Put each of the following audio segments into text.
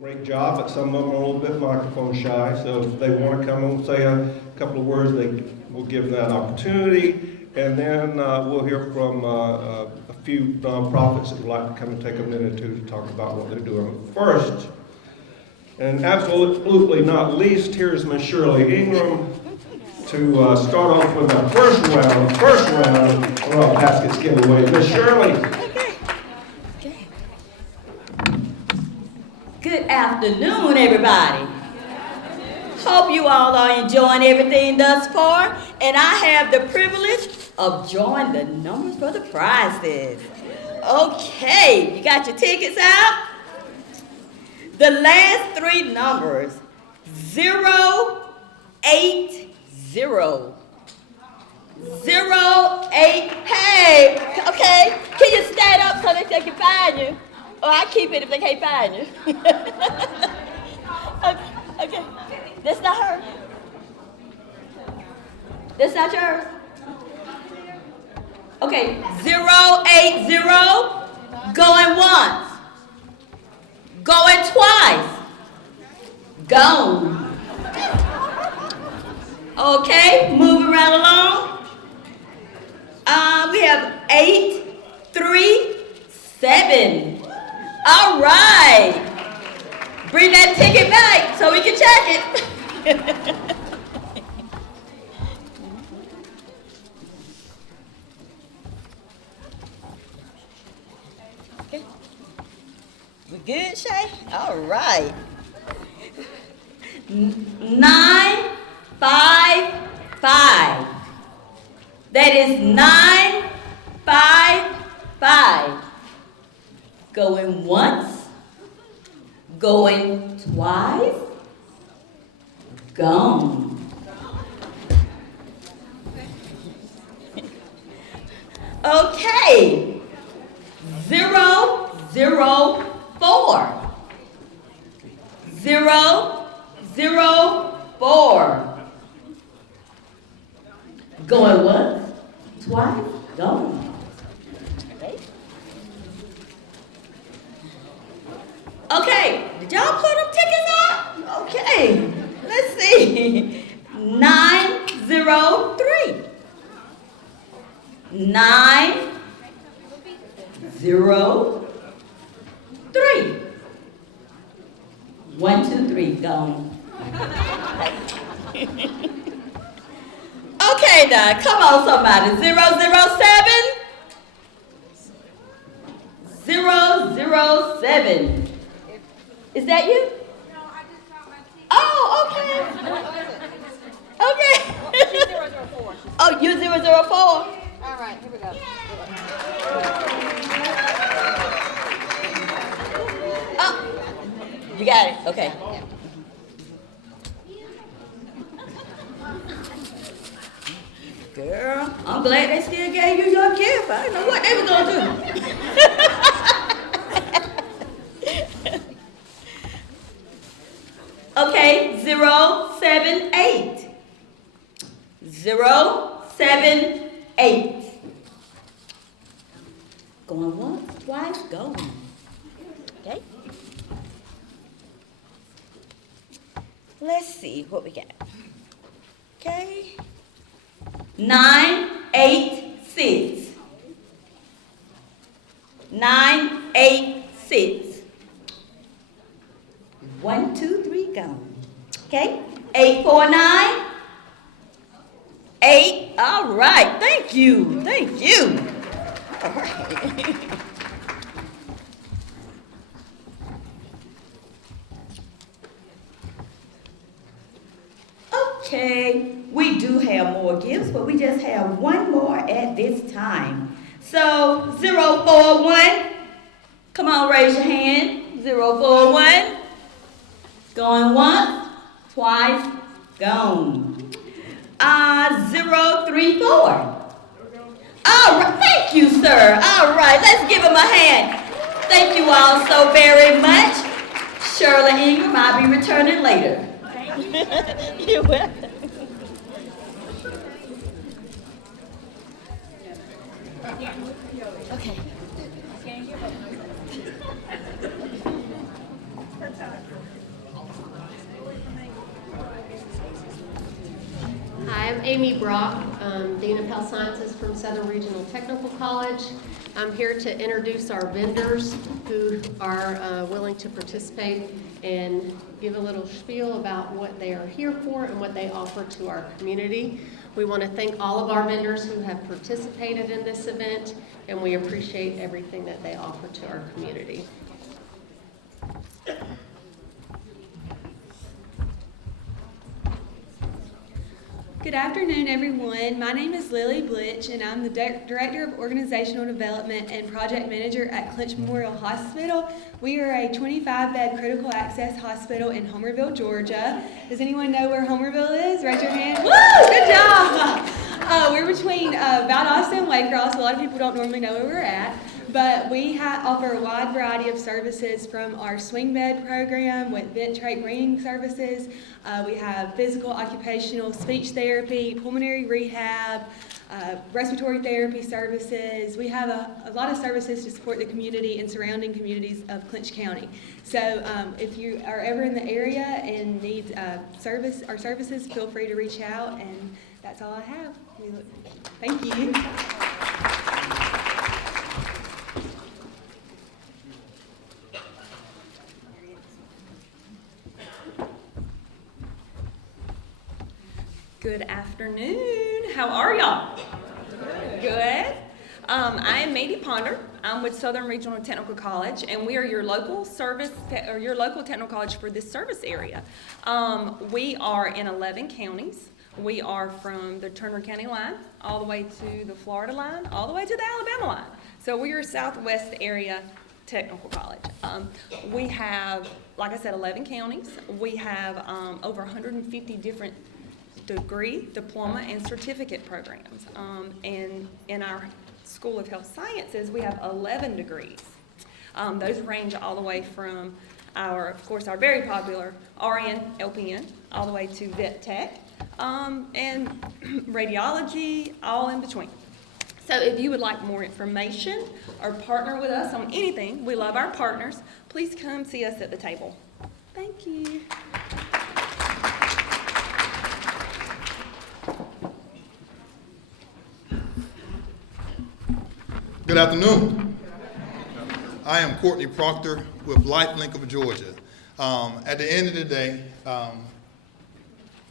Great job, but some of them are a little bit microphone shy, so if they want to come and say a couple of words, we'll give them that opportunity. And then we'll hear from a few nonprofits that would like to come and take a minute or two to talk about what they're doing. First, and absolutely not least, here's Miss Shirley Ingram to start off with our first round. Oh, basket's getting away. Miss Shirley. Good afternoon, everybody. Hope you all are enjoying everything thus far, and I have the privilege of drawing the numbers for the prizes. Okay, you got your tickets out? The last three numbers, 0, 8, 0. 0, 8, hey, okay, can you stand up so that they can find you? Or I keep it if they can't find you. Okay, that's not her. That's not yours. Okay, 0, 8, 0, going once, going twice, gone. Okay, moving right along. We have 8, 3, 7. All right. Bring that ticket back so we can check it. Okay. We good, Shay? All right. 9, 5, 5. That is 9, 5, 5. Going once, going twice, gone. Okay, 0, 0, 4. 0, 0, 4. Going once, twice, gone. Okay, did y'all put them tickets out? Okay, let's see. 9, 0, 3. 9, 0, 3. 1, 2, 3, gone. Okay, now, come on, somebody. 0, 0, 7. 0, 0, 7. Is that you? No, I just found my ticket. Oh, okay. Okay. 004. Oh, you 004. All right, here we go. Oh, you got it. Okay. Girl, I'm glad they still gave you your gift. I didn't know what they were gonna do. Okay, 0, 7, 8. 0, 7, 8. Going once, twice, going. Okay. Let's see what we got. Okay. 9, 8, 6. 9, 8, 6. 1, 2, 3, gone. Okay. 8, 4, 9. 8. All right. Thank you. Thank you. All right. Okay. We do have more gifts, but we just have one more at this time. So 041. Come on, raise your hand. 041. Going once, twice, gone. 034. All right, thank you, sir. All right, let's give him a hand. Thank you all so very much. Shirley Ingram, I'll be returning later. Thank you. You're welcome. Okay. Hi, I'm Amy Brock, Dean of Health Sciences from Southern Regional Technical College. I'm here to introduce our vendors who are willing to participate and give a little spiel about what they are here for and what they offer to our community. We want to thank all of our vendors who have participated in this event, and we appreciate everything that they offer to our community. Good afternoon, everyone. My name is Lily Blitch, and I'm the Director of Organizational Development and Project Manager at Clements Memorial Hospital. We are a 25-bed critical access hospital in Homerville, Georgia. Does anyone know where Homerville is? Raise your hand. Woo! Good job! We're between Valdosta and Waycross. A lot of people don't normally know where we're at. But we offer a wide variety of services, from our swing bed program with vent trach ring services. We have physical, occupational, speech therapy, pulmonary rehab, respiratory therapy services. We have a lot of services to support the community and surrounding communities of Clinch County. So if you are ever in the area and need services, feel free to reach out, and that's all I have. Thank you. Good afternoon. How are y'all? Good. I am Mady Ponder. I'm with Southern Regional Technical College, and we are your local technical college for this service area. We are in 11 counties. We are from the Turner County line all the way to the Florida line, all the way to the Alabama line. So we are Southwest area technical college. We have, like I said, 11 counties. We have over 150 different degree, diploma, and certificate programs. And in our School of Health Sciences, we have 11 degrees. Those range all the way from our very popular RN, LPN, all the way to vet tech, and radiology, all in between. So if you would like more information or partner with us on anything, we love our partners, please come see us at the table. Thank you. Good afternoon. I am Courtney Proctor with Lifelink of Georgia. At the end of the day,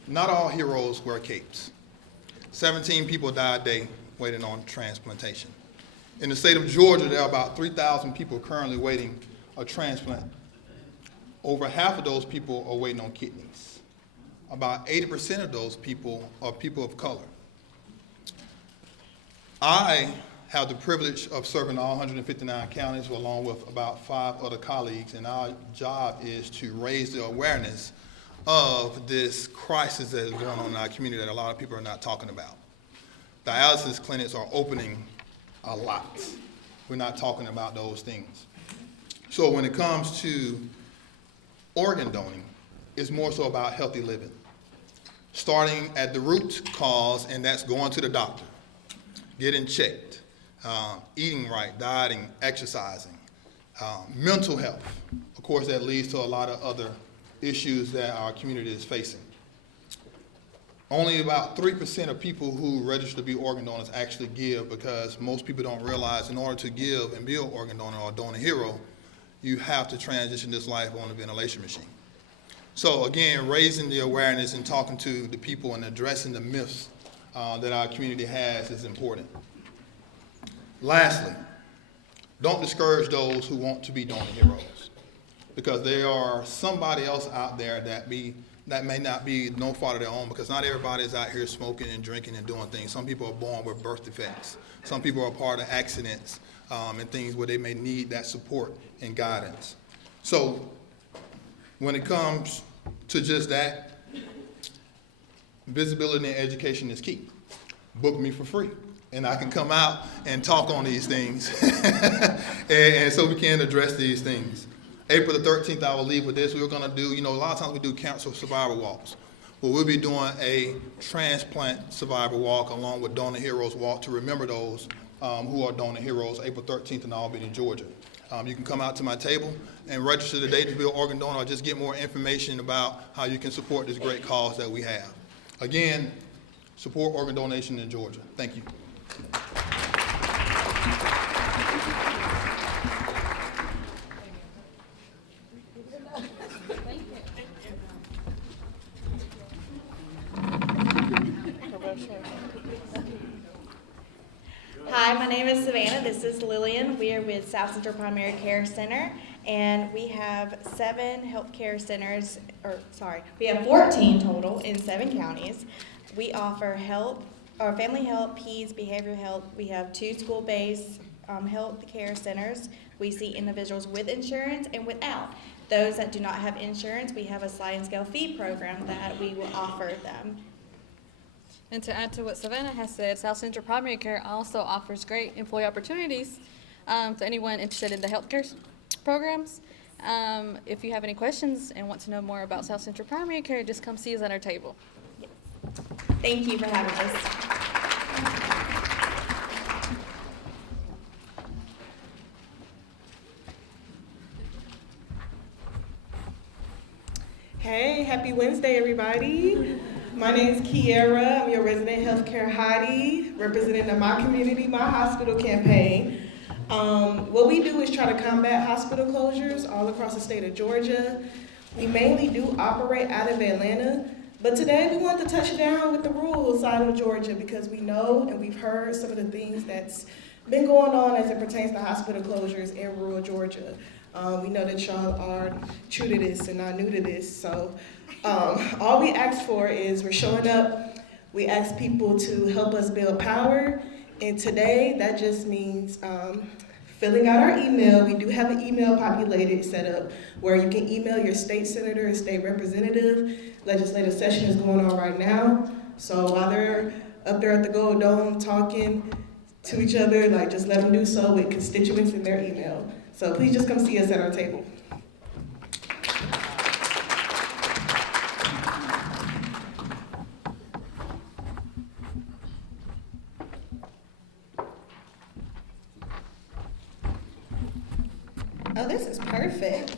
not all heroes wear capes. 17 people die a day waiting on transplantation. In the state of Georgia, there are about 3,000 people currently waiting a transplant. Over half of those people are waiting on kidneys. About 80% of those people are people of color. I have the privilege of serving all 159 counties along with about 5 other colleagues, and our job is to raise the awareness of this crisis that is going on in our community that a lot of people are not talking about. Dialysis clinics are opening a lot. We're not talking about those things. So when it comes to organ donating, it's more so about healthy living. Starting at the root cause, and that's going to the doctor, getting checked, eating right, dieting, exercising, mental health. Of course, that leads to a lot of other issues that our community is facing. Only about 3% of people who register to be organ donors actually give, because most people don't realize in order to give and be an organ donor or donor hero, you have to transition this life on a ventilation machine. So again, raising the awareness and talking to the people and addressing the myths that our community has is important. Lastly, don't discourage those who want to be donor heroes, because there are somebody else out there that may not be no fault of their own, because not everybody is out here smoking and drinking and doing things. Some people are born with birth defects. Some people are part of accidents and things where they may need that support and guidance. So when it comes to just that, visibility and education is key. Book me for free, and I can come out and talk on these things and so we can address these things. April the 13th, I will leave with this. We're gonna do, a lot of times we do cancer survivor walks. Well, we'll be doing a transplant survivor walk along with Donor Heroes Walk to remember those who are donor heroes, April 13th in Albany, Georgia. You can come out to my table and register today to be an organ donor or just get more information about how you can support this great cause that we have. Again, support organ donation in Georgia. Thank you. Hi, my name is Savannah. This is Lillian. We are with South Central Primary Care Center, and we have 7 healthcare centers, we have 14 total in 7 counties. We offer help, or family help, peds, behavioral health. We have 2 school-based health care centers. We see individuals with insurance and without. Those that do not have insurance, we have a sliding scale fee program that we will offer them. And to add to what Savannah has said, South Central Primary Care also offers great employee opportunities to anyone interested in the healthcare programs. If you have any questions and want to know more about South Central Primary Care, just come see us at our table. Yes. Thank you for having us. Hey, happy Wednesday, everybody. My name is Kiera. I'm your resident healthcare hottie, representing the My Community, My Hospital campaign. What we do is try to combat hospital closures all across the state of Georgia. We mainly do operate out of Atlanta, but today we want to touch down with the rural side of Georgia because we know and we've heard some of the things that's been going on as it pertains to hospital closures in rural Georgia. We know that y'all are true to this and not new to this, so all we ask for is we're showing up. We ask people to help us build power, and today that just means filling out our email. We do have an email populated set up where you can email your state senator and state representative. Legislative session is going on right now, so while they're up there at the Gold Dome talking to each other, like just let them do so with constituents in their email. So please just come see us at our table. Oh, this is perfect.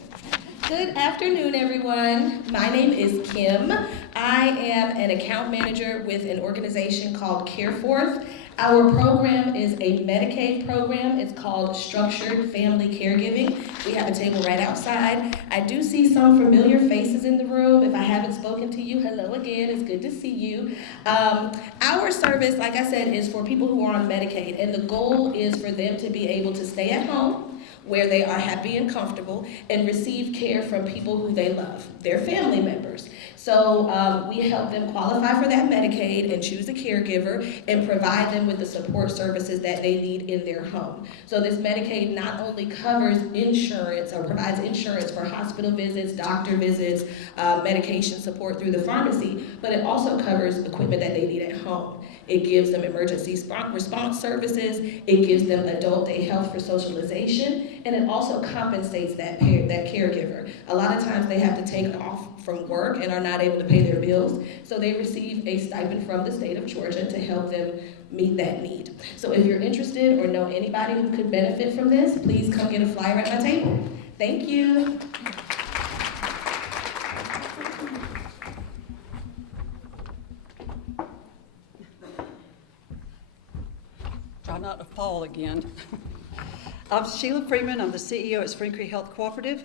Good afternoon, everyone. My name is Kim. I am an account manager with an organization called CareForth. Our program is a Medicaid program. It's called Structured Family Caregiving. We have a table right outside. I do see some familiar faces in the room. If I haven't spoken to you, hello again. It's good to see you. Our service, like I said, is for people who are on Medicaid, and the goal is for them to be able to stay at home where they are happy and comfortable and receive care from people who they love, their family members. So we help them qualify for that Medicaid and choose a caregiver and provide them with the support services that they need in their home. So this Medicaid not only covers insurance or provides insurance for hospital visits, doctor visits, medication support through the pharmacy, but it also covers equipment that they need at home. It gives them emergency response services, it gives them adult day health for socialization, and it also compensates that caregiver. A lot of times they have to take off from work and are not able to pay their bills, so they receive a stipend from the state of Georgia to help them meet that need. So if you're interested or know anybody who could benefit from this, please come get a flyer at my table. Thank you. Try not to fall again. I'm Sheila Freeman. I'm the CEO at Spring Creek Health Cooperative.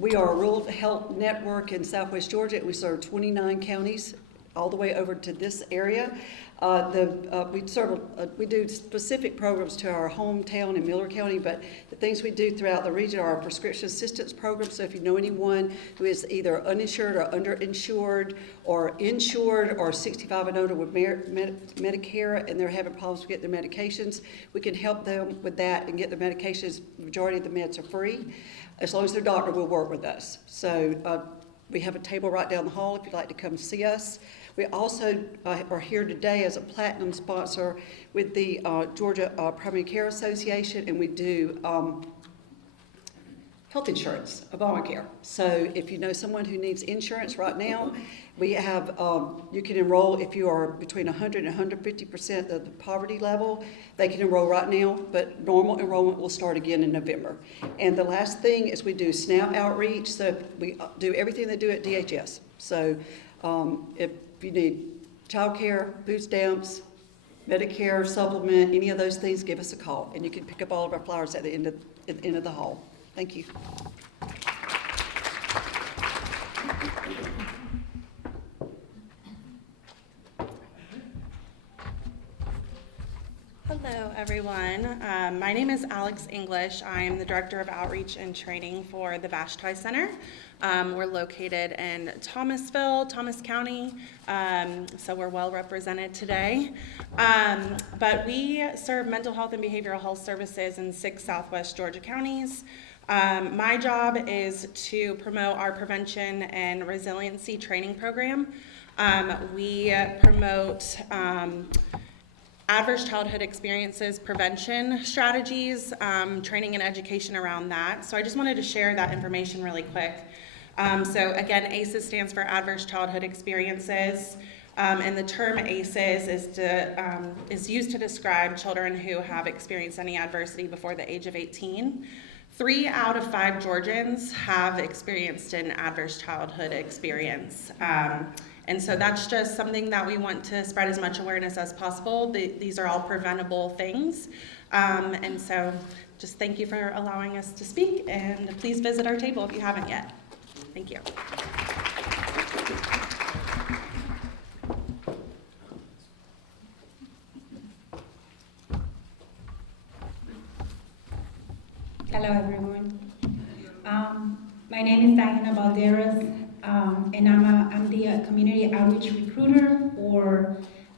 We are a rural health network in Southwest Georgia. We serve 29 counties all the way over to this area. We do specific programs to our hometown in Miller County, but the things we do throughout the region are our prescription assistance program. So if you know anyone who is either uninsured or underinsured or insured or 65 and older with Medicare and they're having problems with getting their medications, we can help them with that and get their medications. The majority of the meds are free, as long as their doctor will work with us. So we have a table right down the hall if you'd like to come see us. We also are here today as a platinum sponsor with the Georgia Primary Care Association, and we do health insurance, Obamacare. So if you know someone who needs insurance right now, We have, you can enroll if you are between 100 and 150% of the poverty level. They can enroll right now, but normal enrollment will start again in November. And the last thing is we do SNAP outreach, so we do everything they do at DHS. So if you need childcare, food stamps, Medicare supplement, any of those things, give us a call. And you can pick up all of our flowers at the end of the hall. Thank you. Hello, everyone. My name is Alex English. I am the Director of Outreach and Training for the Vashti Center. We're located in Thomasville, Thomas County, so we're well represented today. But we serve mental health and behavioral health services in 6 Southwest Georgia counties. My job is to promote our prevention and resiliency training program. We promote adverse childhood experiences prevention strategies, training and education around that. So I just wanted to share that information really quick. So again, ACEs stands for Adverse Childhood Experiences, and the term ACEs is used to describe children who have experienced any adversity before the age of 18. 3 out of 5 Georgians have experienced an adverse childhood experience. And so that's just something that we want to spread as much awareness as possible. These are all preventable things. And so just thank you for allowing us to speak, and please visit our table if you haven't yet. Thank you. Hello, everyone. My name is DeAnnia and I'm the community outreach recruiter for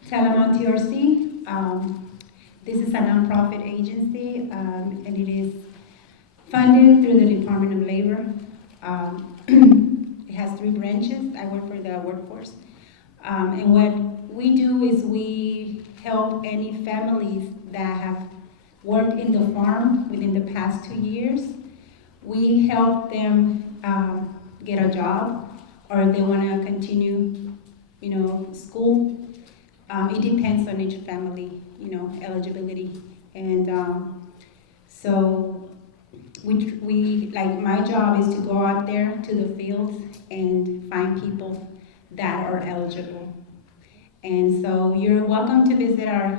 Telamon TRC. This is a nonprofit agency, and it is funded through the Department of Labor. It has 3 branches. I work for the workforce. And what we do is we help any families that have worked in the farm within the past 2 years. We help them get a job, or if they want to continue, school. It depends on each family, eligibility. And so we like, my job is to go out there to the fields and find people that are eligible. And so you're welcome to visit our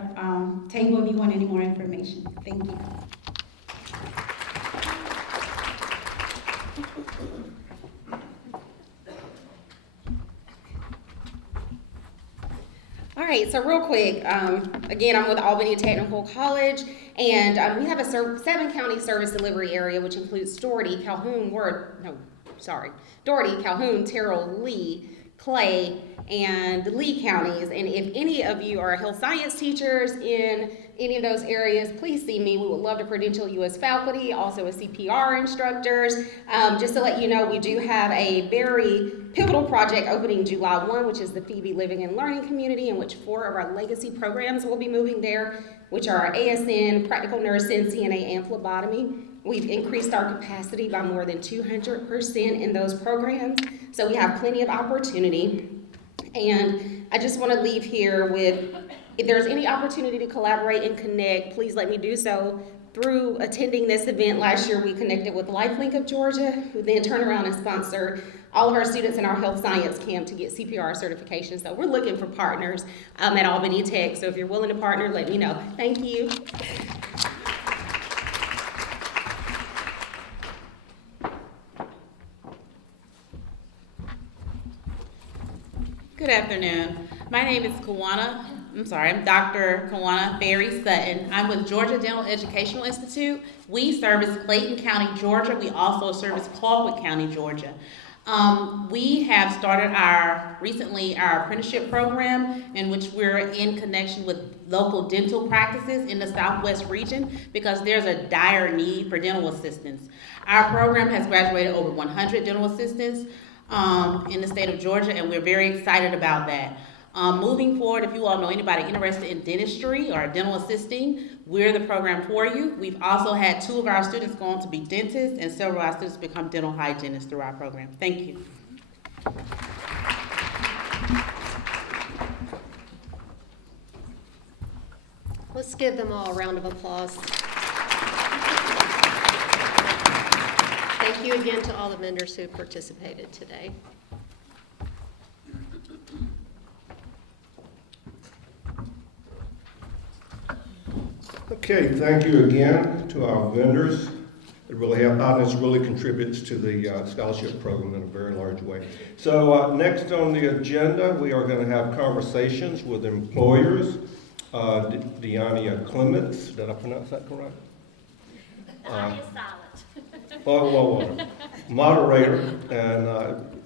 table if you want any more information. Thank you. All right, so real quick, again, I'm with Albany Technical College, and we have a 7-county service delivery area, which includes Doherty, Calhoun, Terrell, Lee, Clay, and Lee counties. And if any of you are health science teachers in any of those areas, please see me. We would love to credential you as faculty, also as CPR instructors. Just to let you know, we do have a very pivotal project opening July 1, which is the Phoebe Living and Learning Community, in which 4 of our legacy programs will be moving there, which are ASN, Practical Nursing, CNA, and phlebotomy. We've increased our capacity by more than 200% in those programs, so we have plenty of opportunity. And I just want to leave here with, if there's any opportunity to collaborate and connect, please let me do so. Through attending this event last year, we connected with LifeLink of Georgia, who then turned around and sponsored all of our students in our health science camp to get CPR certification. So we're looking for partners at Albany Tech. So if you're willing to partner, let me know. Thank you. Good afternoon. My name is I'm Dr. Kawana Berry Sutton. I'm with Georgia Dental Educational Institute. We service Clayton County, Georgia. We also service Caldwell County, Georgia. We have started recently our apprenticeship program, in which we're in connection with local dental practices in the Southwest region because there's a dire need for dental assistants. Our program has graduated over 100 dental assistants in the state of Georgia, and we're very excited about that. Moving forward, if you all know anybody interested in dentistry or dental assisting, we're the program for you. We've also had 2 of our students go on to be dentists, and several of our students become dental hygienists through our program. Thank you. Let's give them all a round of applause. Thank you again to all the vendors who participated today. Okay, thank you again to our vendors. It really helped out, and this really contributes to the scholarship program in a very large way. So next on the agenda, we are going to have conversations with employers. DeAnnia Clements, did I pronounce that correct? Moderator, and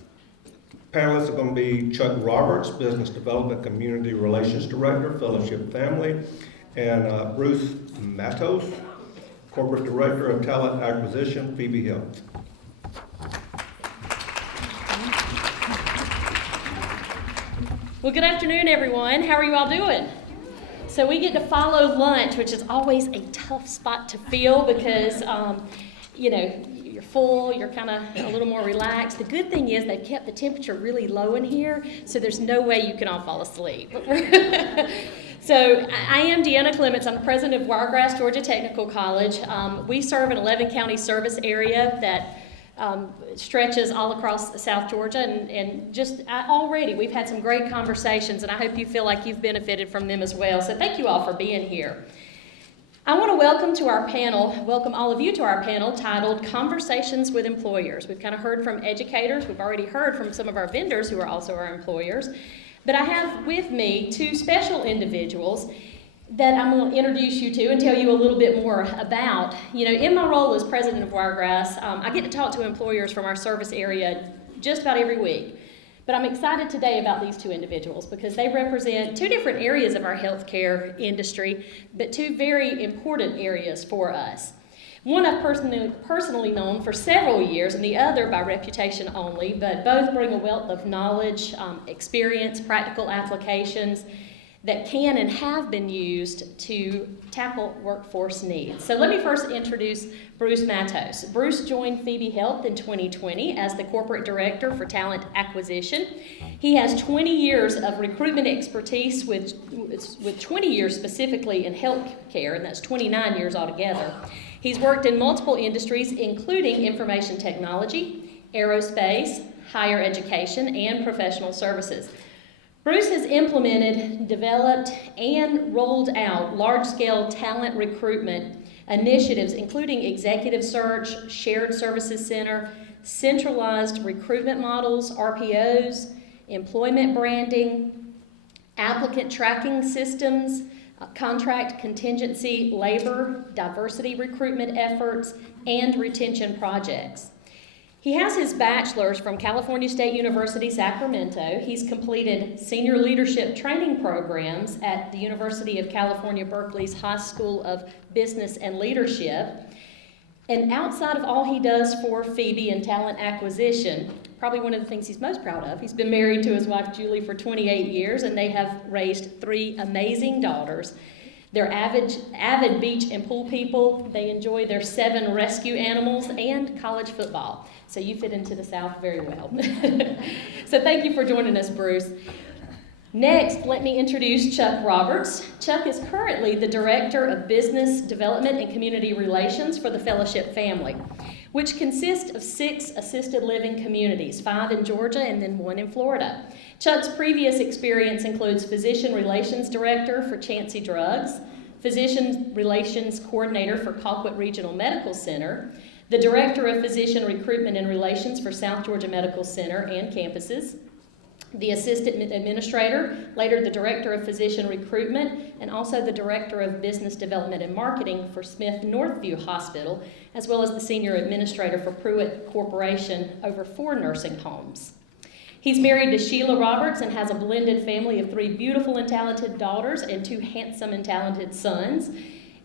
panelists are going to be Chuck Roberts, Business Development Community Relations Director, Fellowship Family, and Bruce Mattos, Corporate Director of Talent Acquisition, Phoebe Phelps. Well, good afternoon, everyone. How are you all doing? So we get to follow lunch, which is always a tough spot to fill because, you know, you're full, you're kind of a little more relaxed. The good thing is they've kept the temperature really low in here, so there's no way you can all fall asleep. So I am DeAnnia Clements. I'm the president of Wiregrass Georgia Technical College. We serve an 11-county service area that stretches all across South Georgia, and already we've had some great conversations, and I hope you feel like you've benefited from them as well. So thank you all for being here. I want to welcome all of you to our panel titled Conversations with Employers. We've kind of heard from educators. We've already heard from some of our vendors who are also our employers. But I have with me two special individuals that I'm going to introduce you to and tell you a little bit more about. You know, in my role as president of Wiregrass, I get to talk to employers from our service area just about every week. But I'm excited today about these two individuals because they represent two different areas of our healthcare industry, but two very important areas for us. One I've personally known for several years, and the other by reputation only, but both bring a wealth of knowledge, experience, practical applications that can and have been used to tackle workforce needs. So let me first introduce Bruce Mattos. Bruce joined Phoebe Health in 2020 as the Corporate Director for Talent Acquisition. He has 20 years of recruitment expertise with 20 years specifically in healthcare, and that's 29 years altogether. He's worked in multiple industries, including information technology, aerospace, higher education, and professional services. Bruce has implemented, developed, and rolled out large-scale talent recruitment initiatives, including executive search, shared services center, centralized recruitment models, RPOs, employment branding, applicant tracking systems, contract contingency, labor, diversity recruitment efforts, and retention projects. He has his bachelor's from California State University, Sacramento. He's completed senior leadership training programs at the University of California, Berkeley's High School of Business and Leadership. And outside of all he does for Phoebe and talent acquisition, probably one of the things he's most proud of, he's been married to his wife Julie for 28 years, and they have raised 3 amazing daughters. They're avid beach and pool people. They enjoy their 7 rescue animals and college football. So you fit into the South very well. So thank you for joining us, Bruce. Next, let me introduce Chuck Roberts. Chuck is currently the Director of Business Development and Community Relations for the Fellowship Family, which consists of 6 assisted living communities, 5 in Georgia and then 1 in Florida. Chuck's previous experience includes Physician Relations Director for Chancey Drugs, Physician Relations Coordinator for Colquitt Regional Medical Center, the Director of Physician Recruitment and Relations for South Georgia Medical Center and campuses, the Assistant Administrator, later the Director of Physician Recruitment, and also the Director of Business Development and Marketing for Smith Northview Hospital, as well as the Senior Administrator for Pruitt Corporation over 4 nursing homes. He's married to Sheila Roberts and has a blended family of 3 beautiful and talented daughters and 2 handsome and talented sons.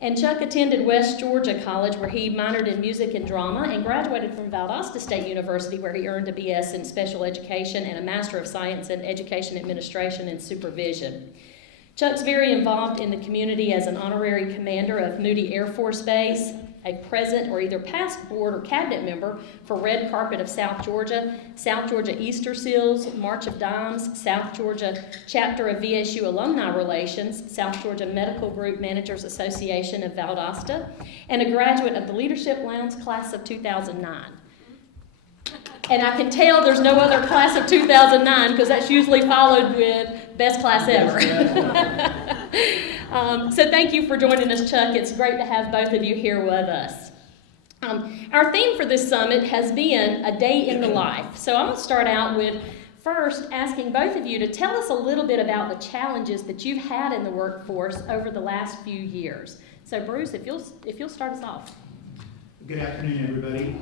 And Chuck attended West Georgia College, where he minored in music and drama, and graduated from Valdosta State University, where he earned a BS in Special Education and a Master of Science in Education Administration and Supervision. Chuck's very involved in the community as an honorary commander of Moody Air Force Base, a present or either past board or cabinet member for Red Carpet of South Georgia Easter Seals, March of Dimes, South Georgia Chapter of VSU Alumni Relations, South Georgia Medical Group Managers Association of Valdosta, and a graduate of the Leadership Lounge class of 2009. And I can tell there's no other class of 2009 because that's usually followed with best class ever. So thank you for joining us, Chuck. It's great to have both of you here with us. Our theme for this summit has been a day in the life. So I'm going to start out with first asking both of you to tell us a little bit about the challenges that you've had in the workforce over the last few years. So Bruce, if you'll start us off. Good afternoon, everybody.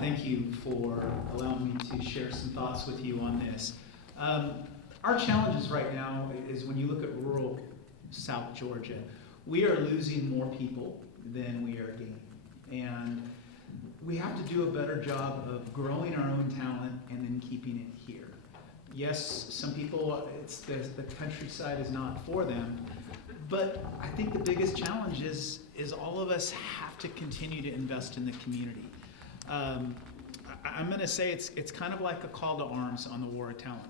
Thank you for allowing me to share some thoughts with you on this. Our challenges right now is when you look at rural South Georgia, we are losing more people than we are gaining. And we have to do a better job of growing our own talent and then keeping it here. Yes, some people, the countryside is not for them, but I think the biggest challenge is all of us have to continue to invest in the community. I'm going to say it's kind of like a call to arms on the war of talent.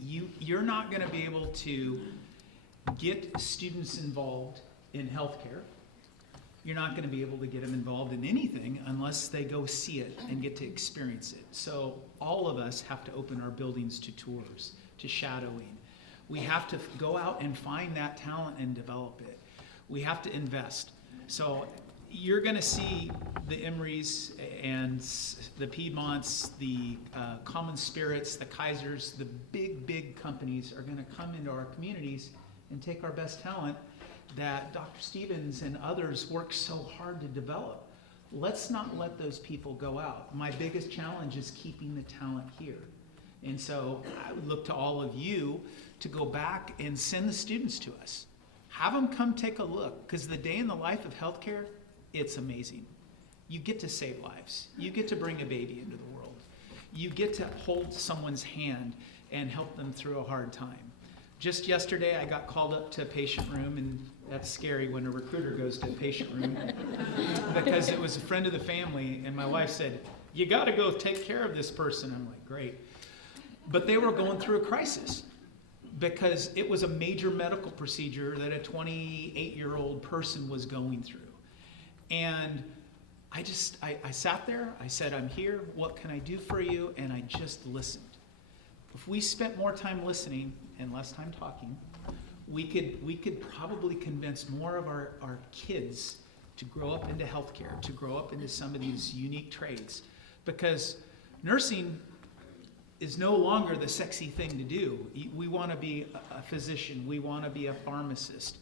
You're not going to be able to get students involved in healthcare. You're not going to be able to get them involved in anything unless they go see it and get to experience it. So all of us have to open our buildings to tours, to shadowing. We have to go out and find that talent and develop it. We have to invest. So you're going to see the Emorys and the Piedmonts, the Common Spirits, the Kaisers, the big companies are going to come into our communities and take our best talent that Dr. Stevens and others work so hard to develop. Let's not let those people go out. My biggest challenge is keeping the talent here. And so I would look to all of you to go back and send the students to us. Have them come take a look, because the day in the life of healthcare, it's amazing. You get to save lives. You get to bring a baby into the world. You get to hold someone's hand and help them through a hard time. Just yesterday, I got called up to a patient room, and that's scary when a recruiter goes to a patient room because it was a friend of the family, and my wife said, "You got to go take care of this person." I'm like, "Great." But they were going through a crisis because it was a major medical procedure that a 28-year-old person was going through. And I sat there, I said, "I'm here, what can I do for you?" And I just listened. If we spent more time listening and less time talking, we could probably convince more of our kids to grow up into healthcare, to grow up into some of these unique trades. Because nursing is no longer the sexy thing to do. We want to be a physician, we want to be a pharmacist.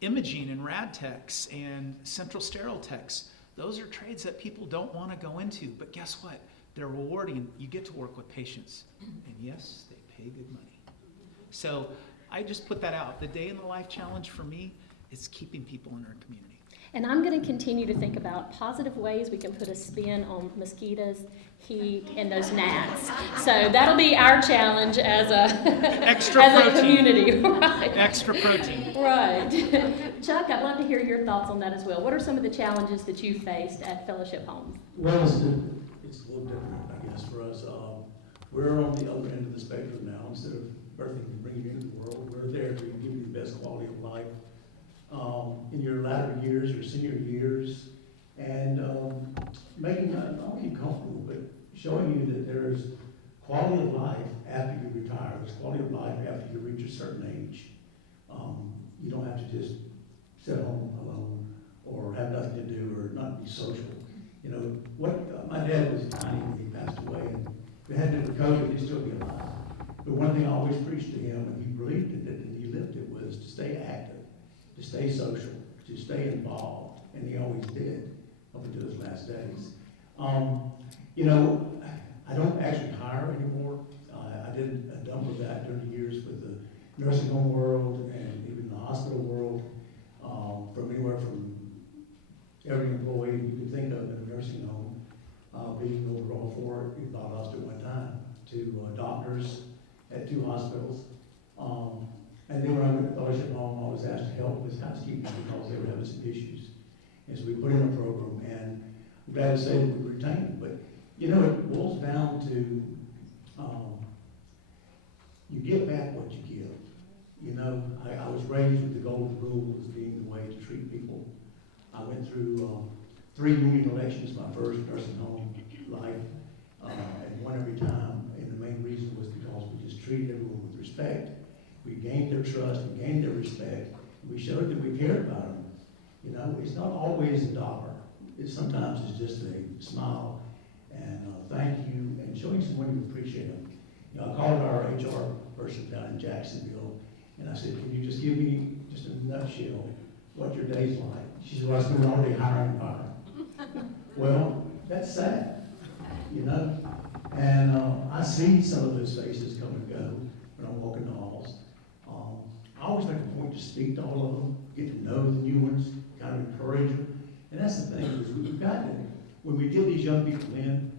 Imaging and rad techs and central sterile techs, those are trades that people don't want to go into, but guess what? They're rewarding. You get to work with patients, and yes, they pay good money. So I just put that out. The day in the life challenge for me is keeping people in our community. And I'm going to continue to think about positive ways we can put a spin on mosquitoes, heat, and those gnats. So that'll be our challenge as a community. Right. Extra protein. Right. Chuck, I'd love to hear your thoughts on that as well. What are some of the challenges that you faced at Fellowship Homes? Well, it's a little different, I guess, for us. We're on the other end of the spectrum now. Instead of birthing and bringing you into the world, we're there to give you the best quality of life in your latter years, your senior years, and making not only comfortable, but showing you that there's quality of life after you retire. There's quality of life after you reach a certain age. You don't have to just sit home alone or have nothing to do or not be social. You know, my dad was 90 when he passed away, and we had to do with COVID, he'd still be alive. But one thing I always preached to him, and he believed in it, and he lived it, was to stay active, to stay social, to stay involved, and he always did up until his last days. You know, I don't actually hire anymore. I did a number of that during the years with the nursing home world and even the hospital world, from anywhere from every employee you could think of in a nursing home, being overall for it, Valdosta at one time, to doctors at 2 hospitals. And then when I went to fellowship home, I was asked to help with housekeeping because they were having some issues. And so we put in a program, and I'm glad to say that we retained it. But, you know, it boils down to, you get back what you give. You know, I was raised with the golden rule as being the way to treat people. I went through 3 union elections my first nursing home life, and won every time. And the main reason was because we just treated everyone with respect. We gained their trust, we gained their respect, we showed that we cared about them. You know, it's not always a dollar. Sometimes it's just a smile and thank you and showing someone you appreciate them. You know, I called our HR person down in Jacksonville and I said, can you just give me just a nutshell what your day's like? She said, well, I spend all day hiring and firing. Well, that's sad, you know? And I see some of those faces come and go when I'm walking the halls. I always make a point to speak to all of them, get to know the new ones, kind of encourage them. And that's the thing, is we've got to, when we get these young people in,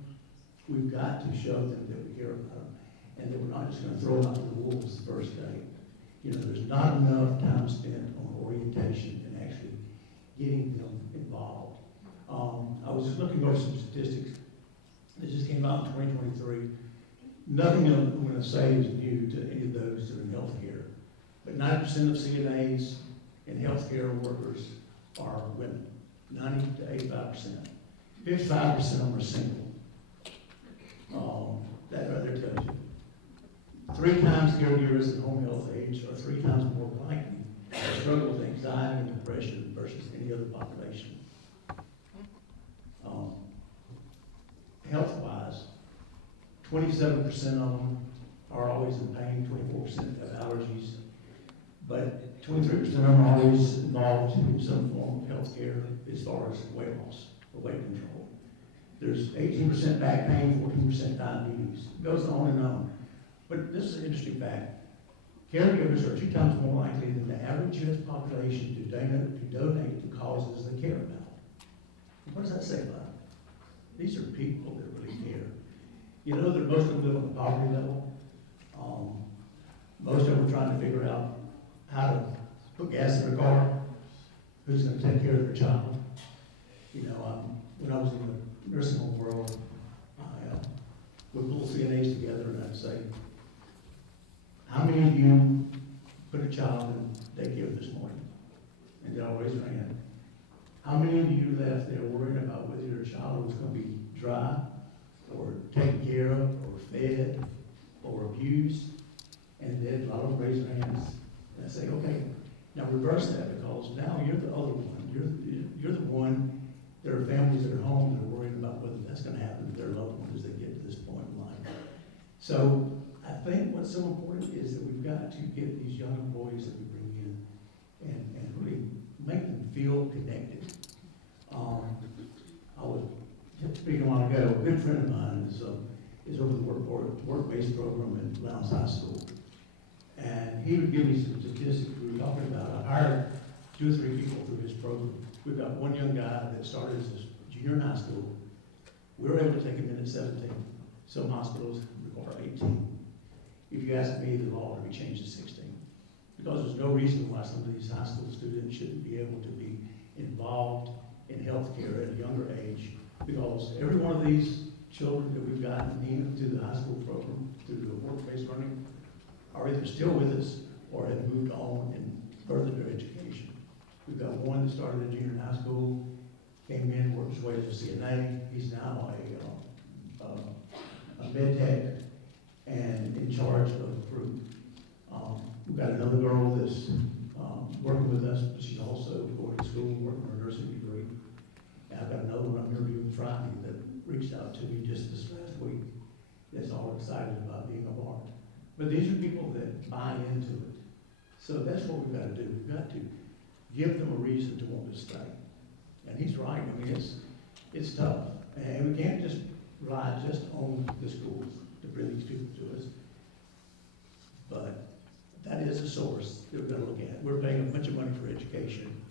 we've got to show them that we care about them and that we're not just going to throw them out to the wolves the first day. You know, there's not enough time spent on orientation and actually getting them involved. I was just looking over some statistics that just came out in 2023. Nothing I'm going to say is new to any of those that are in healthcare, but 90% of CNAs and healthcare workers are women, 90 to 85%. 55% of them are single. That right there tells you. 3 times caregivers at home health age are 3 times more likely to struggle with anxiety and depression versus any other population. Health-wise, 27% of them are always in pain, 24% have allergies, but 23% of them are always involved in some form of health care as far as weight loss or weight control. There's 18% back pain, 14% diabetes. It goes on and on. But this is an interesting fact. Caregivers are 2 times more likely than the average U.S. population to donate to causes they care about. What does that say about them? These are people that really care. You know that most of them live on the poverty level. Most of them are trying to figure out how to put gas in their car, who's going to take care of their child. You know, when I was in the nursing home world, I would pull CNAs together and I'd say, how many of you put a child in daycare this morning? And they'd all raise their hand. How many of you left there worrying about whether your child was going to be dry or taken care of or fed or abused? And then a lot of them raise their hands. And I say, okay, now reverse that, because now you're the other one. You're the one. There are families that are home that are worried about whether that's going to happen to their loved ones as they get to this point in life. So I think what's so important is that we've got to get these young employees that we bring in and really make them feel connected. I was speaking a while ago, a good friend of mine is over the work-based program at Lowndes High School. And he would give me some statistics we were talking about. I hired 2 or 3 people through his program. We've got one young guy that started as a junior in high school. We were able to take him in at 17. Some hospitals require 18. If you ask me, the law would be changed to 16. Because there's no reason why some of these high school students shouldn't be able to be involved in healthcare at a younger age. Because every one of these children that we've gotten into the high school program through the work-based learning are either still with us or have moved on and furthered their education. We've got one that started in junior high school, came in, worked his way as a CNA. He's now a med tech and in charge of a group. We've got another girl that's working with us, but she's also going to school and working on her nursing degree. And I've got another one I'm interviewing Friday that reached out to me just this last week that's all excited about being a part. But these are people that buy into it. So that's what we've got to do. We've got to give them a reason to want to stay. And he's right. I mean, it's tough. And we can't just rely just on the schools to bring these people to us. But that is a source that we've got to look at. We're paying a bunch of money for education.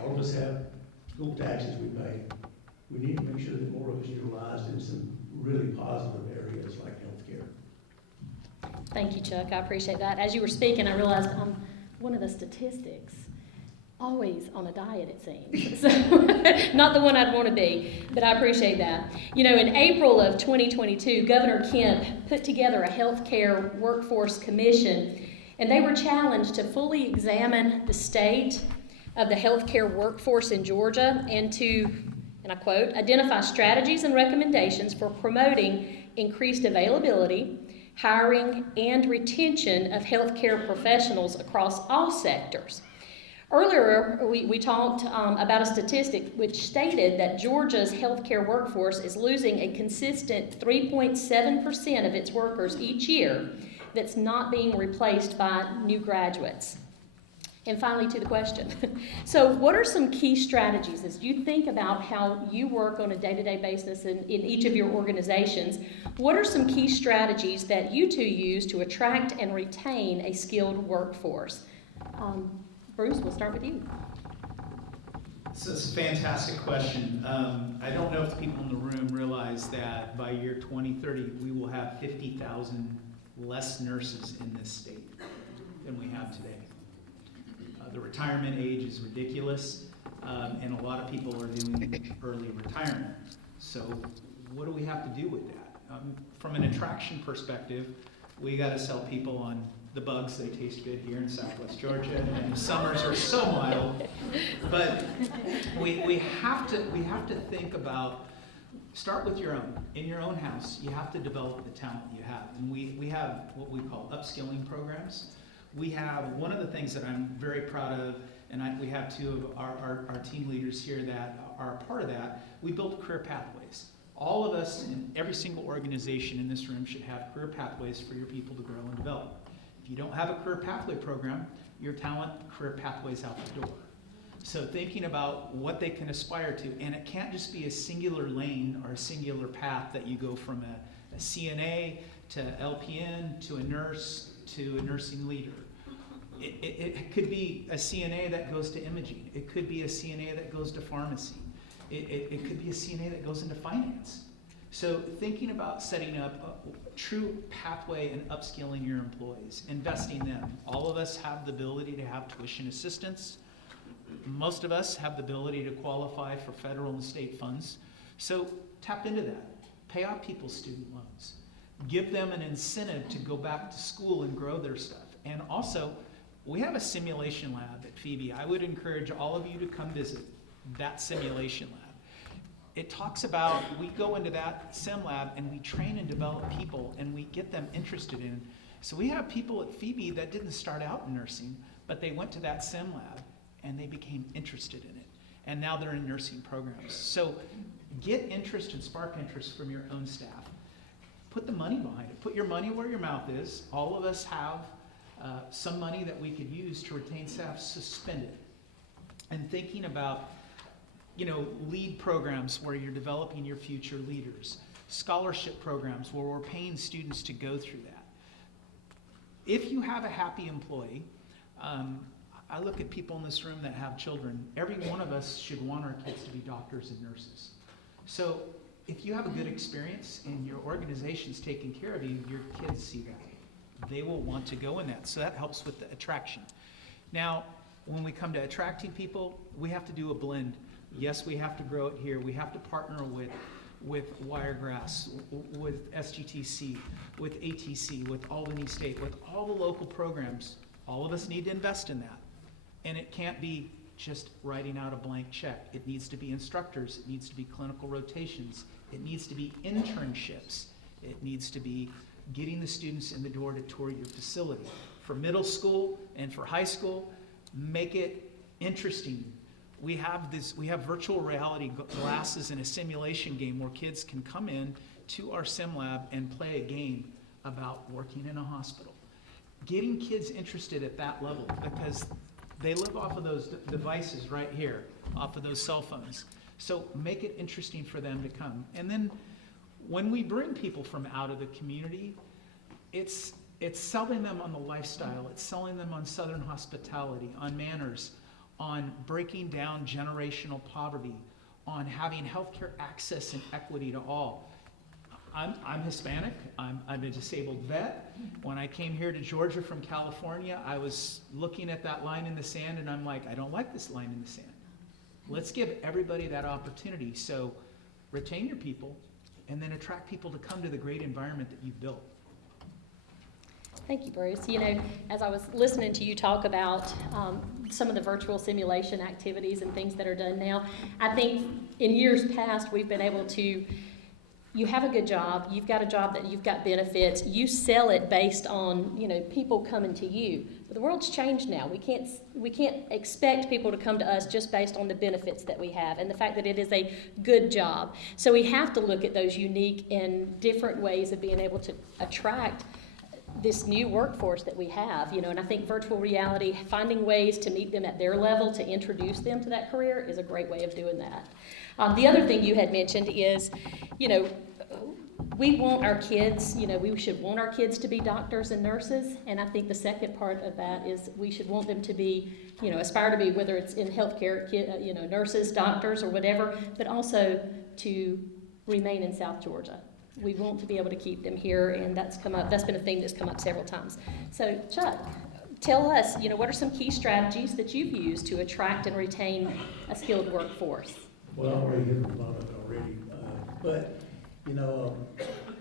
All of us have school taxes we pay. We need to make sure that more of us utilized in some really positive areas like healthcare. Thank you, Chuck. I appreciate that. As you were speaking, I realized I'm one of the statistics. Always on a diet, it seems. So, not the one I'd want to be, but I appreciate that. You know, in April of 2022, Governor Kemp put together a healthcare workforce commission, and they were challenged to fully examine the state of the healthcare workforce in Georgia and to, and I quote, identify strategies and recommendations for promoting increased availability, hiring, and retention of healthcare professionals across all sectors. Earlier, we talked about a statistic which stated that Georgia's healthcare workforce is losing a consistent 3.7% of its workers each year that's not being replaced by new graduates. And finally, to the question. So what are some key strategies as you think about how you work on a day-to-day basis in each of your organizations? What are some key strategies that you two use to attract and retain a skilled workforce? Bruce, we'll start with you. So it's a fantastic question. I don't know if the people in the room realize that by year 2030, we will have 50,000 less nurses in this state than we have today. The retirement age is ridiculous, and a lot of people are doing early retirement. So what do we have to do with that? From an attraction perspective, we got to sell people on the bugs. They taste good here in Southwest Georgia, and the summers are so mild. But we have to think about, start with your own. In your own house, you have to develop the talent you have. And we have what we call upskilling programs. We have one of the things that I'm very proud of, and we have two of our team leaders here that are a part of that. We built career pathways. All of us in every single organization in this room should have career pathways for your people to grow and develop. If you don't have a career pathway program, your talent career pathway's out the door. So thinking about what they can aspire to, and it can't just be a singular lane or a singular path that you go from a CNA to LPN to a nurse to a nursing leader. It could be a CNA that goes to imaging. It could be a CNA that goes to pharmacy. It could be a CNA that goes into finance. So thinking about setting up a true pathway and upskilling your employees, investing them. All of us have the ability to have tuition assistance. Most of us have the ability to qualify for federal and state funds. So tap into that. Pay off people's student loans. Give them an incentive to go back to school and grow their stuff. And also, we have a simulation lab at Phoebe. I would encourage all of you to come visit that simulation lab. It talks about, we go into that sim lab and we train and develop people and we get them interested in. So we have people at Phoebe that didn't start out in nursing, but they went to that sim lab and they became interested in it. And now they're in nursing programs. So get interest and spark interest from your own staff. Put the money behind it. Put your money where your mouth is. All of us have some money that we could use to retain staff. Suspend it. And thinking about, lead programs where you're developing your future leaders. Scholarship programs where we're paying students to go through that. If you have a happy employee, I look at people in this room that have children. Every one of us should want our kids to be doctors and nurses. So if you have a good experience and your organization's taking care of you, your kids see that. They will want to go in that. So that helps with the attraction. Now, when we come to attracting people, we have to do a blend. Yes, we have to grow it here. We have to partner with Wiregrass, with SGTC, with ATC, with Albany State, with all the local programs. All of us need to invest in that. And it can't be just writing out a blank check. It needs to be instructors. It needs to be clinical rotations. It needs to be internships. It needs to be getting the students in the door to tour your facility. For middle school and for high school, make it interesting. We have virtual reality glasses in a simulation game where kids can come in to our sim lab and play a game about working in a hospital. Getting kids interested at that level, because they live off of those devices right here, off of those cell phones. So make it interesting for them to come. And then when we bring people from out of the community, it's selling them on the lifestyle. It's selling them on Southern hospitality, on manners, on breaking down generational poverty, on having healthcare access and equity to all. I'm Hispanic. I'm a disabled vet. When I came here to Georgia from California, I was looking at that line in the sand, and I'm like, I don't like this line in the sand. Let's give everybody that opportunity. So retain your people, and then attract people to come to the great environment that you've built. Thank you, Bruce. You know, as I was listening to you talk about some of the virtual simulation activities and things that are done now, I think in years past we've been able to, you have a good job, you've got a job that you've got benefits, you sell it based on, you know, people coming to you. But the world's changed now. We can't expect people to come to us just based on the benefits that we have and the fact that it is a good job. So we have to look at those unique and different ways of being able to attract this new workforce that we have, you know, and I think virtual reality, finding ways to meet them at their level, to introduce them to that career is a great way of doing that. The other thing you had mentioned is, you know, we want our kids, you know, we should want our kids to be doctors and nurses, and I think the second part of that is we should want them to be, you know, aspire to be, whether it's in healthcare, you know, nurses, doctors, or whatever, but also to remain in South Georgia. We want to be able to keep them here, and that's come up. That's been a theme that's come up several times. So, Chuck, tell us, you know, what are some key strategies that you've used to attract and retain a skilled workforce? Well, I already hit a lot of it already, but you know,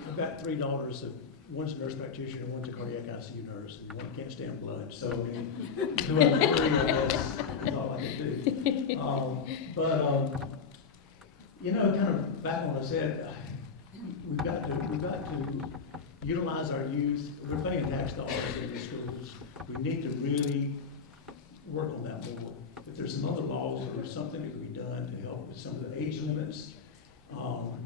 I've got 3 daughters. One's a nurse practitioner, one's a cardiac ICU nurse, and one can't stand blood. So, I mean, 2 out of 3, I guess, is all I can do. You know, kind of back on what I said. We've got to utilize our youth. We're paying tax dollars in the schools. We need to really work on that more. If there's some other laws or something that can be done to help with some of the age limits,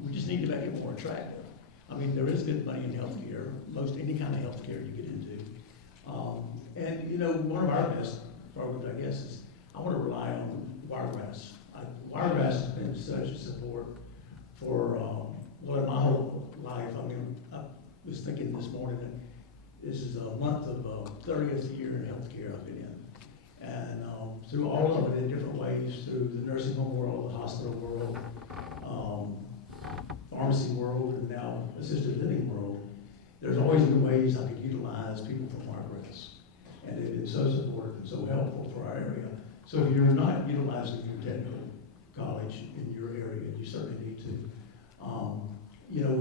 we just need to make it more attractive. I mean, there is good money in healthcare, most any kind of healthcare you get into. And you know, one of our best programs, I guess, is I want to rely on Wiregrass. Wiregrass has been such a support for my whole life. I mean, I was thinking this morning that this is a month of 30th year in healthcare I've been in. And through all of it in different ways, through the nursing home world, the hospital world, pharmacy world, and now assisted living world, there's always been ways I could utilize people from Wiregrass. And they've been so supportive and so helpful for our area. So if you're not utilizing your technical college in your area, you certainly need to. You know,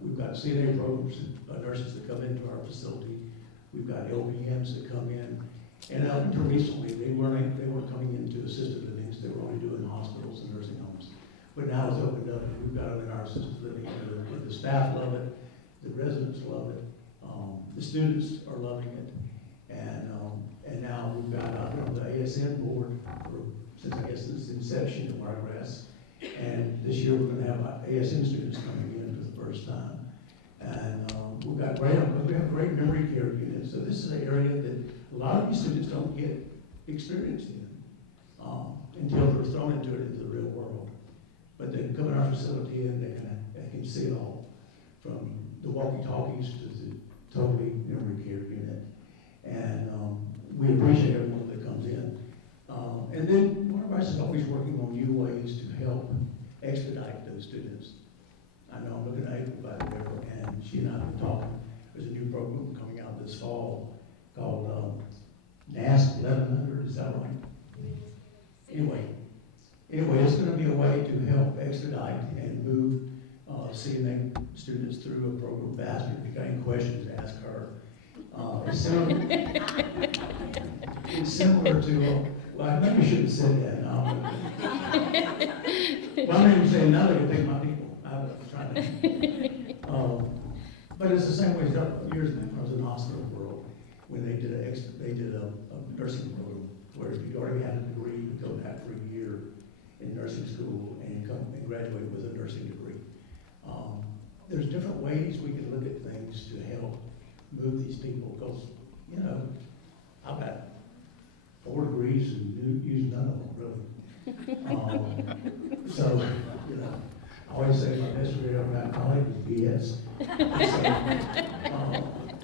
we've got CNA programs, nurses that come into our facility. We've got LPNs that come in, and until recently they weren't coming into assisted livings. They were only doing hospitals and nursing homes. But now it's opened up, and we've got them in our assisted living. And the staff love it, the residents love it, the students are loving it, and now we've got I've been on the ASN board since I guess its inception at Wiregrass. And this year we're going to have ASN students coming in for the first time. And we have great memory care units. So this is an area that a lot of these students don't get experience in until they're thrown into the real world. But they can come in our facility and they can see it all, from the walkie-talkies to the totally memory care unit. And we appreciate everyone that comes in. And then one of us is always working on new ways to help expedite those students. I know I'm looking at April back there, and she and I have been talking. There's a new program coming out this fall called NASC 1100, is that right? Anyway, it's going to be a way to help expedite and move CNA students through a program faster. If you've got any questions, ask her. It's similar to, well, I maybe shouldn't have said that. Well, I didn't say now they can take my people. I was trying to. But it's the same way as years ago when I was in the hospital world, when they did a nursing program where if you already had a degree, you could go back for a year in nursing school and come and graduate with a nursing degree. There's different ways we can look at things to help move these people, because, you know, I've got 4 degrees and use none of them, really. So, you know, I always say my best degree I've got in college is BS.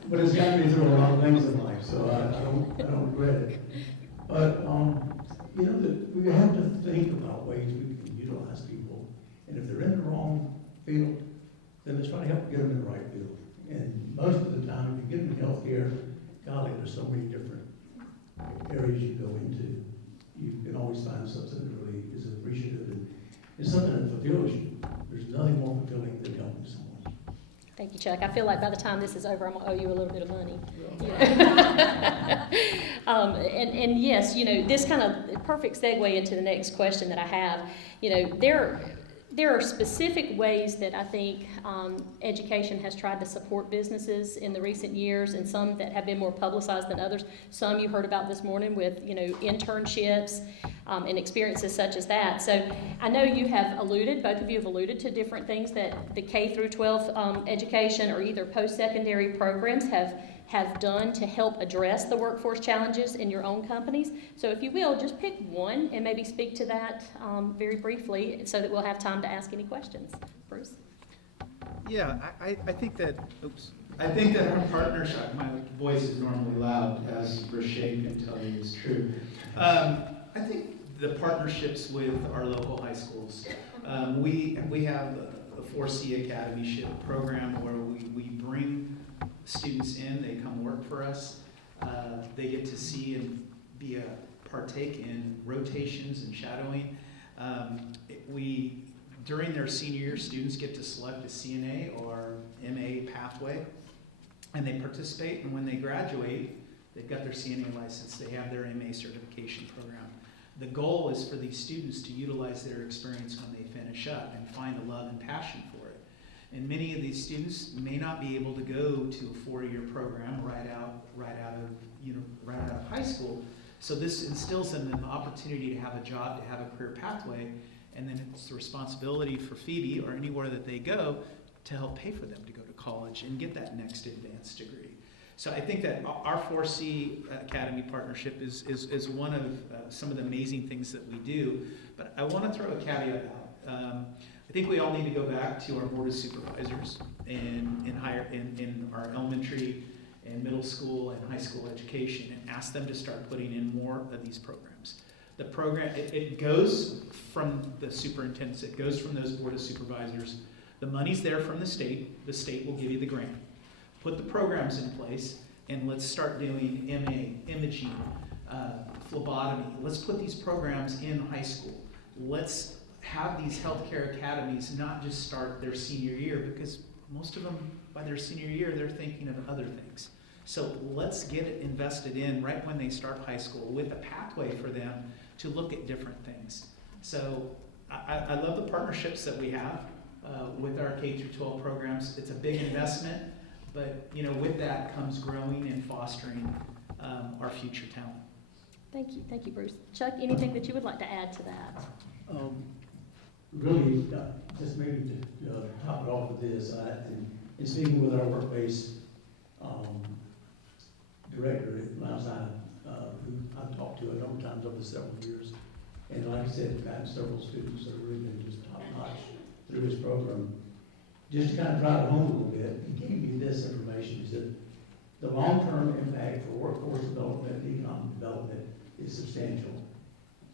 But it's gotten me through a lot of things in life, so I don't regret it. But, you know, we have to think about ways we can utilize people. And if they're in the wrong field, then let's try to help get them in the right field. And most of the time, if you get them in healthcare, golly, there's so many different areas you go into. You can always find something that really is appreciative and it's something that fulfills you. There's nothing more fulfilling than helping someone. Thank you, Chuck. I feel like by the time this is over, I'm going to owe you a little bit of money. And yes, this kind of perfect segue into the next question that I have. There are specific ways that I think education has tried to support businesses in the recent years, and some that have been more publicized than others. Some you heard about this morning with, internships and experiences such as that. So I know you have both of you have alluded to different things that the K through 12 education or either post-secondary programs have done to help address the workforce challenges in your own companies. So if you will, just pick one and maybe speak to that very briefly so that we'll have time to ask any questions. Bruce? Yeah, I think that, I think that our partnership, my voice is normally loud, as Rashay can tell you is true. I think the partnerships with our local high schools, we have the 4C Academy program where we bring students in, they come work for us, they get to see and partake in rotations and shadowing. During their senior year, students get to select a CNA or MA pathway, and they participate, and when they graduate, they've got their CNA license, they have their MA certification program. The goal is for these students to utilize their experience when they finish up and find a love and passion for it. And many of these students may not be able to go to a 4-year program right out of high school. So this instills in them the opportunity to have a job, to have a career pathway, and then it's the responsibility for Phoebe or anywhere that they go to help pay for them to go to college and get that next advanced degree. So I think that our 4C Academy partnership is one of some of the amazing things that we do. But I want to throw a caveat out. I think we all need to go back to our board of supervisors in our elementary and middle school and high school education and ask them to start putting in more of these programs. The program, it goes from the superintendents, it goes from those board of supervisors. The money's there from the state will give you the grant. Put the programs in place and let's start doing MA, imaging, phlebotomy. Let's put these programs in high school. Let's have these healthcare academies not just start their senior year, because most of them by their senior year they're thinking of other things. So let's get it invested in right when they start high school with a pathway for them to look at different things. So I love the partnerships that we have with our K through 12 programs. It's a big investment, but with that comes growing and fostering our future talent. Thank you, Bruce. Chuck, anything that you would like to add to that? Really, just maybe to top it off with this, in speaking with our work-based director at Mount Sinai, who I've talked to a number of times over the several years, and like I said, we've got several students that have really been just top-notch through his program. Just to kind of drive it home a little bit, he gave me this information, is that the long-term impact for workforce development and economic development is substantial.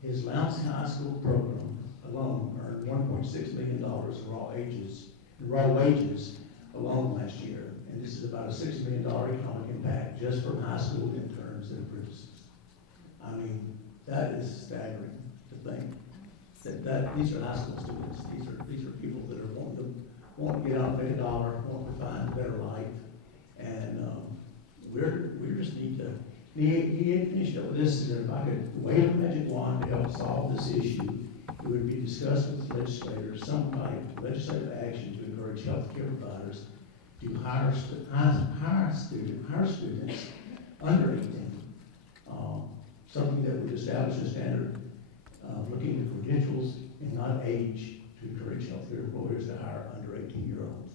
His Mounts High School program alone earned $1.6 million in raw wages alone last year. And this is about a $6 million economic impact just for high school interns and apprentices. I mean, that is staggering to think that these are high school students. These are people that are wanting to get out and make a dollar, wanting to find a better life. And we just need to. He had finished up with this, and if I could wave a magic wand to help solve this issue, it would be discussed with legislators, some type of legislative action to encourage healthcare providers to hire students under 18. Something that would establish a standard of looking at credentials and not age to encourage healthcare employers to hire under 18-year-olds.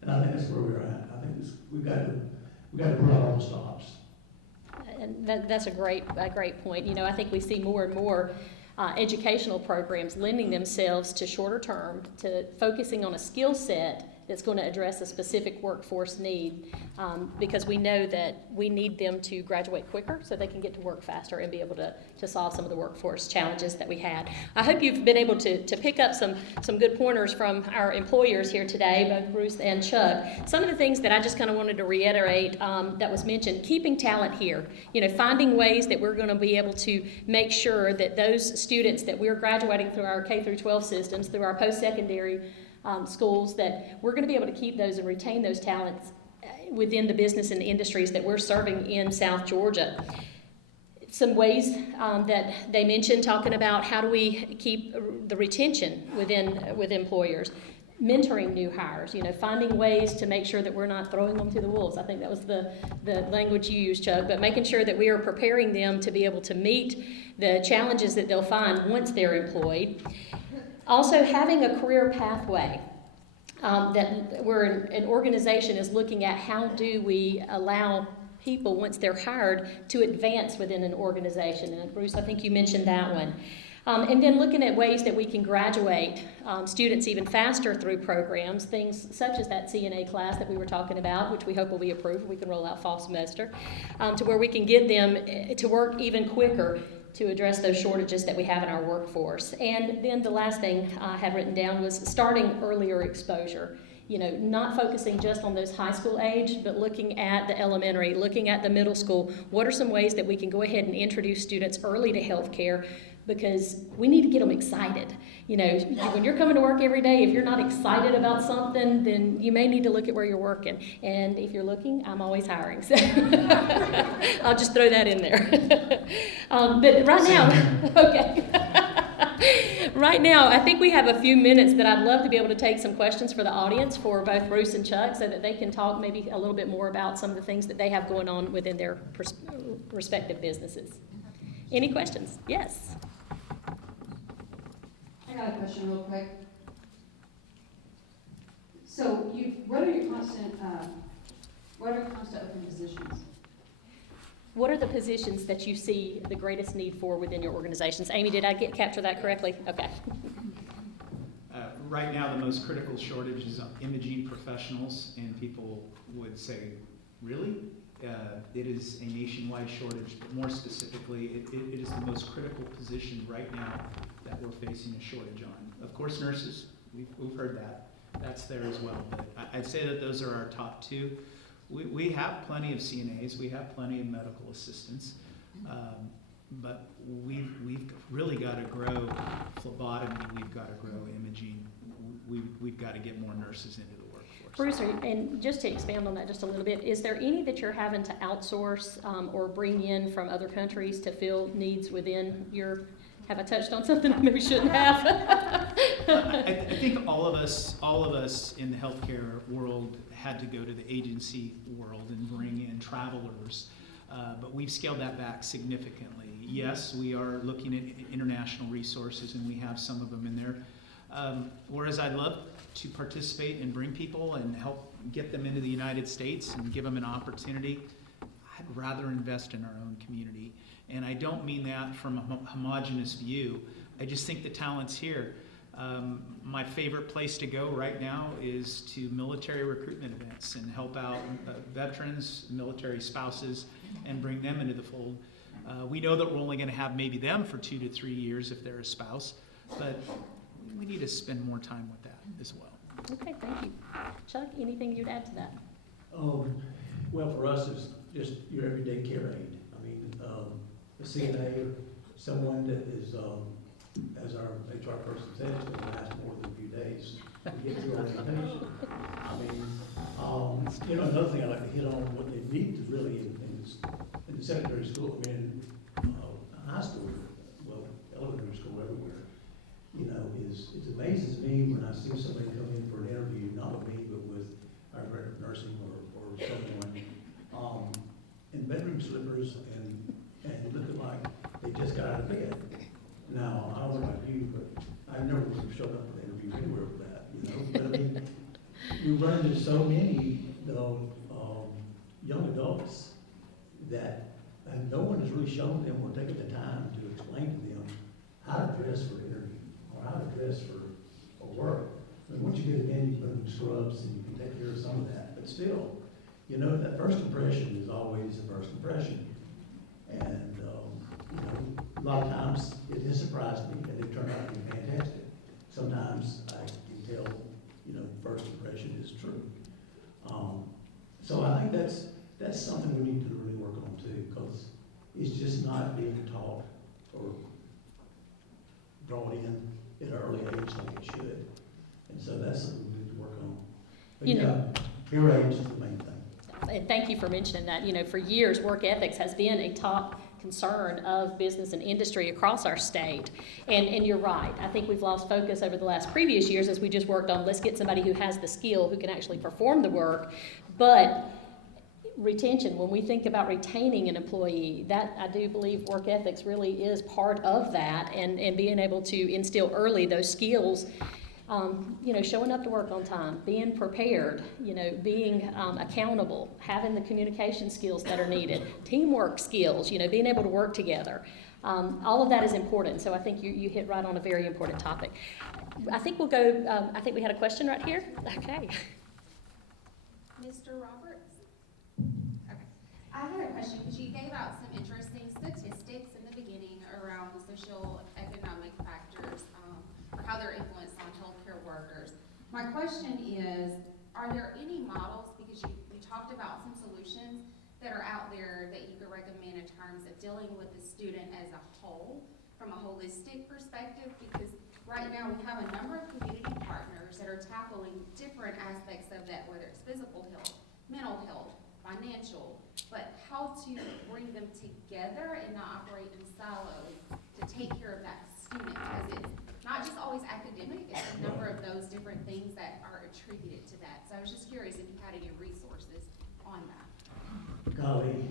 And I think that's where we're at. I think we've got to put out all the stops. And that's a great point. I think we see more and more educational programs lending themselves to shorter term, to focusing on a skill set that's going to address a specific workforce need, because we know that we need them to graduate quicker so they can get to work faster and be able to solve some of the workforce challenges that we had. I hope you've been able to pick up some good pointers from our employers here today, both Bruce and Chuck. Some of the things that I just kind of wanted to reiterate that was mentioned: keeping talent here, finding ways that we're going to be able to make sure that those students that we're graduating through our K through 12 systems, through our post-secondary schools, that we're going to be able to keep those and retain those talents within the business and industries that we're serving in South Georgia. Some ways that they mentioned, talking about how do we keep the retention with employers. Mentoring new hires, finding ways to make sure that we're not throwing them to the wolves. I think that was the language you used, Chuck, but making sure that we are preparing them to be able to meet the challenges that they'll find once they're employed. Also, having a career pathway. That where an organization is looking at how do we allow people, once they're hired, to advance within an organization. And Bruce, I think you mentioned that one. And then looking at ways that we can graduate students even faster through programs, things such as that CNA class that we were talking about, which we hope will be approved. We can roll out fall semester, to where we can get them to work even quicker to address those shortages that we have in our workforce. And then the last thing I had written down was starting earlier exposure. Not focusing just on those high school age, but looking at the elementary, looking at the middle school. What are some ways that we can go ahead and introduce students early to healthcare? Because we need to get them excited. When you're coming to work every day, if you're not excited about something, then you may need to look at where you're working. And if you're looking, I'm always hiring. So I'll just throw that in there. But right now, okay. Right now, I think we have a few minutes that I'd love to be able to take some questions for the audience for both Bruce and Chuck, so that they can talk maybe a little bit more about some of the things that they have going on within their respective businesses. Any questions? Yes. I got a question real quick. So what are constant open positions? What are the positions that you see the greatest need for within your organizations? Amy, did I capture that correctly? Okay. Right now, the most critical shortage is imaging professionals, and people would say, really? It is a nationwide shortage, but more specifically, it is the most critical position right now that we're facing a shortage on. Of course, nurses, we've heard that. That's there as well. But I'd say that those are our top two. We have plenty of CNAs, we have plenty of medical assistants, but we've really got to grow phlebotomy, we've got to grow imaging, we've got to get more nurses into the workforce. Bruce, and just to expand on that just a little bit, is there any that you're having to outsource or bring in from other countries to fill needs within your? Have I touched on something I maybe shouldn't have? I think all of us in the healthcare world had to go to the agency world and bring in travelers, but we've scaled that back significantly. Yes, we are looking at international resources, and we have some of them in there. Whereas I'd love to participate and bring people and help get them into the United States and give them an opportunity, I'd rather invest in our own community. And I don't mean that from a homogenous view. I just think the talent's here. My favorite place to go right now is to military recruitment events and help out veterans, military spouses, and bring them into the fold. We know that we're only going to have maybe them for 2 to 3 years if they're a spouse, but we need to spend more time with that as well. Okay, thank you. Chuck, anything you'd add to that? Well, for us, it's just your everyday care aide. I mean, a CNA, someone that is, as our HR person said, it's going to last more than a few days to get through orientation. I mean, another thing I'd like to hit on, what they need is really in the secondary school, I mean, high school, well, elementary school, everywhere, it amazes me when I see somebody come in for an interview, not with me, but with our director of nursing or someone, in bedroom slippers and looking like they just got out of bed. Now, I don't know about you, but I've never showed up for the interview anywhere with that, But I mean, we run into so many young adults that no one has really shown them or taken the time to explain to them how to dress for an interview or how to dress for work. And once you you get them in, you put them in scrubs, and you can take care of some of that. But still, you know, that first impression is always the first impression. And, you know, a lot of times it has surprised me, and they turn out to be fantastic. Sometimes I can tell, you know, first impression is true. So I think that's something we need to really work on too, because it's just not being taught or brought in at an early age like it should. And so that's something we need to work on. But You yeah, know, peer age is the main thing. And thank you for mentioning that. You know, for years, work ethics has been a top concern of business and industry across our state. And you're right. I think we've lost focus over the last previous years as we just worked on, let's get somebody who has the skill, who can actually perform the work. But retention, when we think about retaining an employee, that I do believe work ethics really is part of that, and being able to instill early those skills. You know, showing up to work on time, being prepared, you know, being accountable, having the communication skills that are needed, teamwork skills, you know, being able to work together. All of that is important. So I think you hit right on a very important topic. I think we'll go, I think we had a question right here. Okay. Mr. Roberts? Okay. I had a question because you gave out some interesting statistics in the beginning around the social economic factors, or how they're influenced on healthcare workers. My question is, are there any models, because you talked about some solutions that are out there that you could recommend in terms of dealing with the student as a whole, from a holistic perspective? Because right now we have a number of community partners that are tackling different aspects of that, whether it's physical health, mental health, financial, but how to bring them together and not operate in silos to take care of that student, because it's not just always academic, it's a number of those different things that are attributed to that. So I was just curious if you had any resources on that. Golly,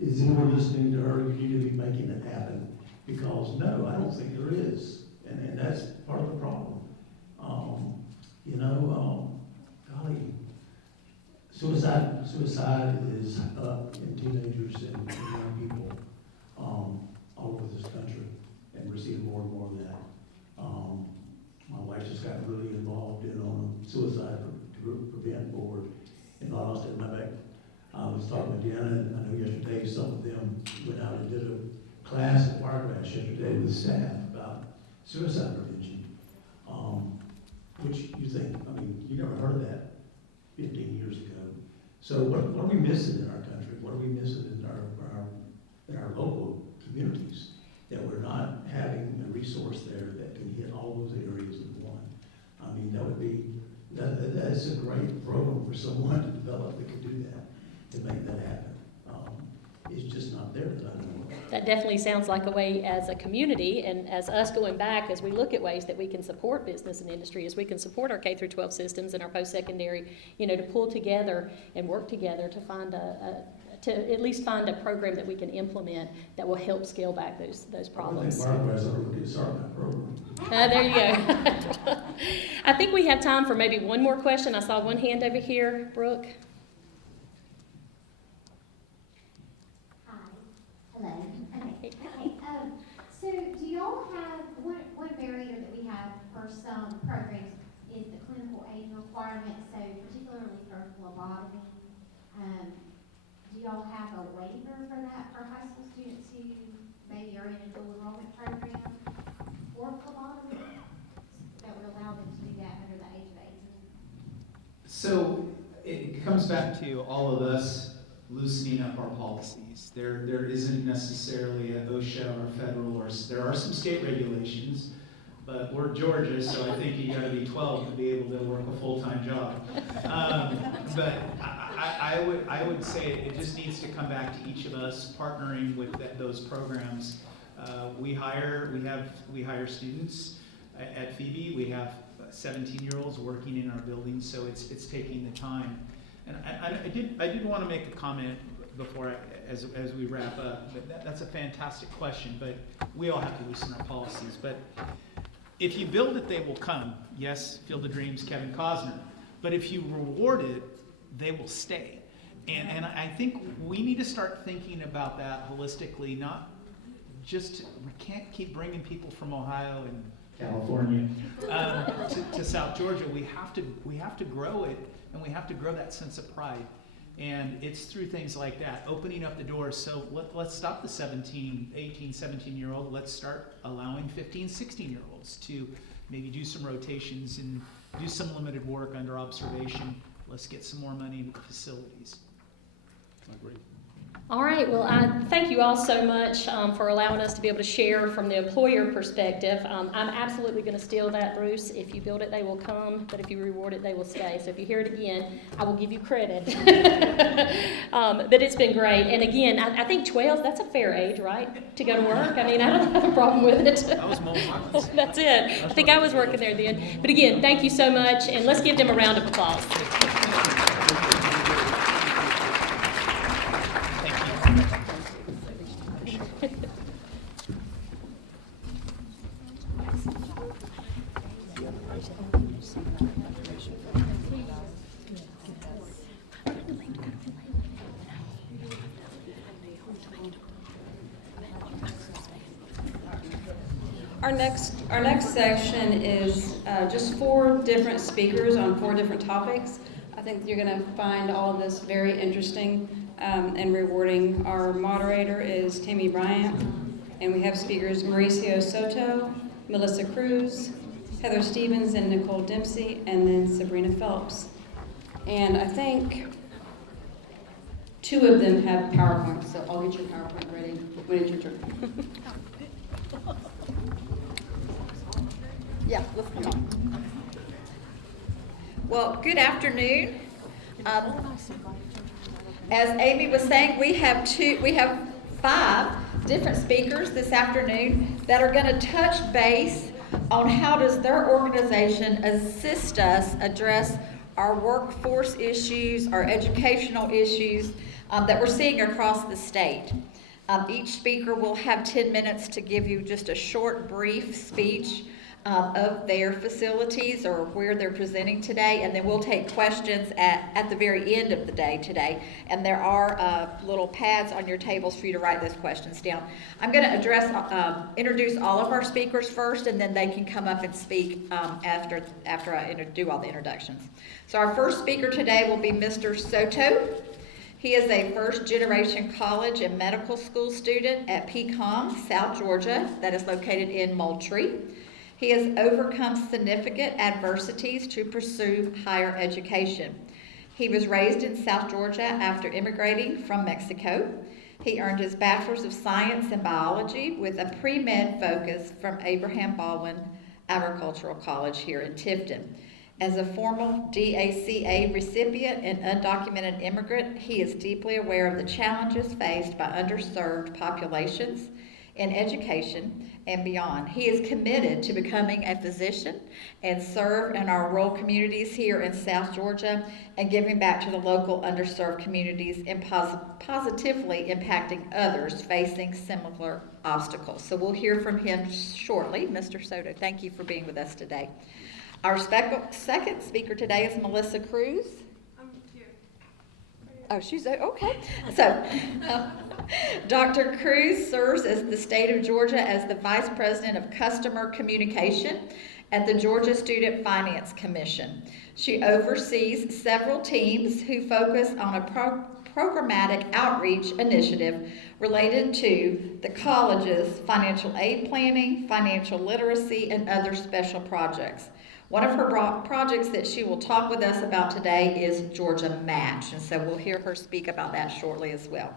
is anyone listening to her? You need to be making it happen, because no, I don't think there is, and that's part of the problem. You know, golly, suicide is up in teenagers and young people all over this country, and we're seeing more and more of that. My wife just got really involved on a suicide prevent board in Austin. I was talking with DeAnnia, and I know yesterday some of them went out and did a class at Wiregrass yesterday with staff about suicide prevention, which you think, I mean, you never heard of that 15 years ago. So what are we missing in our country? What are we missing in our local communities that we're not having a resource there that can hit all those areas in one? I mean, that's a great program for someone to develop that could do that, to make that happen. It's just not there that I know of. That definitely sounds like a way as a community, and as us going back, as we look at ways that we can support business and industry, as we can support our K through 12 systems and our post-secondary, you know, to pull together and work together to find to at least find a program that we can implement that will help scale back those problems. I think Wiregrass ought to look at starting that program. There you go. I think we have time for maybe one more question. I saw one hand over here, Brooke. Hello. Okay. So do y'all have, one barrier that we have for some programs is the clinical age requirement, so particularly for phlebotomy. Do y'all have a waiver for that for high school students who maybe are in a dual enrollment program or phlebotomy that would allow them to do that under the age of 18? So it comes back to all of us loosening up our policies. There isn't necessarily a OSHA or federal, or there are some state regulations, but we're Georgia, so I think you got to be 12 to be able to work a full-time job. But I would say it just needs to come back to each of us partnering with those programs. We hire students at Phoebe. We have 17-year-olds working in our building, so it's taking the time. And I did want to make a comment before as we wrap up. That's a fantastic question, but we all have to loosen our policies. But if you build it, they will come. Yes, Field of Dreams, Kevin Costner. But if you reward it, they will stay. And I think we need to start thinking about that holistically, not just, we can't keep bringing people from Ohio and California, to South Georgia. We have to grow it, and we have to grow that sense of pride. And it's through things like that, opening up the doors. So let's stop the 18, 17-year-old. Let's start allowing 15, 16-year-olds to maybe do some rotations and do some limited work under observation. Let's get some more money into the facilities. I agree. All right, well, I thank you all so much for allowing us to be able to share from the employer perspective. I'm absolutely going to steal that, Bruce. If you build it, they will come, but if you reward it, they will stay. So if you hear it again, I will give you credit. But it's been great. And again, I think 12, that's a fair age, right, to go to work? I mean, I don't have a problem with it. That was Mulholland's. That's it. I think I was working there then. But again, thank you so much, and let's give them a round of applause. Our next section is just 4 different speakers on 4 different topics. I think you're going to find all of this very interesting and rewarding. Our moderator is Tammy Bryant, and we have speakers Maurico Soto, Melissa Cruz, Heather Stevens, and Nicole Dempsey, and then Sabrina Phelps. And I think 2 of them have PowerPoint, so I'll get your PowerPoint ready when it's your turn. Yeah, let's come on. Well, good afternoon. As Amy was saying, we have 5 different speakers this afternoon that are going to touch base on how does their organization assist us address our workforce issues, our educational issues that we're seeing across the state. Each speaker will have 10 minutes to give you just a short, brief speech of their facilities or where they're presenting today, and then we'll take questions at the very end of the day today. And there are little pads on your tables for you to write those questions down. I'm going to introduce all of our speakers first, and then they can come up and speak after I do all the introductions. So our first speaker today will be Mr. Soto. He is a first-generation college and medical school student at PCOM, South Georgia, that is located in Moultrie. He has overcome significant adversities to pursue higher education. He was raised in South Georgia after immigrating from Mexico. He earned his Bachelor's of Science in Biology with a pre-med focus from Abraham Baldwin Agricultural College here in Tifton. As a former DACA recipient and undocumented immigrant, he is deeply aware of the challenges faced by underserved populations in education and beyond. He is committed to becoming a physician and serve in our rural communities here in South Georgia and giving back to the local underserved communities and positively impacting others facing similar obstacles. So we'll hear from him shortly. Mr. Soto, thank you for being with us today. Our second speaker today is Melissa Cruz. Oh, she's okay. So, Dr. Cruz serves as the state of Georgia as the Vice President of Customer Communication at the Georgia Student Finance Commission. She oversees several teams who focus on a programmatic outreach initiative related to the college's financial aid planning, financial literacy, and other special projects. One of her projects that she will talk with us about today is Georgia Match, and so we'll hear her speak about that shortly as well.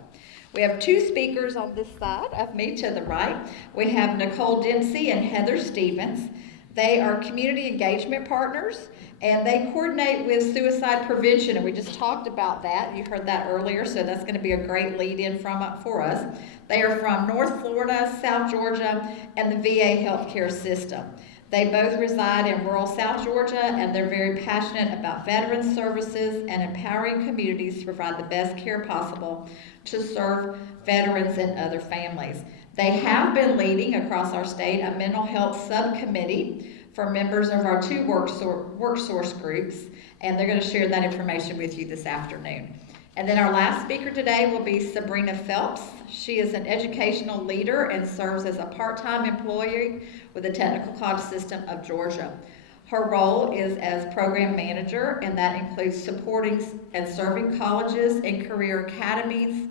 We have 2 speakers on this side of me to the right. We have Nicole Dempsey and Heather Stevens. They are community engagement partners, and they coordinate with suicide prevention, and we just talked about that. You heard that earlier, so that's going to be a great lead-in for us. They are from North Florida, South Georgia, and the VA healthcare system. They both reside in rural South Georgia, and they're very passionate about veteran services and empowering communities to provide the best care possible to serve veterans and other families. They have been leading across our state a mental health subcommittee for members of our 2 work source groups, and they're going to share that information with you this afternoon. And then our last speaker today will be Sabrina Phelps. She is an educational leader and serves as a part-time employee with the Technical College System of Georgia. Her role is as program manager, and that includes supporting and serving colleges and career academies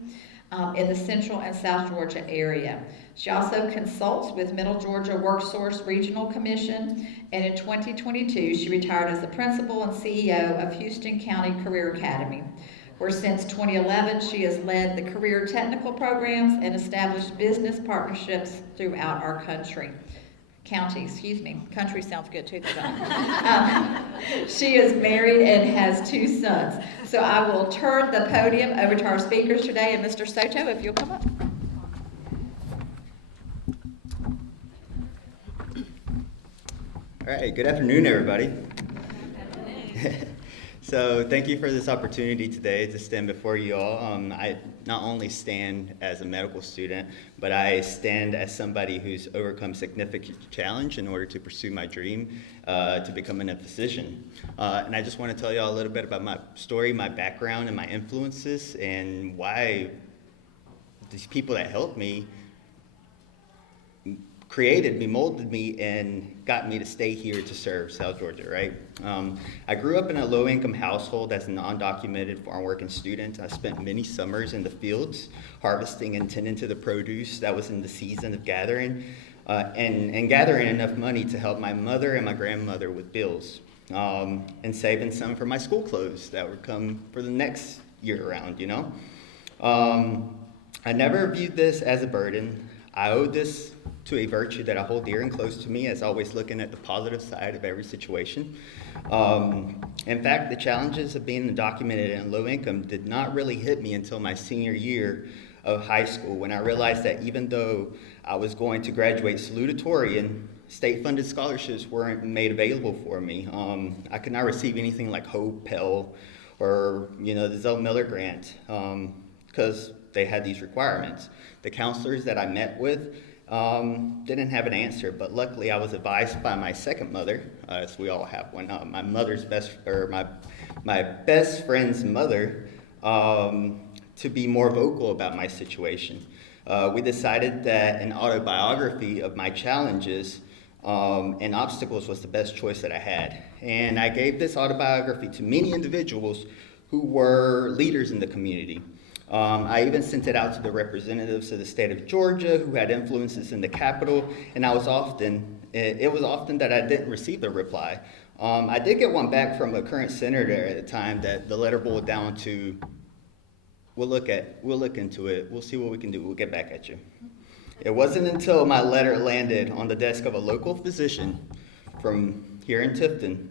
in the Central and South Georgia area. She also consults with Middle Georgia WorkSource Regional Commission, and in 2022, she retired as the principal and CEO of Houston County Career Academy, where since 2011, she has led the career technical programs and established business partnerships throughout our country. Country sounds good too. She is married and has 2 sons. So I will turn the podium over to our speakers today, and Mr. Soto, if you'll come up. All right, good afternoon, everybody. So thank you for this opportunity today to stand before you all. I not only stand as a medical student, but I stand as somebody who's overcome significant challenge in order to pursue my dream to becoming a physician. And I just want to tell you all a little bit about my story, my background, and my influences, and why these people that helped me created me, molded me, and got me to stay here to serve South Georgia, right? I grew up in a low-income household as an undocumented farm-working student. I spent many summers in the fields, harvesting and tending to the produce that was in the season of gathering, and gathering enough money to help my mother and my grandmother with bills, and saving some for my school clothes that would come for the next year around, you know? I never viewed this as a burden. I owed this to a virtue that I hold dear and close to me, as always looking at the positive side of every situation. In fact, the challenges of being undocumented and low income did not really hit me until my senior year of high school, when I realized that even though I was going to graduate salutatorian, state-funded scholarships weren't made available for me. I could not receive anything like Hope, Pell, or the Zell Miller grant, because they had these requirements. The counselors that I met with didn't have an answer, but luckily I was advised by my second mother, as we all have one, my best friend's mother, to be more vocal about my situation. We decided that an autobiography of my challenges and obstacles was the best choice that I had. And I gave this autobiography to many individuals who were leaders in the community. I even sent it out to the representatives of the state of Georgia who had influences in the Capitol, and it was often that I didn't receive a reply. I did get one back from a current senator at the time that the letter boiled down to, we'll look into it, we'll see what we can do, we'll get back at you. It wasn't until my letter landed on the desk of a local physician from here in Tifton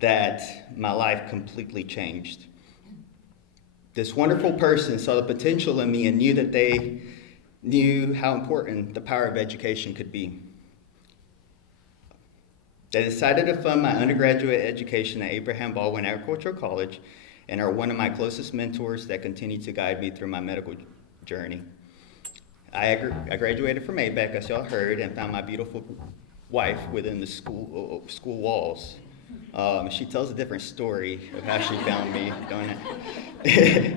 that my life completely changed. This wonderful person saw the potential in me and knew that they knew how important the power of education could be. They decided to fund my undergraduate education at Abraham Baldwin Agricultural College and are one of my closest mentors that continue to guide me through my medical journey. I graduated from ABEC, as y'all heard, and found my beautiful wife within the school walls. She tells a different story of how she found me, don't it?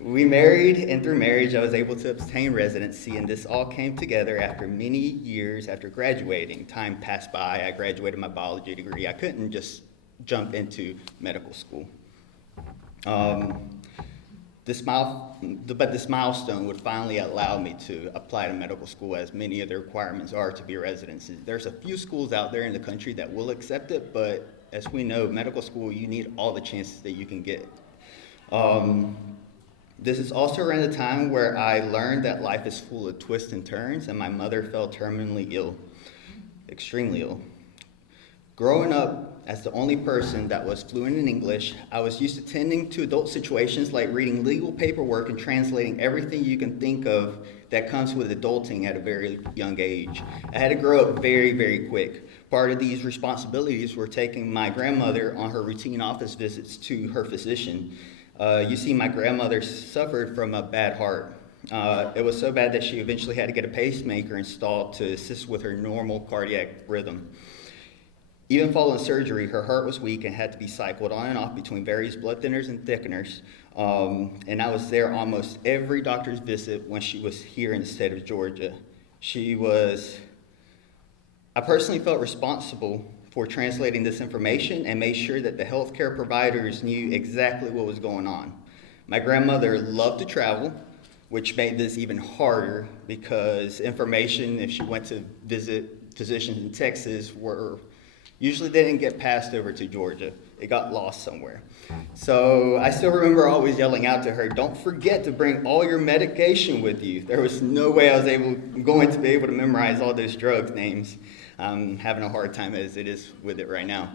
We married, and through marriage, I was able to obtain residency, and this all came together after many years after graduating. Time passed by, I graduated my biology degree. I couldn't just jump into medical school. This milestone would finally allow me to apply to medical school, as many of the requirements are to be a resident. There's a few schools out there in the country that will accept it, but as we know, medical school, you need all the chances that you can get. This is also around the time where I learned that life is full of twists and turns, and my mother fell terminally ill, extremely ill. Growing up as the only person that was fluent in English, I was used to tending to adult situations like reading legal paperwork and translating everything you can think of that comes with adulting at a very young age. I had to grow up very, very quick. Part of these responsibilities were taking my grandmother on her routine office visits to her physician. You see, my grandmother suffered from a bad heart. It was so bad that she eventually had to get a pacemaker installed to assist with her normal cardiac rhythm. Even following surgery, her heart was weak and had to be cycled on and off between various blood thinners and thickeners. And I was there almost every doctor's visit when she was here in the state of Georgia. I personally felt responsible for translating this information and made sure that the healthcare providers knew exactly what was going on. My grandmother loved to travel, which made this even harder because information, if she went to visit physicians in Texas, usually they didn't get passed over to Georgia. It got lost somewhere. So I still remember always yelling out to her, "Don't forget to bring all your medication with you." There was no way I was going to be able to memorize all those drug names. I'm having a hard time as it is with it right now.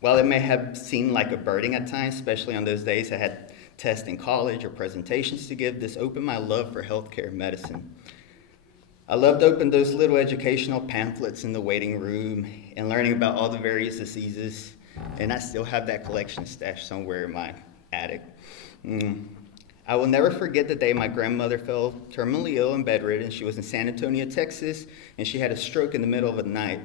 While it may have seemed like a burden at times, especially on those days I had tests in college or presentations to give, this opened my love for healthcare medicine. I loved opening those little educational pamphlets in the waiting room and learning about all the various diseases, and I still have that collection stashed somewhere in my attic. I will never forget the day my grandmother fell terminally ill and bedridden. She was in San Antonio, Texas, and she had a stroke in the middle of the night.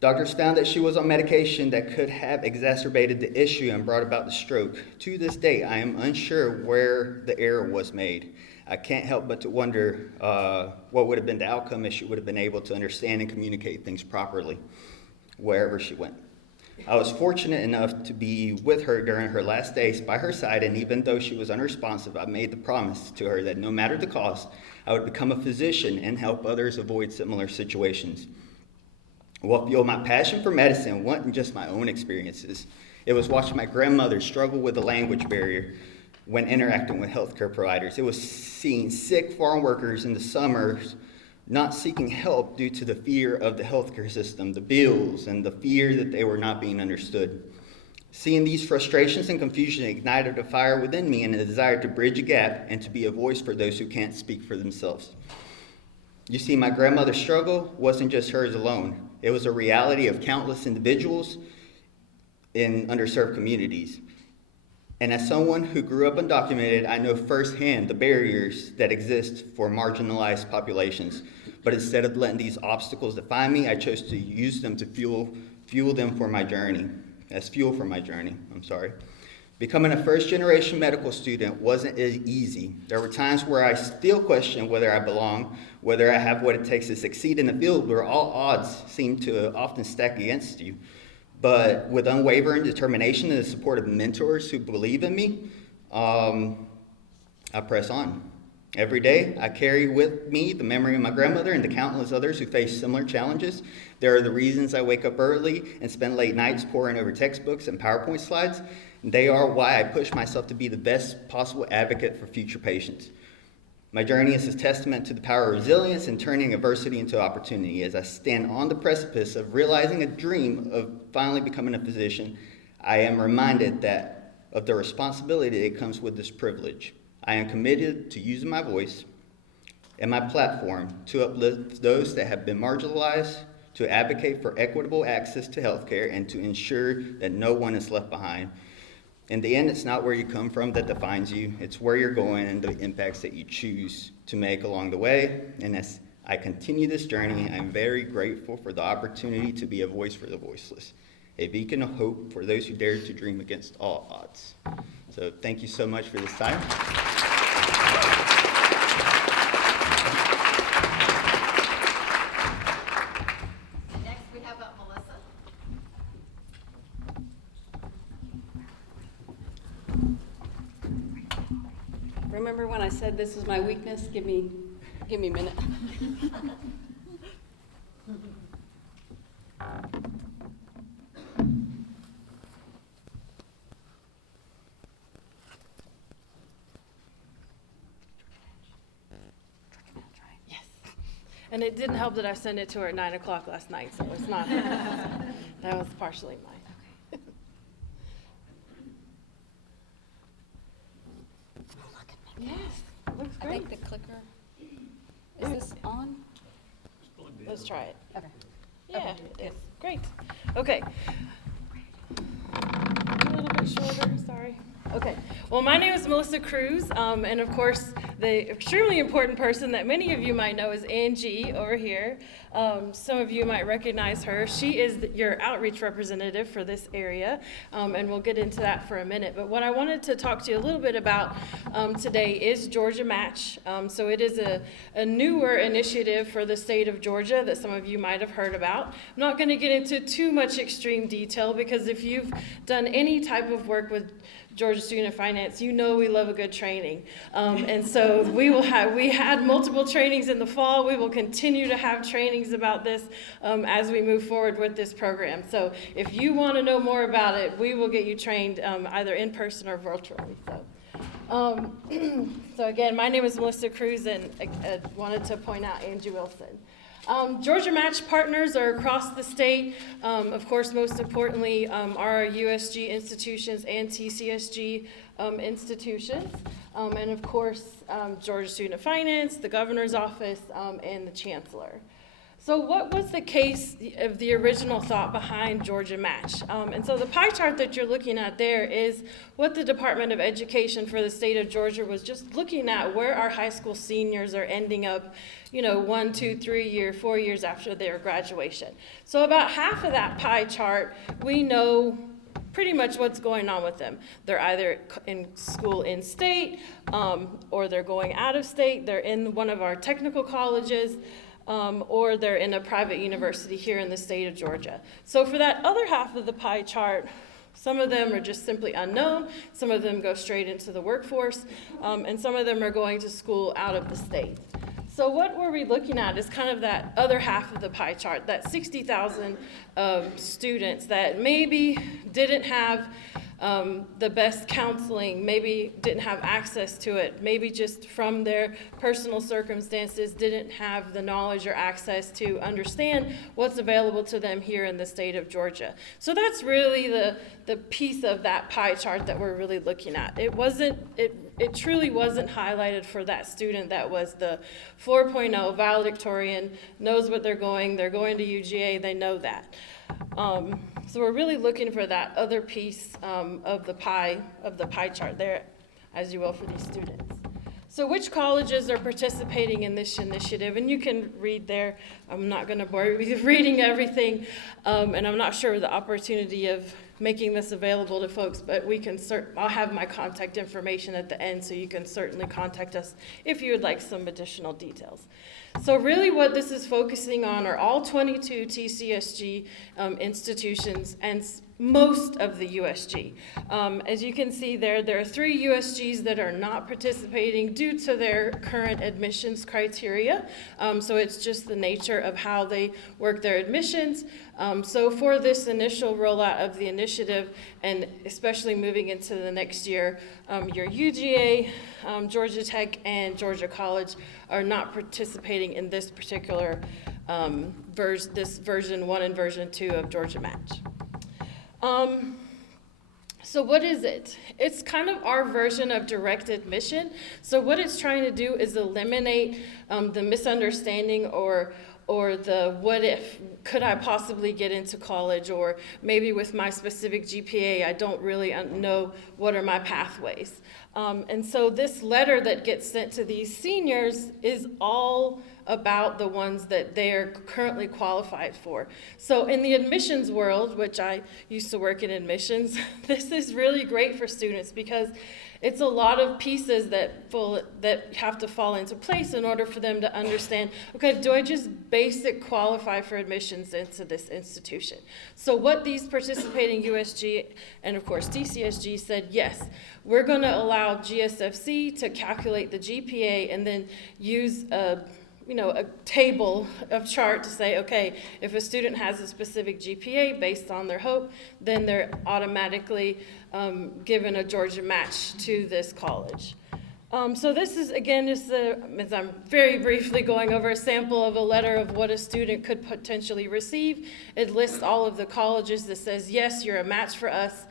Doctors found that she was on medication that could have exacerbated the issue and brought about the stroke. To this day, I am unsure where the error was made. I can't help but to wonder what would have been the outcome if she would have been able to understand and communicate things properly wherever she went. I was fortunate enough to be with her during her last days by her side, and even though she was unresponsive, I made the promise to her that no matter the cost, I would become a physician and help others avoid similar situations. What fueled my passion for medicine wasn't just my own experiences. It was watching my grandmother struggle with the language barrier when interacting with healthcare providers. It was seeing sick farm workers in the summers not seeking help due to the fear of the healthcare system, the bills, and the fear that they were not being understood. Seeing these frustrations and confusion ignited a fire within me and a desire to bridge a gap and to be a voice for those who can't speak for themselves. You see, my grandmother's struggle wasn't just hers alone. It was a reality of countless individuals in underserved communities. And as someone who grew up undocumented, I know firsthand the barriers that exist for marginalized populations. But instead of letting these obstacles define me, I chose to use them to fuel them for my journey, as fuel for my journey, Becoming a first-generation medical student wasn't easy. There were times where I still questioned whether I belong, whether I have what it takes to succeed in a field where all odds seem to often stack against you. But with unwavering determination and the support of mentors who believe in me, I press on. Every day, I carry with me the memory of my grandmother and the countless others who face similar challenges. There are the reasons I wake up early and spend late nights poring over textbooks and PowerPoint slides. They are why I push myself to be the best possible advocate for future patients. My journey is a testament to the power of resilience and turning adversity into opportunity. As I stand on the precipice of realizing a dream of finally becoming a physician, I am reminded of the responsibility that comes with this privilege. I am committed to using my voice and my platform to uplift those that have been marginalized, to advocate for equitable access to healthcare, and to ensure that no one is left behind. In the end, it's not where you come from that defines you. It's where you're going and the impacts that you choose to make along the way. And as I continue this journey, I'm very grateful for the opportunity to be a voice for the voiceless, a beacon of hope for those who dare to dream against all odds. So thank you so much for this time. Next, we have Melissa. Remember when I said this is my weakness? Give me a minute. Yes. And it didn't help that I sent it to her at 9 o'clock last night, so it's not. That was partially mine. Yes, looks great. I think the clicker, is this on? Let's try it. Okay. Yeah, it is. Great. Okay. A little bit shorter, sorry. Okay. Well, my name is Melissa Cruz, and of course, the extremely important person that many of you might know is Angie over here. Some of you might recognize her. She is your outreach representative for this area, and we'll get into that for a minute. But what I wanted to talk to you a little bit about today is Georgia Match. So it is a newer initiative for the state of Georgia that some of you might have heard about. I'm not going to get into too much extreme detail because if you've done any type of work with Georgia Student Finance, you know we love a good training. And so we had multiple trainings in the fall. We will continue to have trainings about this as we move forward with this program. So if you want to know more about it, we will get you trained either in person or virtually. So again, my name is Melissa Cruz, and I wanted to point out Angie Wilson. Georgia Match partners are across the state. Of course, most importantly, are USG institutions and TCSG institutions. And of course, Georgia Student Finance, the governor's office, and the chancellor. So what was the case of the original thought behind Georgia Match? And so the pie chart that you're looking at there is what the Department of Education for the state of Georgia was just looking at where our high school seniors are ending up, 1, 2, 3 4 years after their graduation. So about half of that pie chart, we know pretty much what's going on with them. They're either in school in state, or they're going out of state. They're in one of our technical colleges, or they're in a private university here in the state of Georgia. So for that other half of the pie chart, some of them are just simply unknown, some of them go straight into the workforce, and some of them are going to school out of the state. So what were we looking at is kind of that other half of the pie chart, that 60,000 students that maybe didn't have the best counseling, maybe didn't have access to it, maybe just from their personal circumstances didn't have the knowledge or access to understand what's available to them here in the state of Georgia. So that's really the piece of that pie chart that we're really looking at. It truly wasn't highlighted for that student that was the 4.0 valedictorian, knows what they're going to UGA, they know that. So we're really looking for that other piece of the pie chart there, as you will, for these students. So which colleges are participating in this initiative? And you can read there. I'm not going to bore you with reading everything, and I'm not sure the opportunity of making this available to folks, but I'll have my contact information at the end, so you can certainly contact us if you would like some additional details. So really what this is focusing on are all 22 TCSG institutions and most of the USG. As you can see there are 3 USGs that are not participating due to their current admissions criteria. So it's just the nature of how they work their admissions. So for this initial rollout of the initiative, and especially moving into the next year, your UGA, Georgia Tech, and Georgia College are not participating in this particular this version 1 and version 2 of Georgia Match. So what is it? It's kind of our version of direct admission. So what it's trying to do is eliminate the misunderstanding or the what if, could I possibly get into college, or maybe with my specific GPA, I don't really know what are my pathways. And so this letter that gets sent to these seniors is all about the ones that they're currently qualified for. So in the admissions world, which I used to work in admissions, this is really great for students because it's a lot of pieces that have to fall into place in order for them to understand, okay, do I just basic qualify for admissions into this institution? So what these participating USG and of course TCSG said, yes, we're going to allow GSFC to calculate the GPA and then use a table of chart to say, okay, if a student has a specific GPA based on their hope, then they're automatically given a Georgia Match to this college. So this is, again, as I'm very briefly going over a sample of a letter of what a student could potentially receive. It lists all of the colleges that says, yes, you're a match for us.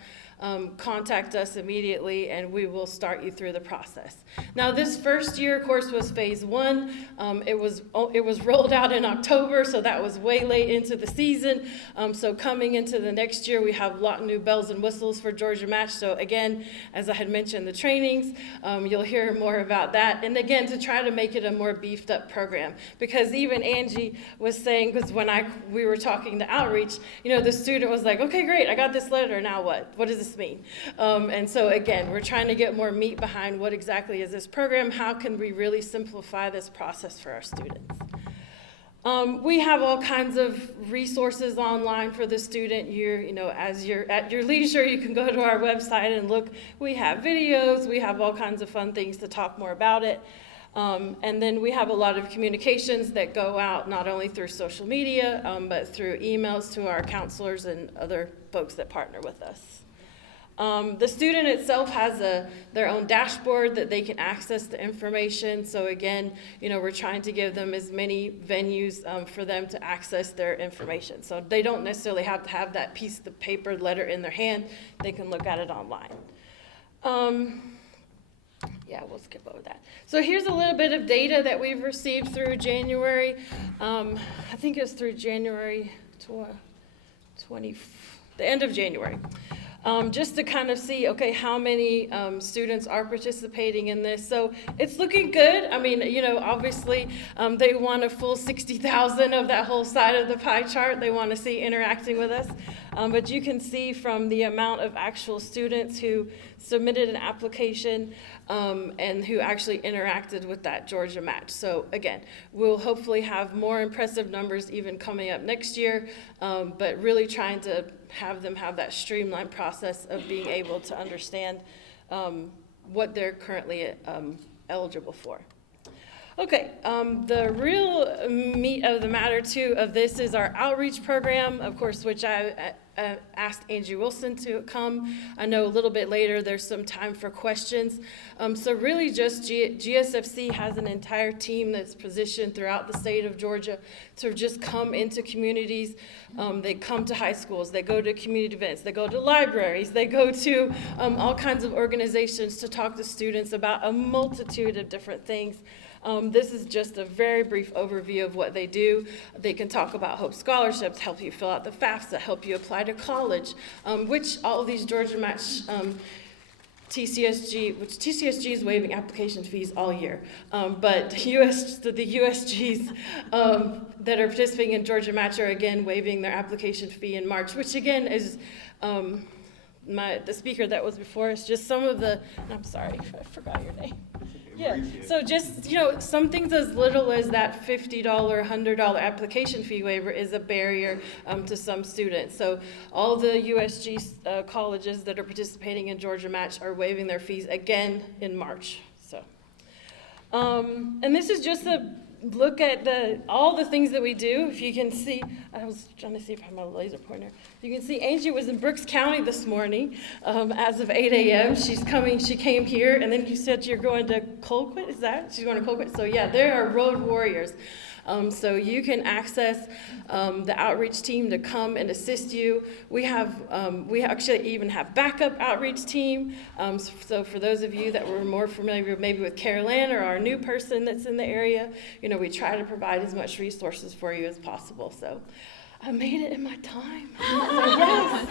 contact us immediately and we will start you through the process. Now, this first year, of course, was phase 1. It was rolled out in October, so that was way late into the season. So coming into the next year, we have a lot of new bells and whistles for Georgia Match. So again, as I had mentioned, the trainings, you'll hear more about that. And again, to try to make it a more beefed up program, because even Angie was saying, because when we were talking to outreach, the student was like, okay, great, I got this letter, now what? What does this mean? And so again, we're trying to get more meat behind what exactly is this program, how can we really simplify this process for our students. We have all kinds of resources online for the student. As you're at your leisure, you can go to our website and look. We have videos, we have all kinds of fun things to talk more about it. And then we have a lot of communications that go out not only through social media, but through emails to our counselors and other folks that partner with us. The student itself has their own dashboard that they can access the information. So again, we're trying to give them as many venues for them to access their information. So they don't necessarily have to have that piece of paper letter in their hand. They can look at it online. Yeah, we'll skip over that. So here's a little bit of data that we've received through January. I think it was through January 20, the end of January. Just to kind of see, okay, how many students are participating in this. So it's looking good. I mean, obviously they want a full 60,000 of that whole side of the pie chart. They want to see interacting with us. But you can see from the amount of actual students who submitted an application and who actually interacted with that Georgia Match. So again, we'll hopefully have more impressive numbers even coming up next year, but really trying to have them have that streamlined process of being able to understand what they're currently eligible for. Okay, the real meat of the matter too of this is our outreach program, of course, which I asked Angie Wilson to come. I know a little bit later there's some time for questions. So really just GSFC has an entire team that's positioned throughout the state of Georgia to just come into communities. They come to high schools, they go to community events, they go to libraries, they go to all kinds of organizations to talk to students about a multitude of different things. This is just a very brief overview of what they do. They can talk about Hope Scholarships, help you fill out the FAFSA, help you apply to college, which all of these Georgia Match TCSG, which TCSG is waiving application fees all year, but the USGs that are participating in Georgia Match are again waiving their application fee in March, which again is the speaker that was before us, just some of the, I'm sorry, I forgot your name. Yeah, so just, some things as little as that $50, $100 application fee waiver is a barrier to some students. So all the USG colleges that are participating in Georgia Match are waiving their fees again in March. So, and this is just a look at all the things that we do. If you can see, I was trying to see if I have my laser pointer. You can see Angie was in Brooks County this morning as of 8 a.m. She came here, and then you said you're going to Colquitt, is that? She's going to Colquitt? So yeah, they are road warriors. So you can access the outreach team to come and assist you. We actually even have backup outreach team. So for those of you that were more familiar maybe with Carol Ann or our new person that's in the area, we try to provide as much resources for you as possible. So I made it in my time. Yes,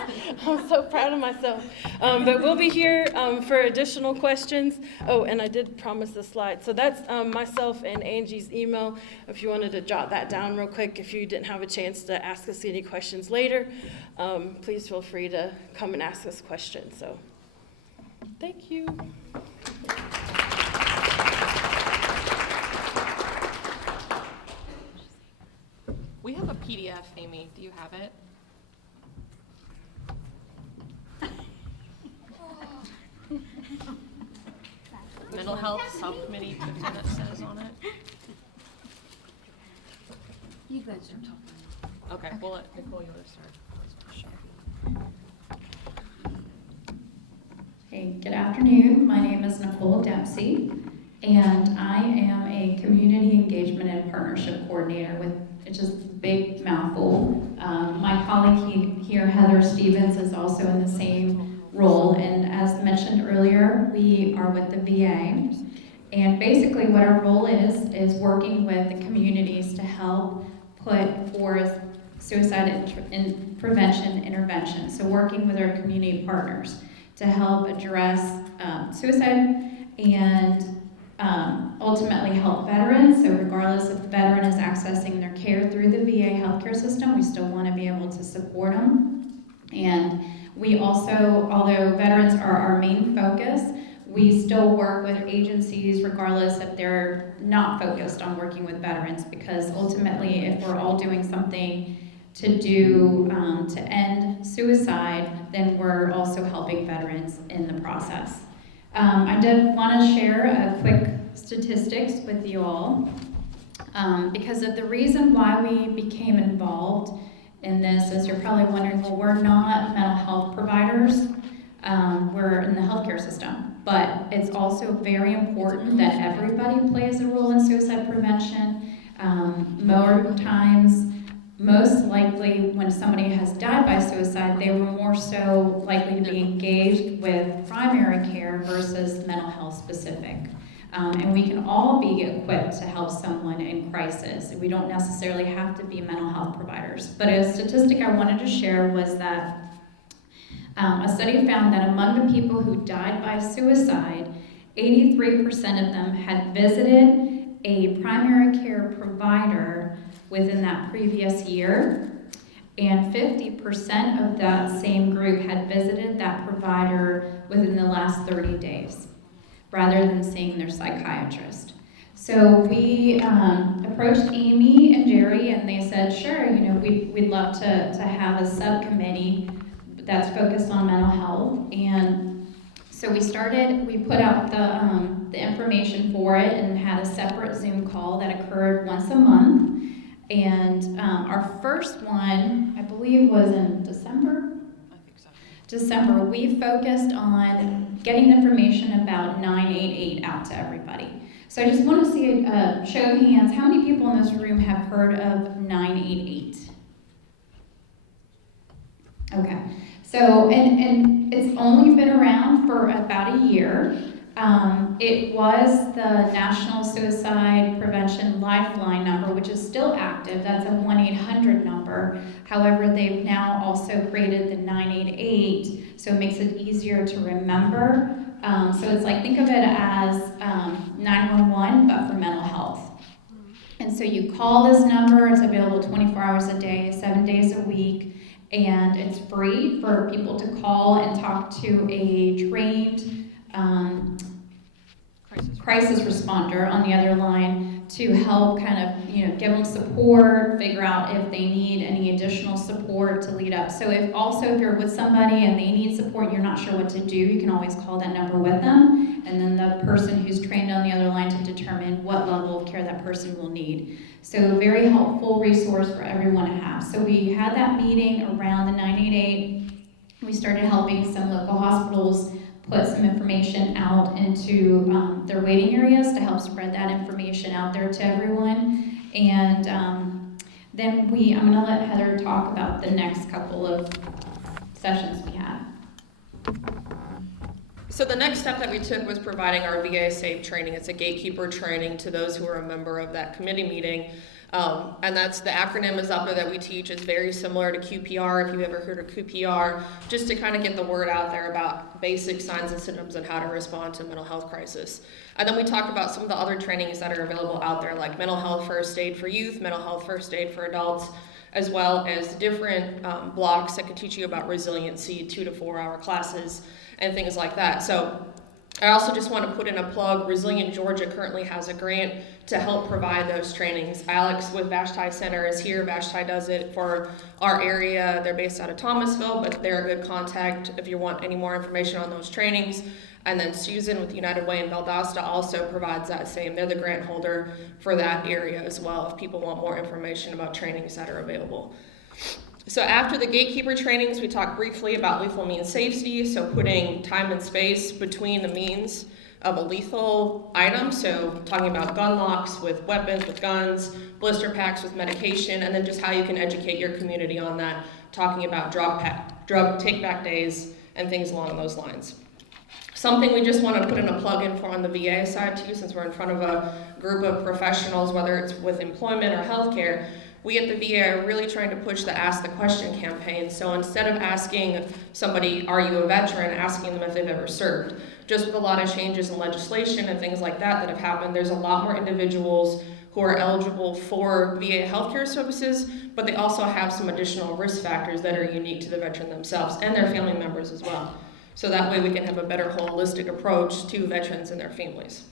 I'm so proud of myself. But we'll be here for additional questions. Oh, and I did promise the slide. So that's myself and Angie's email. If you wanted to jot that down real quick, if you didn't have a chance to ask us any questions later, please feel free to come and ask us questions. So thank you. We have a PDF, Amy. Do you have it? Mental Health Subcommittee, 15 that says on it. You guys start talking. Okay, well, Nicole, you want to start? Sure. Hey, good afternoon. My name is Nicole Dempsey, and I am a Community Engagement and Partnership Coordinator with, it's just a big mouthful. My colleague here, Heather Stevens, is also in the same role. more with the VA. And basically what our role is working with the communities to help put forth suicide prevention intervention. So working with our community partners to help address suicide and ultimately help veterans. So regardless if the veteran is accessing their care through the VA healthcare system, we still want to be able to support them. And we also, although veterans are our main focus, we still work with agencies regardless if they're not focused on working with veterans, because ultimately if we're all doing something to end suicide, then we're also helping veterans in the process. I did want to share a quick statistics with you all, because of the reason why we became involved in this is you're probably wondering, well, we're not mental health providers, we're in the healthcare system, but it's also very important that everybody plays a role in suicide prevention. More times, most likely when somebody has died by suicide, they were more so likely to be engaged with primary care versus mental health specific. And we can all be equipped to help someone in crisis. We don't necessarily have to be mental health providers. But a statistic I wanted to share was that a study found that among the people who died by suicide, 83% of them had visited a primary care provider within that previous year, and 50% of that same group had visited that provider within the last 30 days, rather than seeing their psychiatrist. So we approached Amy and Jerry, and they said, sure, we'd love to have a subcommittee that's focused on mental health. And so we put out the information for it and had a separate Zoom call that occurred once a month. And our first one, I believe, was in December? I think so. December. We focused on getting information about 988 out to everybody. So I just want to see a show of hands. How many people in this room have heard of 988? Okay. So, and it's only been around for about a year. It was the National Suicide Prevention Lifeline number, which is still active. That's a 1-800 number. However, they've now also created the 988, so it makes it easier to remember. So it's like, think of it as 911, but for mental health. And so you call this number, it's available 24 hours a day, 7 days a week, and it's free for people to call and talk to a trained crisis responder on the other line to help kind of, give them support, figure out if they need any additional support to lead up. So if you're with somebody and they need support, you're not sure what to do, you can always call that number with them, and then the person who's trained on the other line to determine what level of care that person will need. So very helpful resource for everyone to have. So we had that meeting around the 988. We started helping some local hospitals put some information out into their waiting areas to help spread that information out there to everyone. And then I'm going to let Heather talk about the next couple of sessions we had. So the next step that we took was providing our VA SAFE training. It's a gatekeeper training to those who are a member of that committee meeting. And that's the acronym is up there that we teach. Is very similar to QPR, if you've ever heard of QPR, just to kind of get the word out there about basic signs and symptoms and how to respond to mental health crisis. And then we talked about some of the other trainings that are available out there, like mental health first aid for youth, mental health first aid for adults, as well as different blocks that can teach you about resiliency, 2 to 4 hour classes, and things like that. So I also just want to put in a plug. Resilient Georgia currently has a grant to help provide those trainings. Alex with Vashti Center is here. Vashti does it for our area. They're based out of Thomasville, but they're a good contact if you want any more information on those trainings. And then Susan with United Way in Valdosta also provides that same. They're the grant holder for that area as well if people want more information about trainings that are available. So after the gatekeeper trainings, we talked briefly about lethal means safety, so putting time and space between the means of a lethal item, so talking about gun locks with weapons, with guns, blister packs with medication, and then just how you can educate your community on that, talking about drug take-back days and things along those lines. Something we just want to put in a plug in for on the VA side too, since we're in front of a group of professionals, whether it's with employment or healthcare, we at the VA are really trying to push the Ask the Question campaign. So instead of asking somebody, are you a veteran, asking them if they've ever served. Just with a lot of changes in legislation and things like that have happened, there's a lot more individuals who are eligible for VA healthcare services, but they also have some additional risk factors that are unique to the veteran themselves and their family members as well. So that way we can have a better holistic approach to veterans and their families.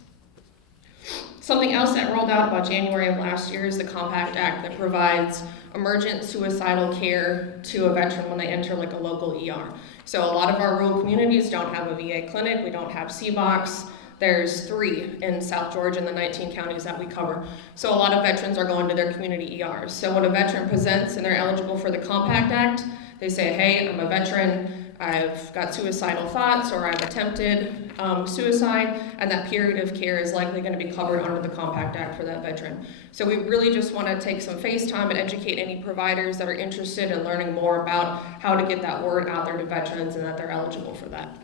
Something else that rolled out about January of last year is the Compact Act that provides emergent suicidal care to a veteran when they enter like a local ER. So a lot of our rural communities don't have a VA clinic, we don't have CBOCs. There's 3 in South Georgia in the 19 counties that we cover. So a lot of veterans are going to their community ERs. So when a veteran presents and they're eligible for the Compact Act, they say, hey, I'm a veteran, I've got suicidal thoughts, or I've attempted suicide, and that period of care is likely going to be covered under the Compact Act for that veteran. So we really just want to take some face time and educate any providers that are interested in learning more about how to get that word out there to veterans and that they're eligible for that.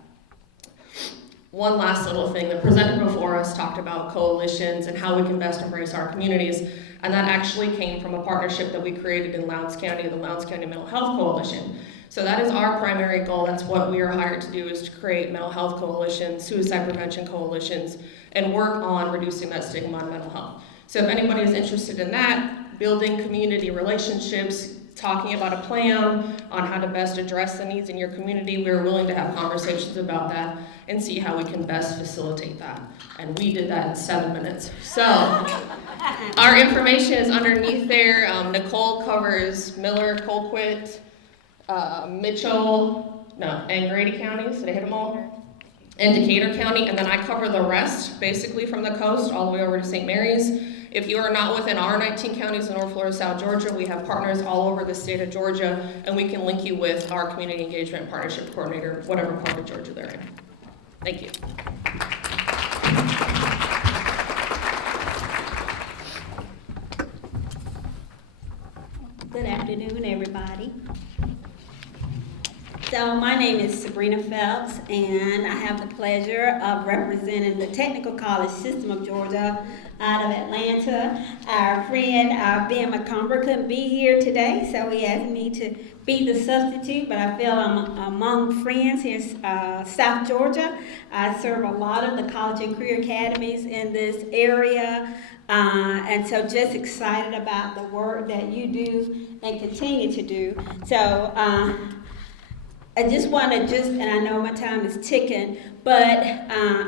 One last little thing, the presenter before us talked about coalitions and how we can best embrace our communities, and that actually came from a partnership that we created in Lowndes County, the Lowndes County Mental Health Coalition. So that is our primary goal. That's what we are hired to do, is to create mental health coalitions, suicide prevention coalitions, and work on reducing that stigma on mental health. So if anybody is interested in that, building community relationships, talking about a plan on how to best address the needs in your community, we're willing to have conversations about that and see how we can best facilitate that. And we did that in 7 minutes. So our information is underneath there. Nicole covers Miller, Colquitt, Mitchell, and Grady counties. Did I hit them all? And Decatur County, and then I cover the rest, basically from the coast all the way over to St. Mary's. If you are not within our 19 counties in North Florida, South Georgia, we have partners all over the state of Georgia, and we can link you with our community engagement partnership coordinator, whatever part of Georgia they're in. Thank you. Good afternoon, everybody. So my name is Sabrina Phelps, and I have the pleasure of representing the Technical College System of Georgia out of Atlanta. Our friend Ben McComber couldn't be here today, so he asked me to be the substitute, but I feel I'm among friends here in South Georgia. I serve a lot of the college and career academies in this area, and so just excited about the work that you do and continue to do. So I just want to and I know my time is ticking, but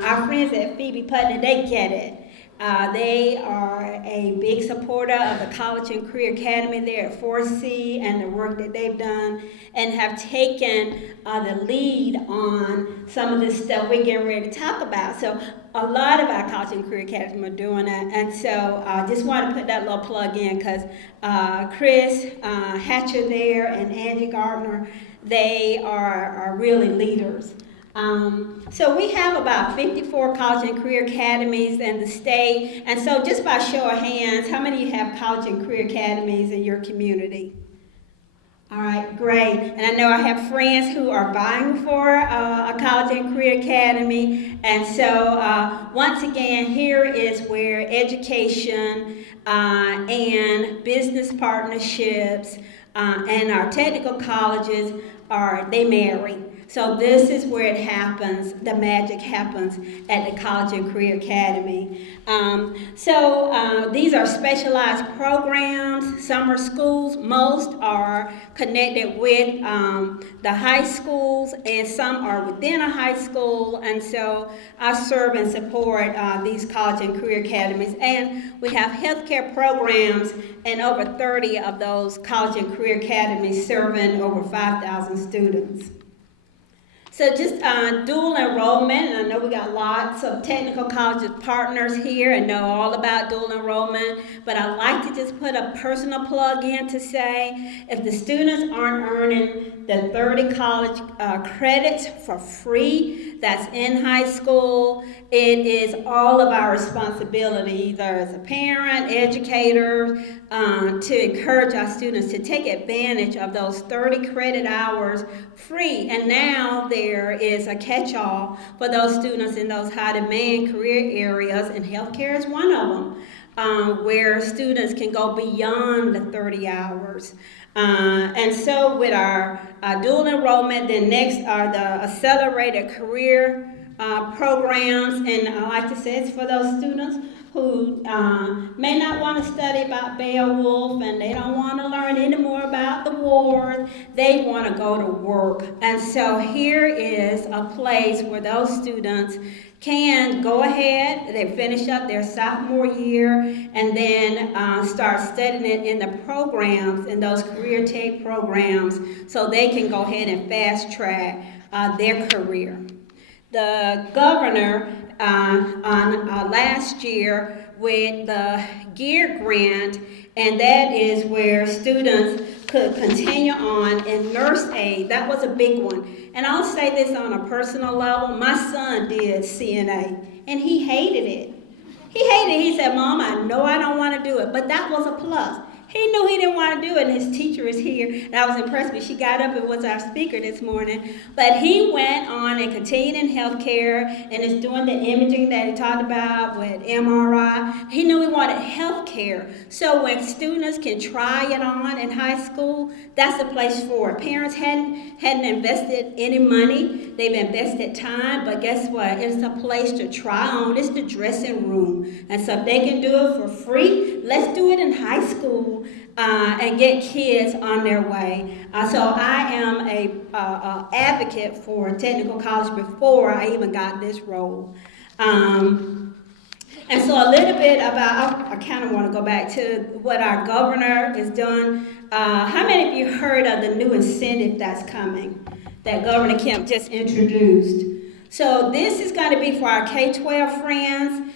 our friends at Phoebe Putnam, they get it. They are a big supporter of the College and Career Academy there at 4C and the work that they've done, and have taken the lead on some of this stuff we're getting ready to talk about. So a lot of our College and Career Academy are doing that, and so I just want to put that little plug in because Chris Hatcher there and Angie Gardner, they are really leaders. So we have about 54 college and career academies in the state, and so just by show of hands, how many of you have college and career academies in your community? All right, great. And I know I have friends who are vying for a college and career academy, and so once again, here is where education and business partnerships and our technical colleges they marry. So this is where it happens, the magic happens at the College and Career Academy. These are specialized programs, summer schools. Most are connected with the high schools, and some are within a high school. And so I serve and support these College and Career Academies. And we have healthcare programs in over 30 of those College and Career Academies, serving over 5,000 students. So just dual enrollment, and I know we got lots of technical college partners here and know all about dual enrollment, but I'd like to just put a personal plug in to say, if the students aren't earning the 30 college credits for free that's in high school, it is all of our responsibility, either as a parent, educator, to encourage our students to take advantage of those 30 credit hours free. And now they're there is a catch-all for those students in those high-demand career areas, and healthcare is one of them, where students can go beyond the 30 hours. And so with our dual enrollment, then next are the accelerated career programs, and I like to say it's for those students who may not want to study about Beowulf, and they don't want to learn any more about the wars. They want to go to work. And so here is a place where those students can go ahead, they finish up their sophomore year, and then start studying it in the programs, in those career tech programs, so they can go ahead and fast track their career. The governor on last year with the GEAR grant, and that is where students could continue on in nurse aid. That was a big one. And I'll say this on a personal level. My son did CNA, and he hated it. He hated it. He said, Mom, I know I don't want to do it, but that was a plus. He knew he didn't want to do it, and his teacher is here, and I was impressed with. She got up and was our speaker this morning. But he went on and continued in healthcare and is doing the imaging that he talked about with MRI. He knew he wanted healthcare. So when students can try it on in high school, that's the place for it. Parents hadn't invested any money. They've invested time, but guess what? It's a place to try on. It's the dressing room. And so if they can do it for free, let's do it in high school. And get kids on their way. So I am a advocate for technical college before I even got this role. And so a little bit about, I kind of want to go back to what our governor has done. How many of you heard of the new incentive that's coming that Governor Kemp just introduced? So this is going to be for our K-12 friends.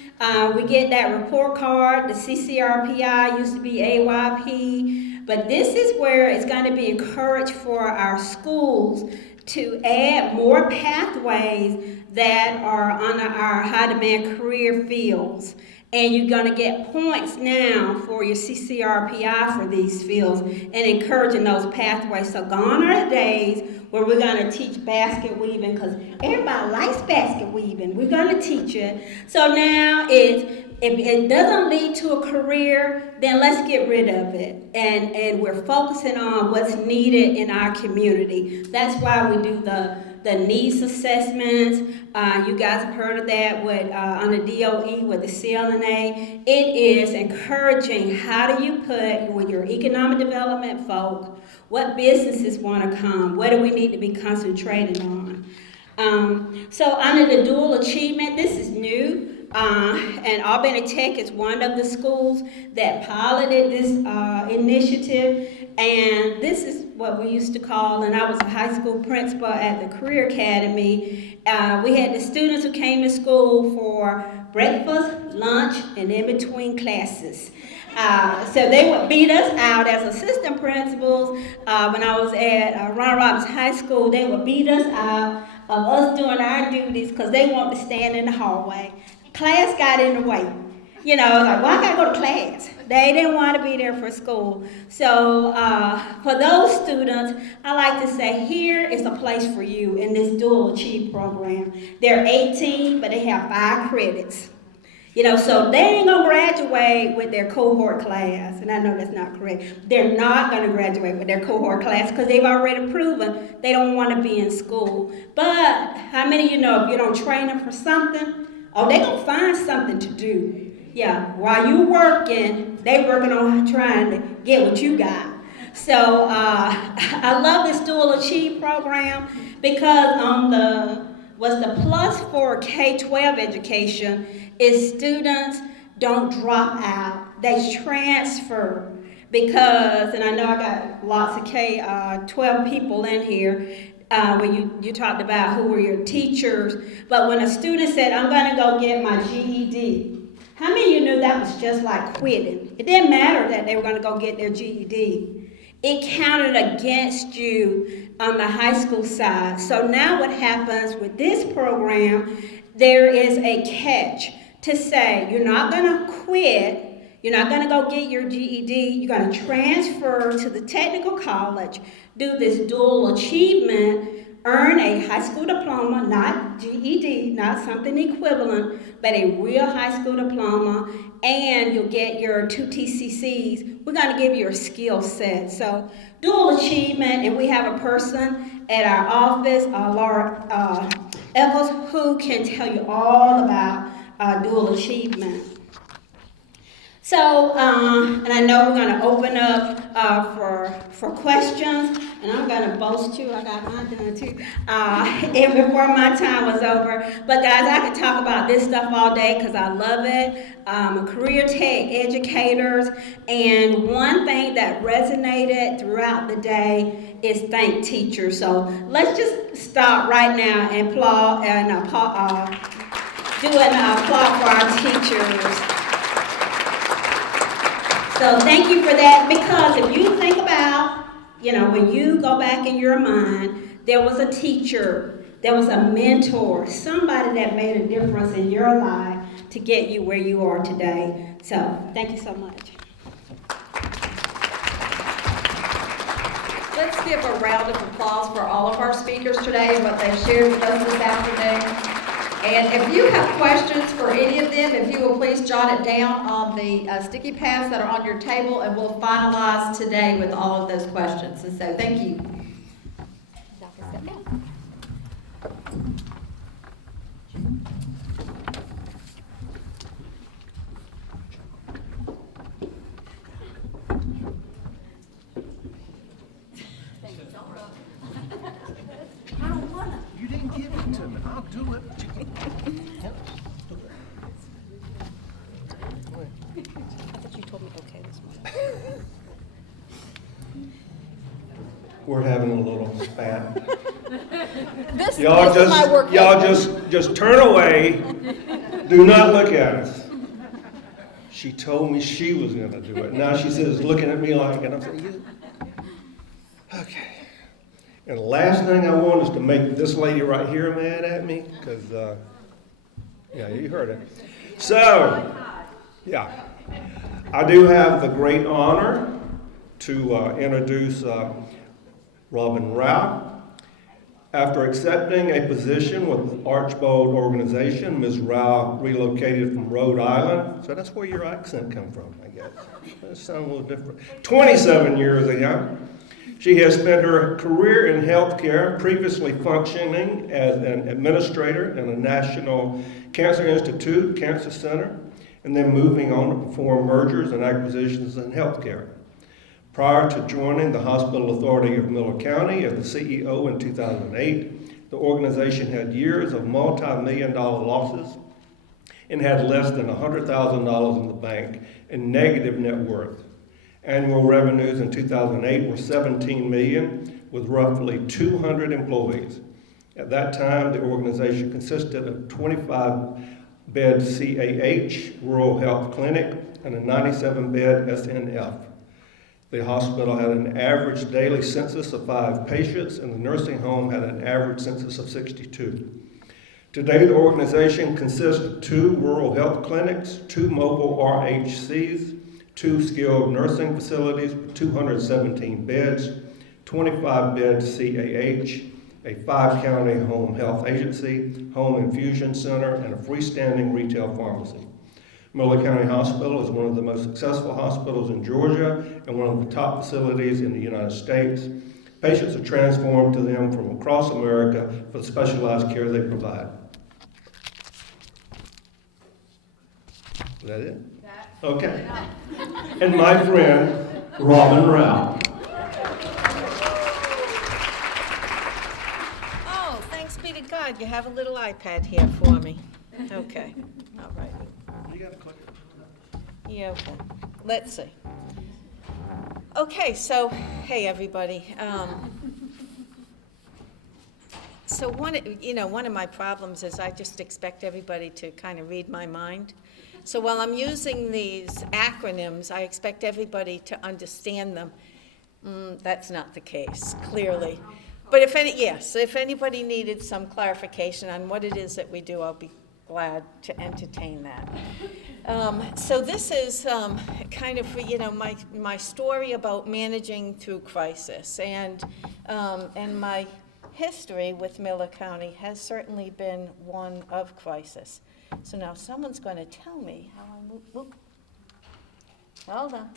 We get that report card, the CCRPI, used to be AYP, but this is where it's going to be encouraged for our schools to add more pathways that are on our high-demand career fields. And you're going to get points now for your CCRPI for these fields and encouraging those pathways. So gone are the days where we're going to teach basket weaving, because everybody likes basket weaving. We're going to teach it. So now if it doesn't lead to a career, then let's get rid of it. And we're focusing on what's needed in our community. That's why we do the needs assessments. You guys have heard of that with on the DOE with the CLNA. It is encouraging how do you put with your economic development folk, what businesses want to come, what do we need to be concentrating on. So under the dual achievement, this is new. And Albany Tech is one of the schools that piloted this initiative. And this is what we used to call, and I was a high school principal at the Career Academy. We had the students who came to school for breakfast, lunch, and in between classes. So they would beat us out as assistant principals. When I was at Ronald Robbins High School, they would beat us out of us doing our duties because they wanted to stand in the hallway. Class got in the way. You know, like, well, I got to go to class. They didn't want to be there for school. So for those students, I like to say here is a place for you in this Dual Achieve program. They're 18, but they have 5 credits. You know, so they ain't going to graduate with their cohort class. And I know that's not correct. They're not going to graduate with their cohort class because they've already proven they don't want to be in school. But how many of you know if you don't train them for something, they're going to find something to do. Yeah, while you working, they working on trying to get what you got. So I love this Dual Achieve program because what's the plus for K-12 education is students don't drop out. They transfer because, and I know I got lots of K-12 people in here, when you talked about who were your teachers, but when a student said, I'm going to go get my GED, how many of you knew that was just like quitting? It didn't matter that they were going to go get their GED. It counted against you on the high school side. So now what happens with this program, there is a catch to say you're not going to quit, you're not going to go get your GED, you're going to transfer to the technical college, do this dual achievement earn a high school diploma, not GED, not something equivalent, but a real high school diploma, and you'll get your 2 TCCs. We're going to give you a skill set. So dual achievement, and we have a person at our office, Laura Eccles, who can tell you all about dual achievement. So, and I know we're going to open up for questions, and I'm going to boast you. I got mine done too. And before my time was over. But guys, I could talk about this stuff all day because I love it. Career tech educators, and one thing that resonated throughout the day is thank teachers. So let's just stop right now and applaud and do an applause for our teachers. So thank you for that, because if you think about, when you go back in your mind, there was a teacher, there was a mentor, somebody that made a difference in your life to get you where you are today. So thank you so much. Let's give a round of applause for all of our speakers today and what they shared with us this afternoon. And if you have questions for any of them, if you will please jot it down on the sticky pads that are on your table, and we'll finalize today with all of those questions. And so thank you. You didn't give it to me. I'll do it. I thought you told me okay this morning. We're having a little spat. This is my work. Y'all just turn away. Do not look at us. She told me she was going to do it. Now she says, looking at me like, and I'm saying, okay. And the last thing I want is to make this lady right here mad at me, because, yeah, you heard it. So, yeah, I do have the great honor to introduce Robin Rao. After accepting a position with the Archbold organization, Ms. Rao relocated from Rhode Island. So that's where your accent come from, I guess. That sounds a little different. 27 years ago. She has spent her career in healthcare, previously functioning as an administrator in a National Cancer Institute Cancer Center, and then moving on to perform mergers and acquisitions in healthcare. Prior to joining the Hospital Authority of Miller County as the CEO in 2008, the organization had years of multi-million-dollar losses and had less than $100,000 in the bank and negative net worth. Annual revenues in 2008 were $17 million, with roughly 200 employees. At that time, the organization consisted of 25-bed CAH, Rural Health Clinic, and a 97-bed SNF. The hospital had an average daily census of 5 patients, and the nursing home had an average census of 62. Today, the organization consists of 2 rural health clinics, 2 mobile RHCs, 2 skilled nursing facilities with 217 beds, 25-bed CAH, a 5-county home health agency, home infusion center, and a freestanding retail pharmacy. Miller County Hospital is one of the most successful hospitals in Georgia and one of the top facilities in the United States. Patients are transformed to them from across America for the specialized care they provide. Is that it? Okay. And my friend, Robin Rao. Oh, thanks be to God, you have a little iPad here for me. Okay, all right. You got to click it. Yeah, okay. Let's see. Okay, so, hey, everybody. So one of my problems is I just expect everybody to kind of read my mind. So while I'm using these acronyms, I expect everybody to understand them. That's not the case, clearly. But if anybody needed some clarification on what it is that we do, I'll be glad to entertain that. So this is kind of, my story about managing through crisis, and my history with Miller County has certainly been one of crisis. So now someone's going to tell me how I move. Whoop. Hold on.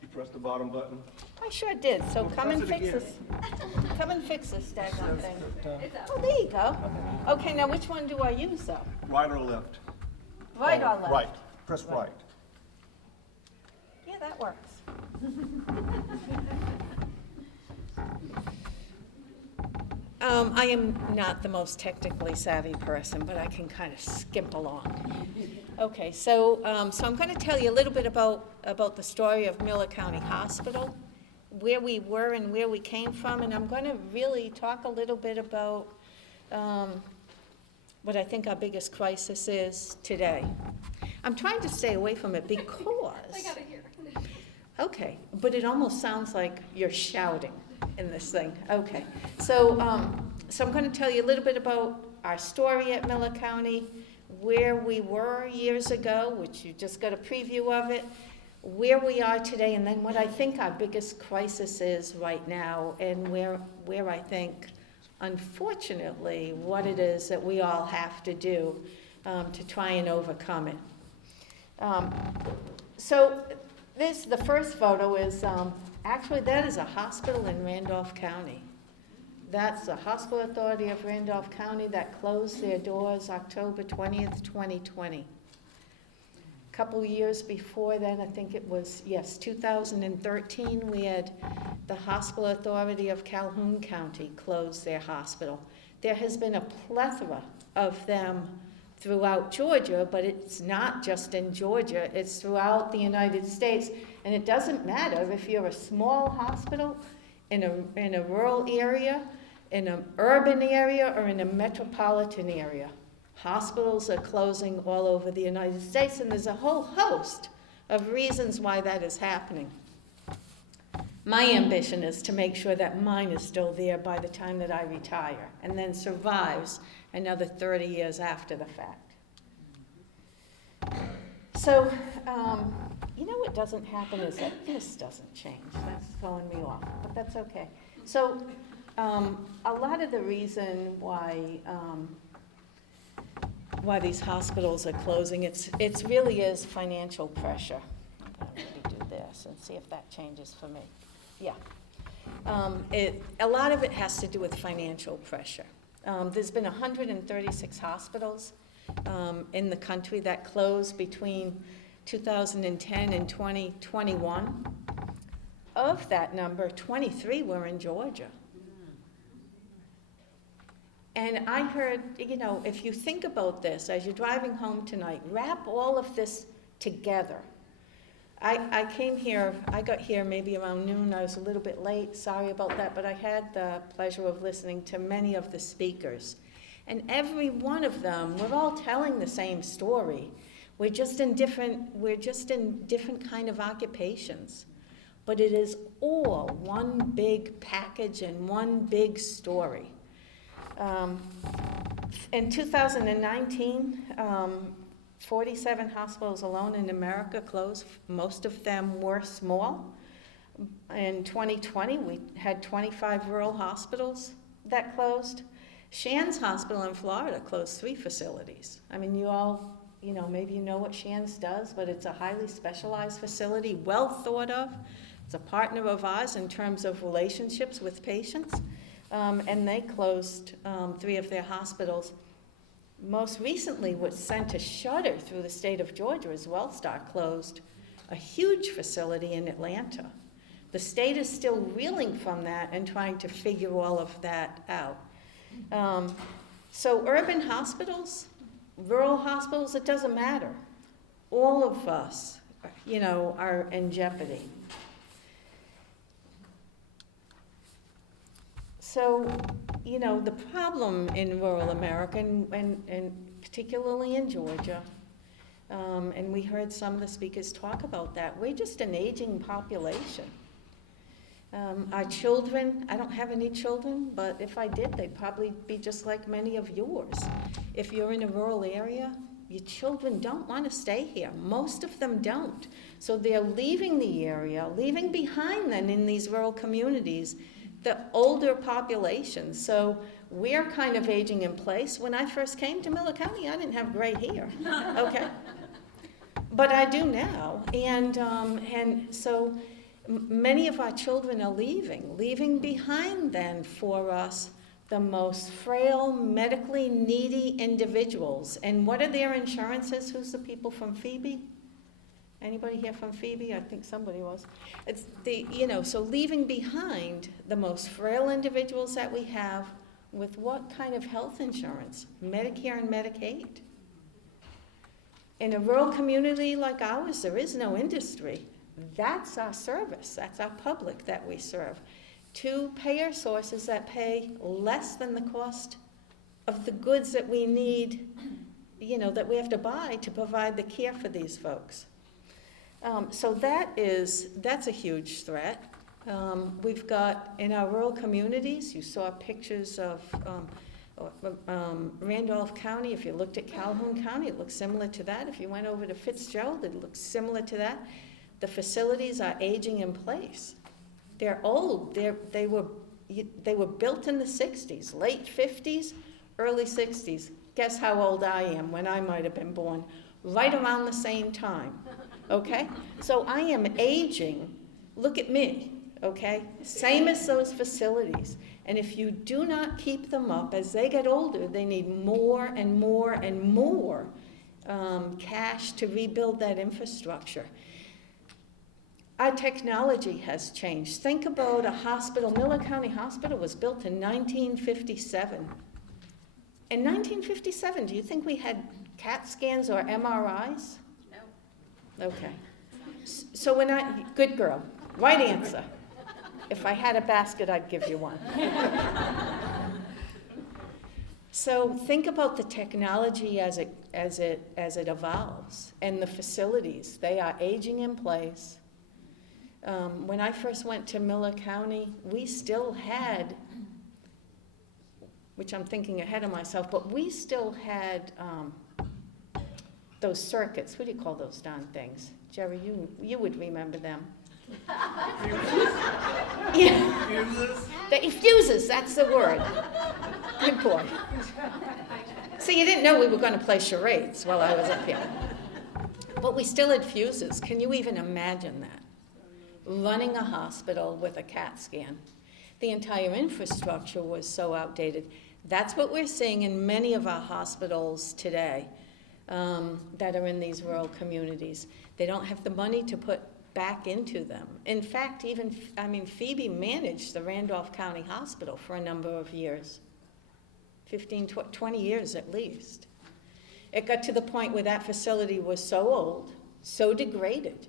You press the bottom button. I sure did, so Well, come and press it fix again. this. Come and fix this daggone thing. Oh, there you go. Okay, now which one do I use though? Right or left? Right or left? Right. Press right. Yeah, that works. I am not the most technically savvy person, but I can kind of skimp along. Okay, so I'm going to tell you a little bit about the story of Miller County Hospital, where we were and where we came from, and I'm going to really talk a little bit about what I think our biggest crisis is today. I'm trying to stay away from it because... I got it here. Okay, but it almost sounds like you're shouting in this thing. Okay, so I'm going to tell you a little bit about our story at Miller County, where we were years ago, which you just got a preview of it, where we are today, and then what I think our biggest crisis is right now, and where I think, unfortunately, what it is that we all have to do to try and overcome it. So the first photo is, actually that is a hospital in Randolph County. That's the Hospital Authority of Randolph County that closed their doors October 20th, 2020. A couple years before then, I think it was, 2013, we had the Hospital Authority of Calhoun County close their hospital. There has been a plethora of them throughout Georgia, but it's not just in Georgia, it's throughout the United States. And it doesn't matter if you're a small hospital in a rural area, in an urban area, or in a metropolitan area. Hospitals are closing all over the United States, and there's a whole host of reasons why that is happening. My ambition is to make sure that mine is still there by the time that I retire, and then survives another 30 years after the fact. So, what doesn't happen is that this doesn't change. That's throwing me off, but that's okay. So, a lot of the reason why these hospitals are closing, it really is financial pressure. I'm going to do this and see if that changes for me. Yeah. A lot of it has to do with financial pressure. There's been 136 hospitals in the country that closed between 2010 and 2021. Of that number, 23 were in Georgia. And I heard, if you think about this as you're driving home tonight, wrap all of this together. I came here, I got here maybe around noon. I was a little bit late, sorry about that, but I had the pleasure of listening to many of the speakers. And every one of them, we're all telling the same story. We're just in different kind of occupations. But it is all one big package and one big story. In 2019, 47 hospitals alone in America closed. Most of them were small. In 2020, we had 25 rural hospitals that closed. Shands Hospital in Florida closed 3 facilities. I mean, you all, maybe you know what Shands does, but it's a highly specialized facility, well thought of. It's a partner of ours in terms of relationships with patients. And they closed 3 of their hospitals. Most recently, what sent a shudder through the state of Georgia is Wellstar closed a huge facility in Atlanta. The state is still reeling from that and trying to figure all of that out. So urban hospitals, rural hospitals, it doesn't matter. All of us, are in jeopardy. So, the problem in rural America, and particularly in Georgia, and we heard some of the speakers talk about that, we're just an aging population. Our children, I don't have any children, but if I did, they'd probably be just like many of yours. If you're in a rural area, your children don't want to stay here. Most of them don't. So they're leaving the area, leaving behind then in these rural communities the older population. So we're kind of aging in place. When I first came to Miller County, I didn't have gray hair, okay? But I do now, and so many of our children are leaving behind then for us the most frail, medically needy individuals. And what are their insurances? Who's the people from Phoebe? Anybody here from Phoebe? I think somebody was. It's so leaving behind the most frail individuals that we have with what kind of health insurance? Medicare and Medicaid. In a rural community like ours, there is no industry. That's our service. That's our public that we serve. Two payer sources that pay less than the cost of the goods that we need, that we have to buy to provide the care for these folks. So that's a huge threat. We've got in our rural communities, you saw pictures of Randolph County. If you looked at Calhoun County, it looks similar to that. If you went over to Fitzgerald, it looks similar to that. The facilities are aging in place. They're old. They were built in the 60s, late 50s, early 60s. Guess how old I am when I might have been born? Right around the same time, okay? So I am aging. Look at me, okay? Same as those facilities. And if you do not keep them up, as they get older, they need more and more and more cash to rebuild that infrastructure. Our technology has changed. Think about a hospital. Miller County Hospital was built in 1957. In 1957, do you think we had CAT scans or MRIs? No. Okay. So good girl, right answer. If I had a basket, I'd give you one. So think about the technology as it evolves, and the facilities. They are aging in place. When I first went to Miller County, we still had, which I'm thinking ahead of myself, but we still had those circuits. What do you call those darn things? Jerry, you would remember them. Yeah. Fuses? The fuses, that's the word. Good boy. See, you didn't know we were going to play charades while I was up here. But we still had fuses. Can you even imagine that? Running a hospital with a CAT scan. The entire infrastructure was so outdated. That's what we're seeing in many of our hospitals today that are in these rural communities. They don't have the money to put back into them. In fact, Phoebe managed the Randolph County Hospital for a number of years, 20 years at least. It got to the point where that facility was so old, so degraded,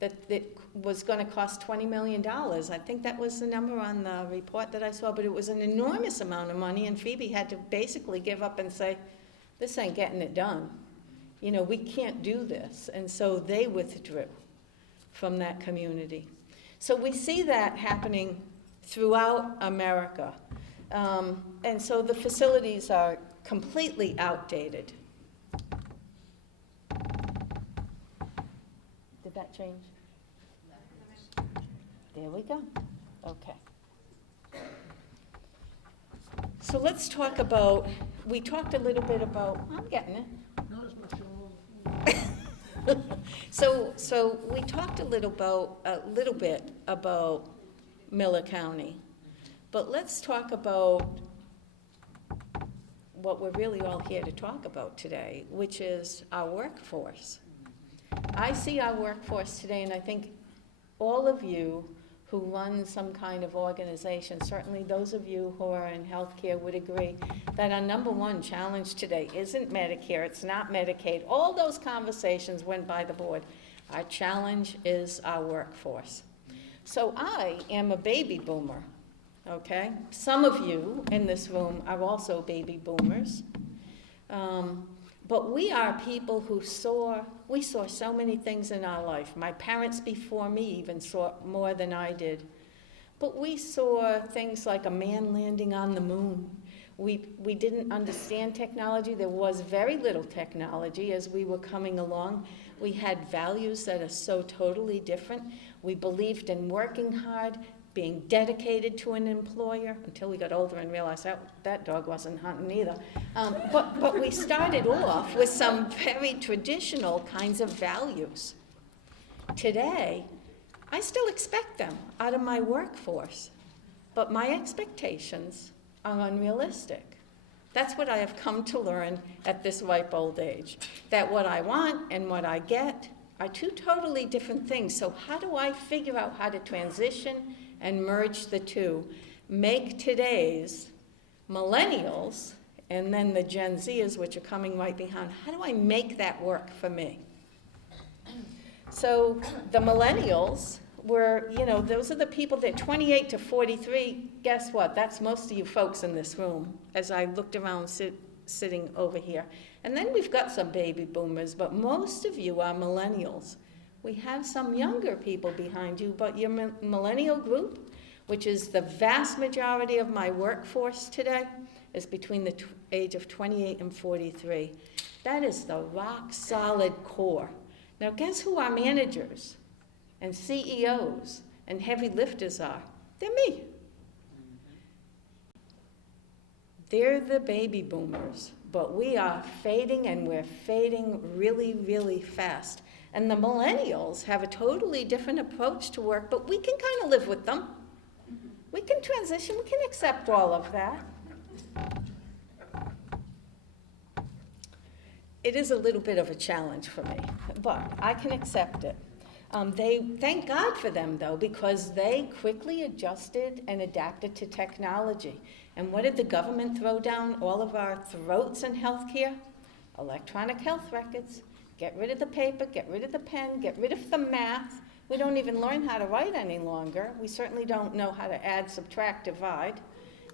that it was going to cost $20 million. I think that was the number on the report that I saw, but it was an enormous amount of money, and Phoebe had to basically give up and say, this ain't getting it done. We can't do this. And so they withdrew from that community. So we see that happening throughout America. And so the facilities are completely outdated. Did that change? There we go. Okay. So let's talk about, we talked a little bit about, I'm getting it. So we talked a little bit about Miller County, but let's talk about what we're really all here to talk about today, which is our workforce. I see our workforce today, and I think all of you who run some kind of organization, certainly those of you who are in healthcare would agree that our number one challenge today isn't Medicare, it's not Medicaid. All those conversations went by the board. Our challenge is our workforce. So I am a baby boomer, okay? Some of you in this room are also baby boomers. But we are people who saw so many things in our life. My parents before me even saw more than I did. But we saw things like a man landing on the moon. We didn't understand technology. There was very little technology as we were coming along. We had values that are so totally different. We believed in working hard, being dedicated to an employer, until we got older and realized that dog wasn't hunting either. But we started off with some very traditional kinds of values. Today, I still expect them out of my workforce, but my expectations are unrealistic. That's what I have come to learn at this ripe old age, that what I want and what I get are two totally different things. So how do I figure out how to transition and merge the two, make today's millennials and then the Gen Zers, which are coming right behind, how do I make that work for me? So the millennials were, those are the people that 28 to 43, guess what? That's most of you folks in this room, as I looked around sitting over here. And then we've got some baby boomers, but most of you are millennials. We have some younger people behind you, but your millennial group, which is the vast majority of my workforce today, is between the age of 28 and 43. That is the rock solid core. Now guess who our managers and CEOs and heavy lifters are? They're me. They're the baby boomers, but we are fading, and we're fading really, really fast. And the millennials have a totally different approach to work, but we can kind of live with them. We can transition, we can accept all of that. It is a little bit of a challenge for me, but I can accept it. Thank God for them, though, because they quickly adjusted and adapted to technology. And what did the government throw down all of our throats in healthcare? Electronic health records. Get rid of the paper, get rid of the pen, get rid of the math. We don't even learn how to write any longer. We certainly don't know how to add, subtract, divide,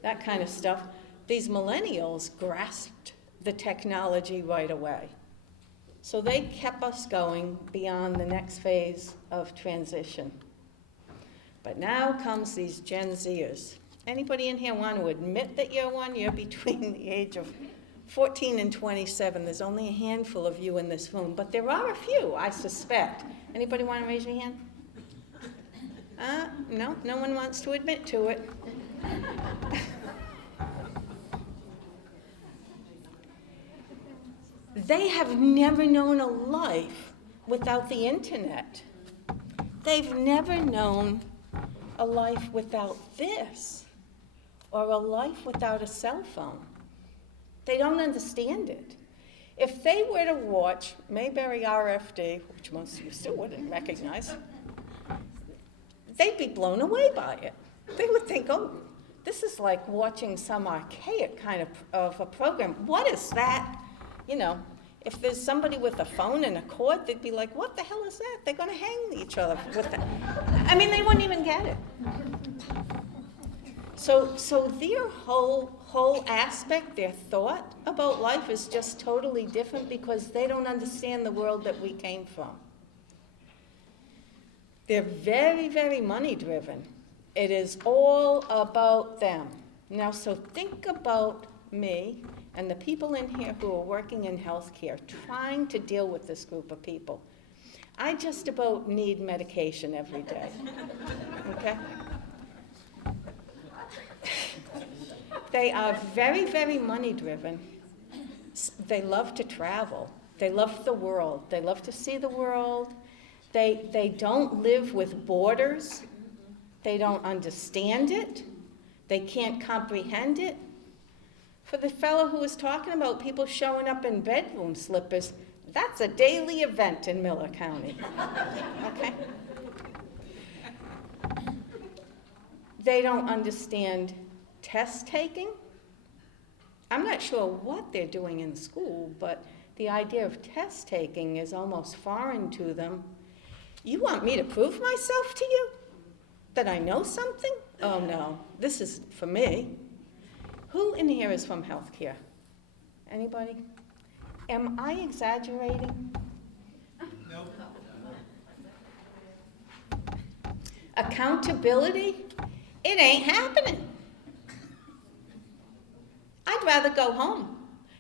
that kind of stuff. These millennials grasped the technology right away. So they kept us going beyond the next phase of transition. But now comes these Gen Zers. Anybody in here want to admit that you're one? You're between the age of 14 and 27. There's only a handful of you in this room, but there are a few, I suspect. Anybody want to raise your hand? No one wants to admit to it. They have never known a life without the internet. They've never known a life without this, or a life without a cell phone. They don't understand it. If they were to watch Mayberry RFD, which most of you still wouldn't recognize, they'd be blown away by it. They would think, oh, this is like watching some archaic kind of a program. What is that? If there's somebody with a phone and a cord, they'd be like, what the hell is that? They're going to hang each other with that. I mean, they wouldn't even get it. So their whole aspect, their thought about life is just totally different because they don't understand the world that we came from. They're very, very money driven. It is all about them. Now, so think about me and the people in here who are working in healthcare, trying to deal with this group of people. I just about need medication every day, okay? They are very, very money driven. They love to travel. They love the world. They love to see the world. They don't live with borders. They don't understand it. They can't comprehend it. For the fellow who was talking about people showing up in bedroom slippers, that's a daily event in Miller County, okay? They don't understand test taking. I'm not sure what they're doing in school, but the idea of test taking is almost foreign to them. You want me to prove myself to you? That I know something? Oh no, this is for me. Who in here is from healthcare? Anybody? Am I exaggerating? No. Accountability? It ain't happening. I'd rather go home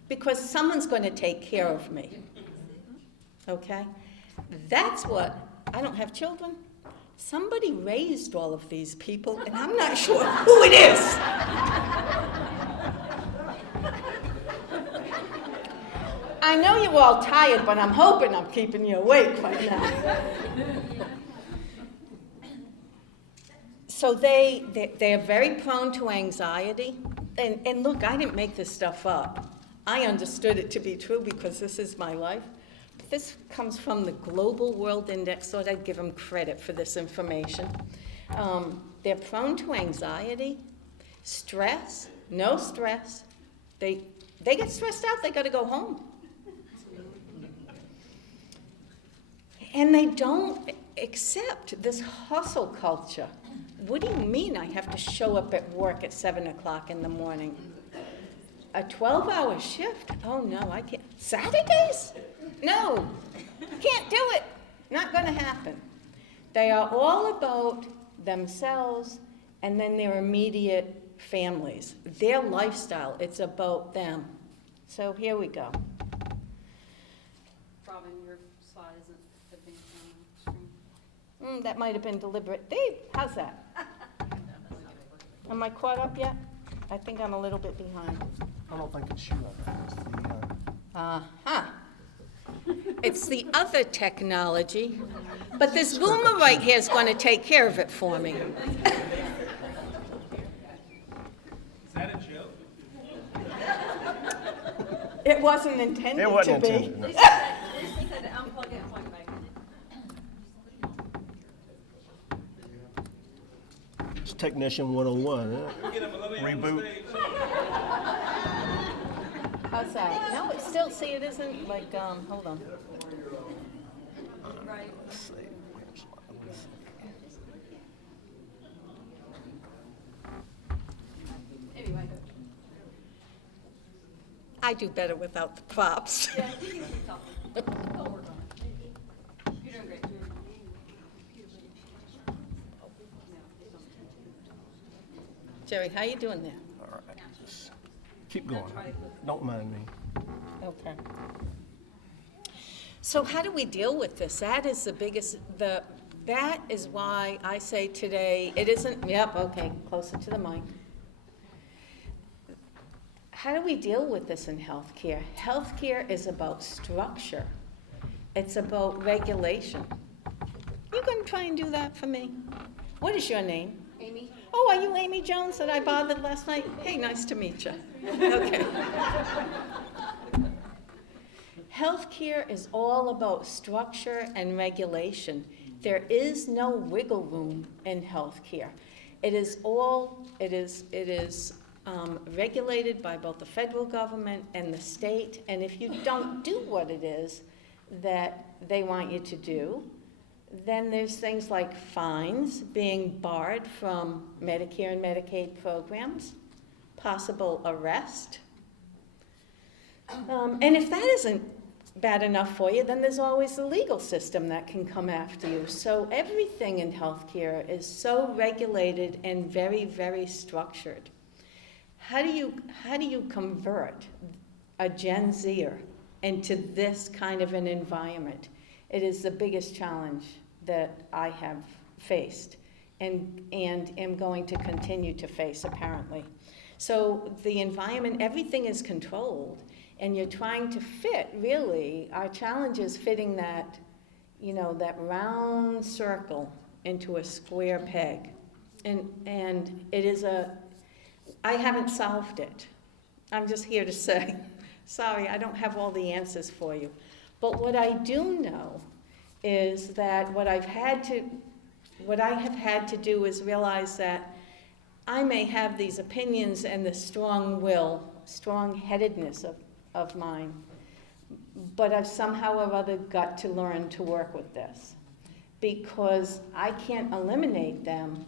because someone's going to take care of me. Okay? That's what, I don't have children. Somebody raised all of these people, and I'm not sure who it is. I know you're all tired, but I'm hoping I'm keeping you awake right now. So they're very prone to anxiety. And look, I didn't make this stuff up. I understood it to be true because this is my life. But this comes from the Global World Index, so I'd give them credit for this information. They're prone to anxiety, stress, no stress. They get stressed out, they got to go home. And they don't accept this hustle culture. What do you mean I have to show up at work at 7 o'clock in the morning? A 12-hour shift? Oh, no, I can't. Saturdays? No, can't do it. Not going to happen. They are all about themselves and then their immediate families. Their lifestyle, it's about them. So here we go. Robin, your slide isn't advancing on the screen. That might have been deliberate. Dave, how's that? Am I caught up yet? I think I'm a little bit behind. I don't think it's you. I think it's the, Uh-huh. It's the other technology, but this boomer right here is going to take care of it for me. Is that a joke? It wasn't intended It wasn't to be. intended, no. He said to unplug it and plug it back in. It's Technician 101. Reboot. How's that? No, it's still, see, it isn't like, hold on. Right. Anyway. I do better without the props. Yeah, you can keep talking. I'll work on it. You're doing great. Jerry, how you doing there? All right, just keep going. Don't mind me. Okay. So how do we deal with this? That is the biggest, that is why I say today, it isn't, yep, okay, closer to the mic. How do we deal with this in healthcare? Healthcare is about structure. It's about regulation. You gonna try and do that for me? What is your name? Amy. Oh, are you Amy Jones that I bothered last night? Hey, nice to meet you. Okay. Healthcare is all about structure and regulation. There is no wiggle room in healthcare. It is regulated by both the federal government and the state, and if you don't do what it is that they want you to do, then there's things like fines, being barred from Medicare and Medicaid programs, possible arrest. And if that isn't bad enough for you, then there's always the legal system that can come after you. So everything in healthcare is so regulated and very, very structured. How do you convert a Gen Zer into this kind of an environment? It is the biggest challenge that I have faced and am going to continue to face, apparently. So the environment, everything is controlled, and you're trying to fit, really, our challenge is fitting that, that round circle into a square peg. And it is I haven't solved it. I'm just here to say, sorry, I don't have all the answers for you. But what I do know is that what I have had to do is realize that I may have these opinions and the strong will, strong-headedness of mine, but I've somehow or other got to learn to work with this because I can't eliminate them.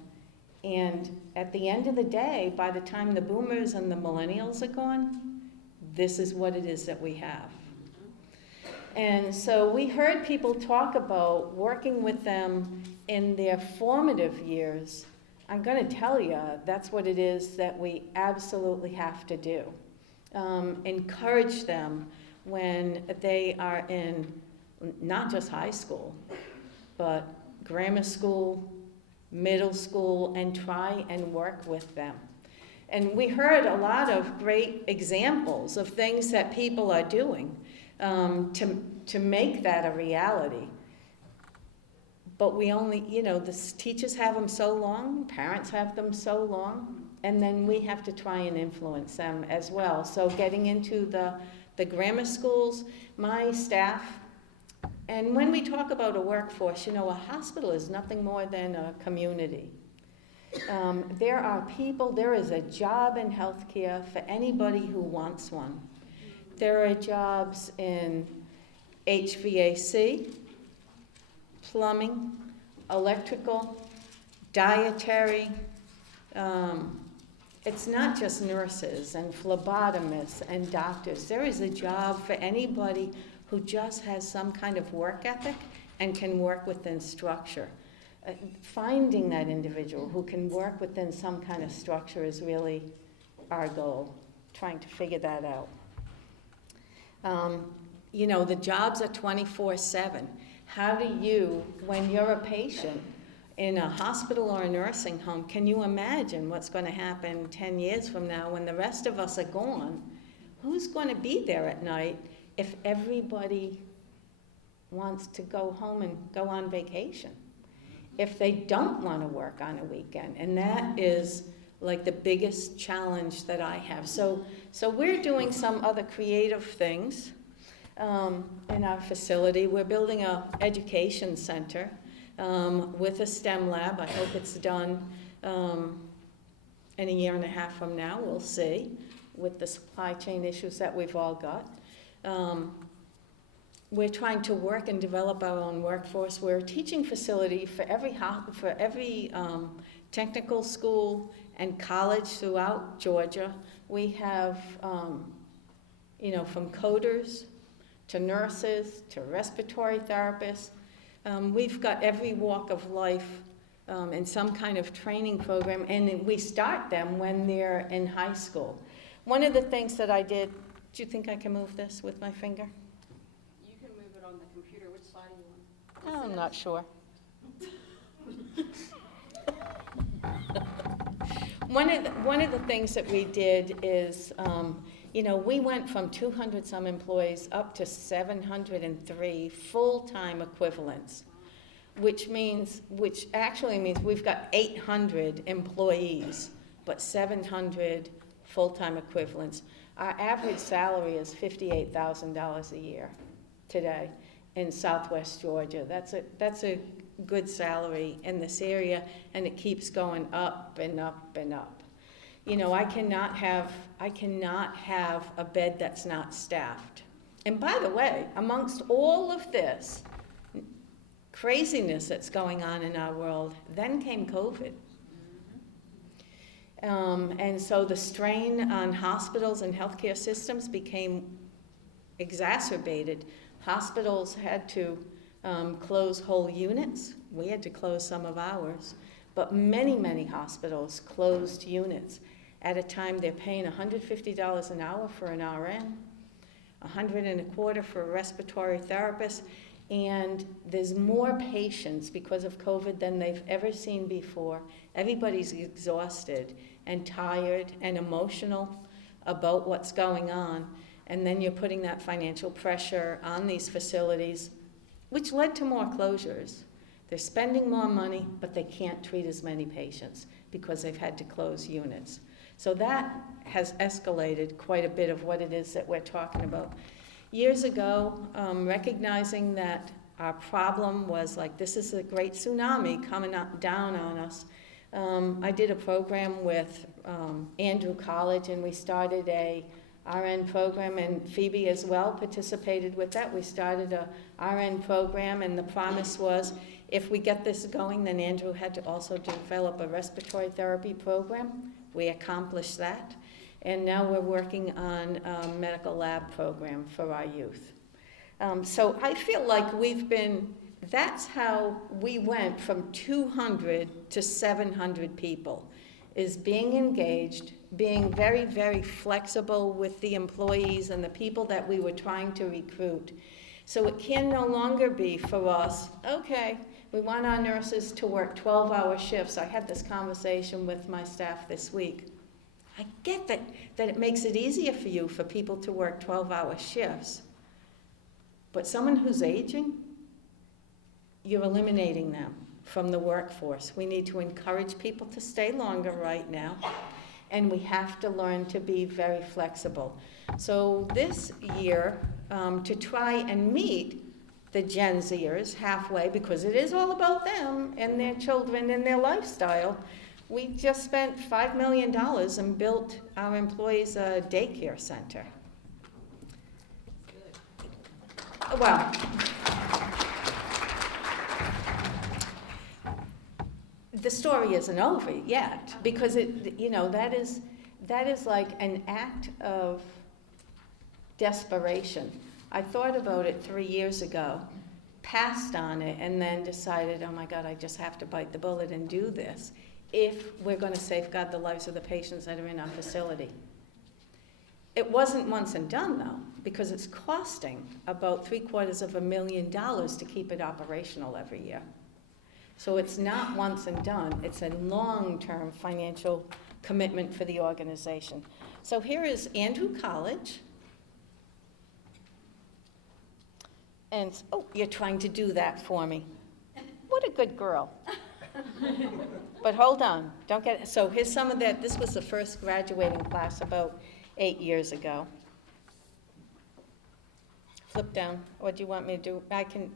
And at the end of the day, by the time the boomers and the millennials are gone, this is what it is that we have. And so we heard people talk about working with them in their formative years. I'm going to tell you, that's what it is that we absolutely have to do. Encourage them when they are in not just high school, but grammar school, middle school, and try and work with them. And we heard a lot of great examples of things that people are doing to make that a reality. But we only, the teachers have them so long, parents have them so long, and then we have to try and influence them as well. So getting into the grammar schools, my staff, and when we talk about a workforce, a hospital is nothing more than a community. There are people, there is a job in healthcare for anybody who wants one. There are jobs in HVAC, plumbing, electrical, dietary. It's not just nurses and phlebotomists and doctors. There is a job for anybody who just has some kind of work ethic and can work within structure. Finding that individual who can work within some kind of structure is really our goal, trying to figure that out. The jobs are 24/7. How do you, when you're a patient in a hospital or a nursing home, can you imagine what's going to happen 10 years from now when the rest of us are gone? Who's going to be there at night if everybody wants to go home and go on vacation? If they don't want to work on a weekend? And that is like the biggest challenge that I have. So we're doing some other creative things in our facility. We're building an education center with a STEM lab. I hope it's done in a year and a half from now. We'll see, with the supply chain issues that we've all got. We're trying to work and develop our own workforce. We're a teaching facility for every technical school and college throughout Georgia. We have, from coders to nurses to respiratory therapists. We've got every walk of life in some kind of training program, and we start them when they're in high school. One of the things that I did, do you think I can move this with my finger? You can move it on the computer. Which side are you on? Oh, I'm not sure. One of the things that we did is, we went from 200 some employees up to 703 full-time equivalents, which actually means we've got 800 employees, but 700 full-time equivalents. Our average salary is $58,000 a year today in Southwest Georgia. That's a good salary in this area, and it keeps going up and up and up. I cannot have a bed that's not staffed. And by the way, amongst all of this craziness that's going on in our world, then came COVID. And so the strain on hospitals and healthcare systems became exacerbated. Hospitals had to close whole units. We had to close some of ours. But many, many hospitals closed units. At a time, they're paying $150 an hour for an RN, $125 for a respiratory therapist, and there's more patients because of COVID than they've ever seen before. Everybody's exhausted and tired and emotional about what's going on, and then you're putting that financial pressure on these facilities, which led to more closures. They're spending more money, but they can't treat as many patients because they've had to close units. So that has escalated quite a bit of what it is that we're talking about. Years ago, recognizing that our problem was like, this is a great tsunami coming down on us, I did a program with Andrew College, and we started a RN program, and Phoebe as well participated with that. We started a RN program, and the promise was, if we get this going, then Andrew had to also develop a respiratory therapy program. We accomplished that, and now we're working on a medical lab program for our youth. So I feel like that's how we went from 200 to 700 people, is being engaged, being very, very flexible with the employees and the people that we were trying to recruit. So it can no longer be for us, okay, We want our nurses to work 12-hour shifts. I had this conversation with my staff this week. I get that it makes it easier for you for people to work 12-hour shifts. But someone who's aging, you're eliminating them from the workforce. We need to encourage people to stay longer right now, and we have to learn to be very flexible. So this year, to try and meet the Gen Zers halfway, because it is all about them and their children and their lifestyle, we just spent $5 million and built our employees a daycare center. Well, the story isn't over yet, because that is like an act of desperation. I thought about it 3 years ago, passed on it, and then decided, oh my God, I just have to bite the bullet and do this if we're going to safeguard the lives of the patients that are in our facility. It wasn't once and done, though, because it's costing about $750,000 to keep it operational every year. So it's not once and done. It's a long-term financial commitment for the organization. So here is Andrew College. And, oh, you're trying to do that for me. What a good girl. But hold on, don't get, so here's some of that. This was the first graduating class about 8 years ago. Flip down. What do you want me to do? Can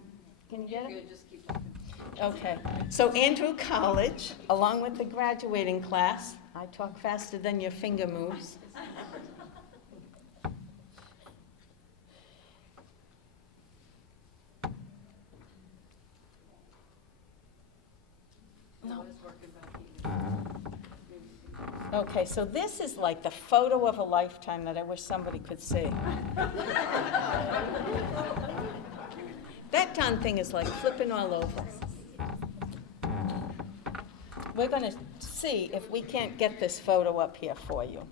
you get it? Just keep talking. Okay, so Andrew College, along with the graduating class, I talk faster than your finger moves. Okay, so this is like the photo of a lifetime that I wish somebody could see. That darn thing is like flipping all over. We're going to see if we can't get this photo up here for you.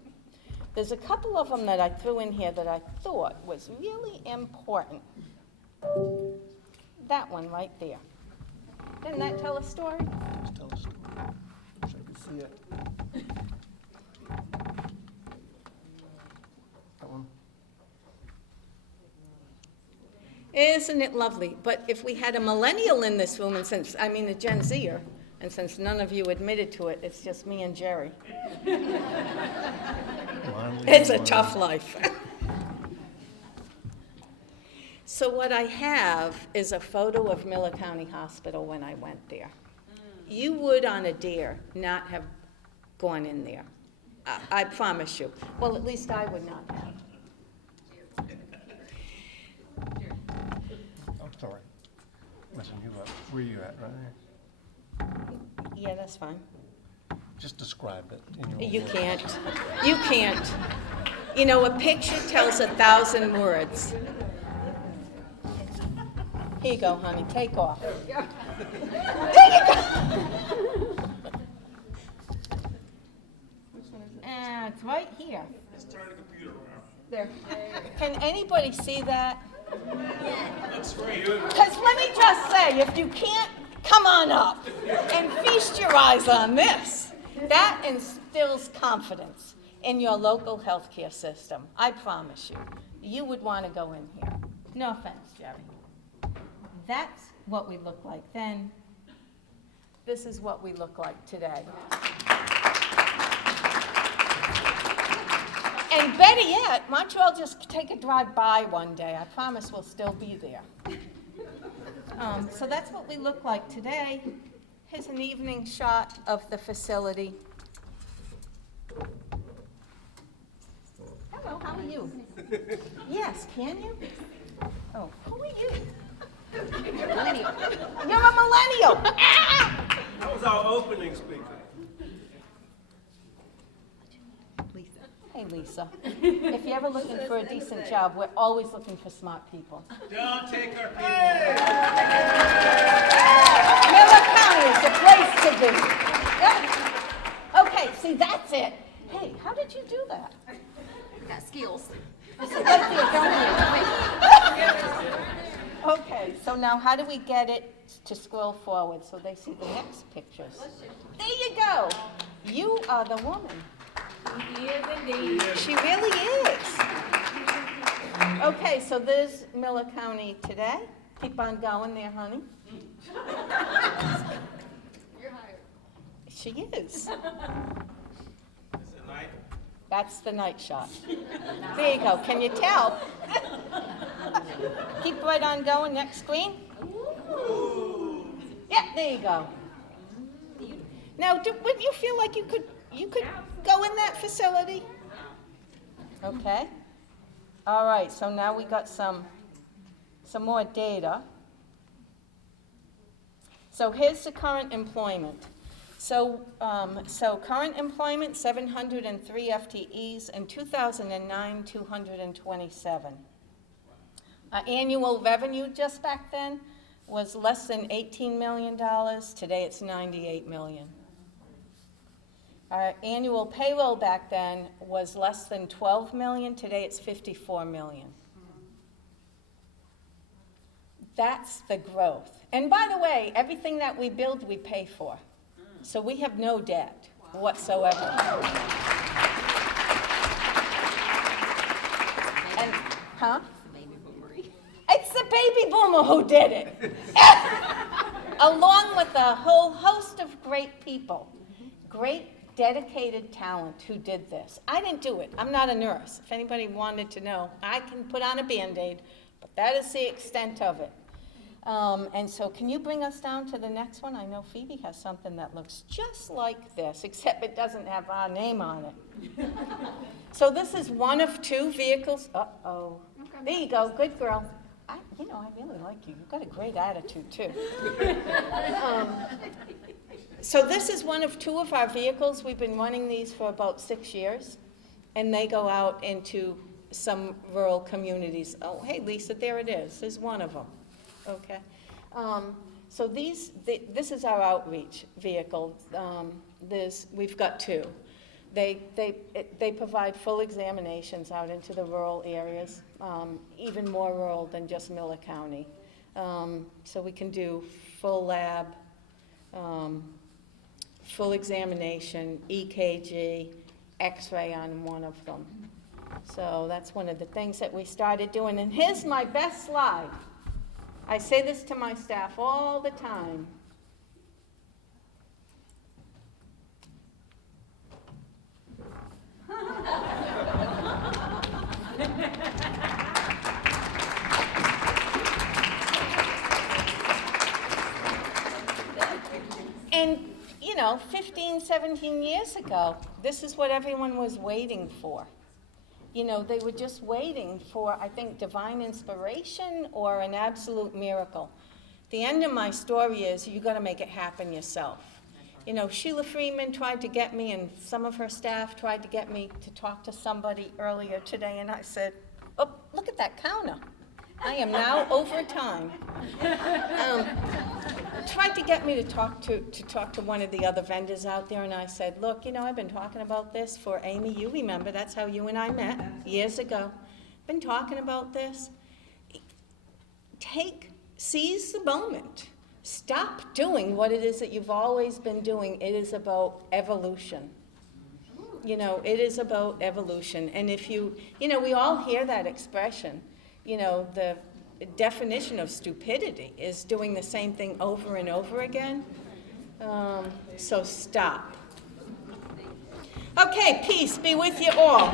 There's a couple of them that I threw in here that I thought was really important. That one right there. Didn't that tell a story? Just tell a story. Wish I could see it. That one. Isn't it lovely? But if we had a millennial in this room, and a Gen Zer, and since none of you admitted to it, it's just me and Jerry. It's a tough life. So what I have is a photo of Miller County Hospital when I went there. You would, on a dare, not have gone in there. I promise you. Well, at least I would not have. I'm sorry. Messing you up. Where are you at, right there? Yeah, that's fine. Just describe it in your You words. can't. You can't. You know, a picture tells 1,000 words. Here you go, honey. Take off. There you go. It's right here. Just turn the computer around. There. Can anybody see that? Looks great. Because let me just say, if you can't, come on up and feast your eyes on this. That instills confidence in your local healthcare system. I promise you. You would want to go in here. No offense, Jerry. That's what we look like then. This is what we look like today. And better yet, why don't you all just take a drive by one day? I promise we'll still be there. So that's what we look like today. Here's an evening shot of the facility. Hello, how are you? Yes, can you? Oh, who are you? Millennial. You're a millennial. That was our opening speaker. Hey, Lisa. If you're ever looking for a decent job, we're always looking for smart people. Don't take our people. Miller County is the place to be. Yep. Okay, see, that's it. Hey, how did you do that? Got skills. Okay, so now how do we get it to scroll forward so they see the next pictures. There you go. You are the woman. She is indeed. She really is. Okay, so there's Miller County today. Keep on going there, honey. You're hired. She is. That's the night shot. There you go. Can you tell? Keep right on going. Next screen. Yeah, there you go. Now, wouldn't you feel like you could go in that facility? Okay. All right. So now we got some more data. So here's the current employment. So current employment, 703 FTEs. In 2009, 227. Annual revenue just back then was less than $18 million. Today it's $98 million. Our annual payroll back then was less than $12 million. Today it's $54 million. That's the growth. And by the way, everything that we build, we pay for. So we have no debt whatsoever. And, huh? It's the baby boomer who did it. Along with a whole host of great people. Great dedicated talent who did this. I didn't do it. I'm not a nurse. If anybody wanted to know, I can put on a Band-Aid, but that is the extent of it. And so can you bring us down to the next one? I know Phoebe has something that looks just like this, except it doesn't have our name on it. So this is one of two vehicles. Uh-oh. There you go. Good girl. I really like you. You've got a great attitude, too. So this is one of two of our vehicles. We've been running these for about 6 years, and they go out into some rural communities. Oh, hey, Lisa, there it is. There's one of them. Okay. So this is our outreach vehicle. We've got two. They provide full examinations out into the rural areas, even more rural than just Miller County. So we can do full lab, full examination, EKG, X-ray on one of them. So that's one of the things that we started doing. And here's my best slide. I say this to my staff all the time. And, 15, 17 years ago, this is what everyone was waiting for. They were just waiting for, I think, divine inspiration or an absolute miracle. The end of my story is you got to make it happen yourself. Sheila Freeman tried to get me, and some of her staff tried to get me to talk to somebody earlier today, and I said, oh, look at that counter. I am now over time. Tried to get me to talk to one of the other vendors out there, and I said, look, I've been talking about this for Amy. You remember, that's how you and I met years ago. Been talking about this. Seize the moment. Stop doing what it is that you've always been doing. It is about evolution. It is about evolution. And if we all hear that expression. The definition of stupidity is doing the same thing over and over again. So stop. Okay, peace be with you all.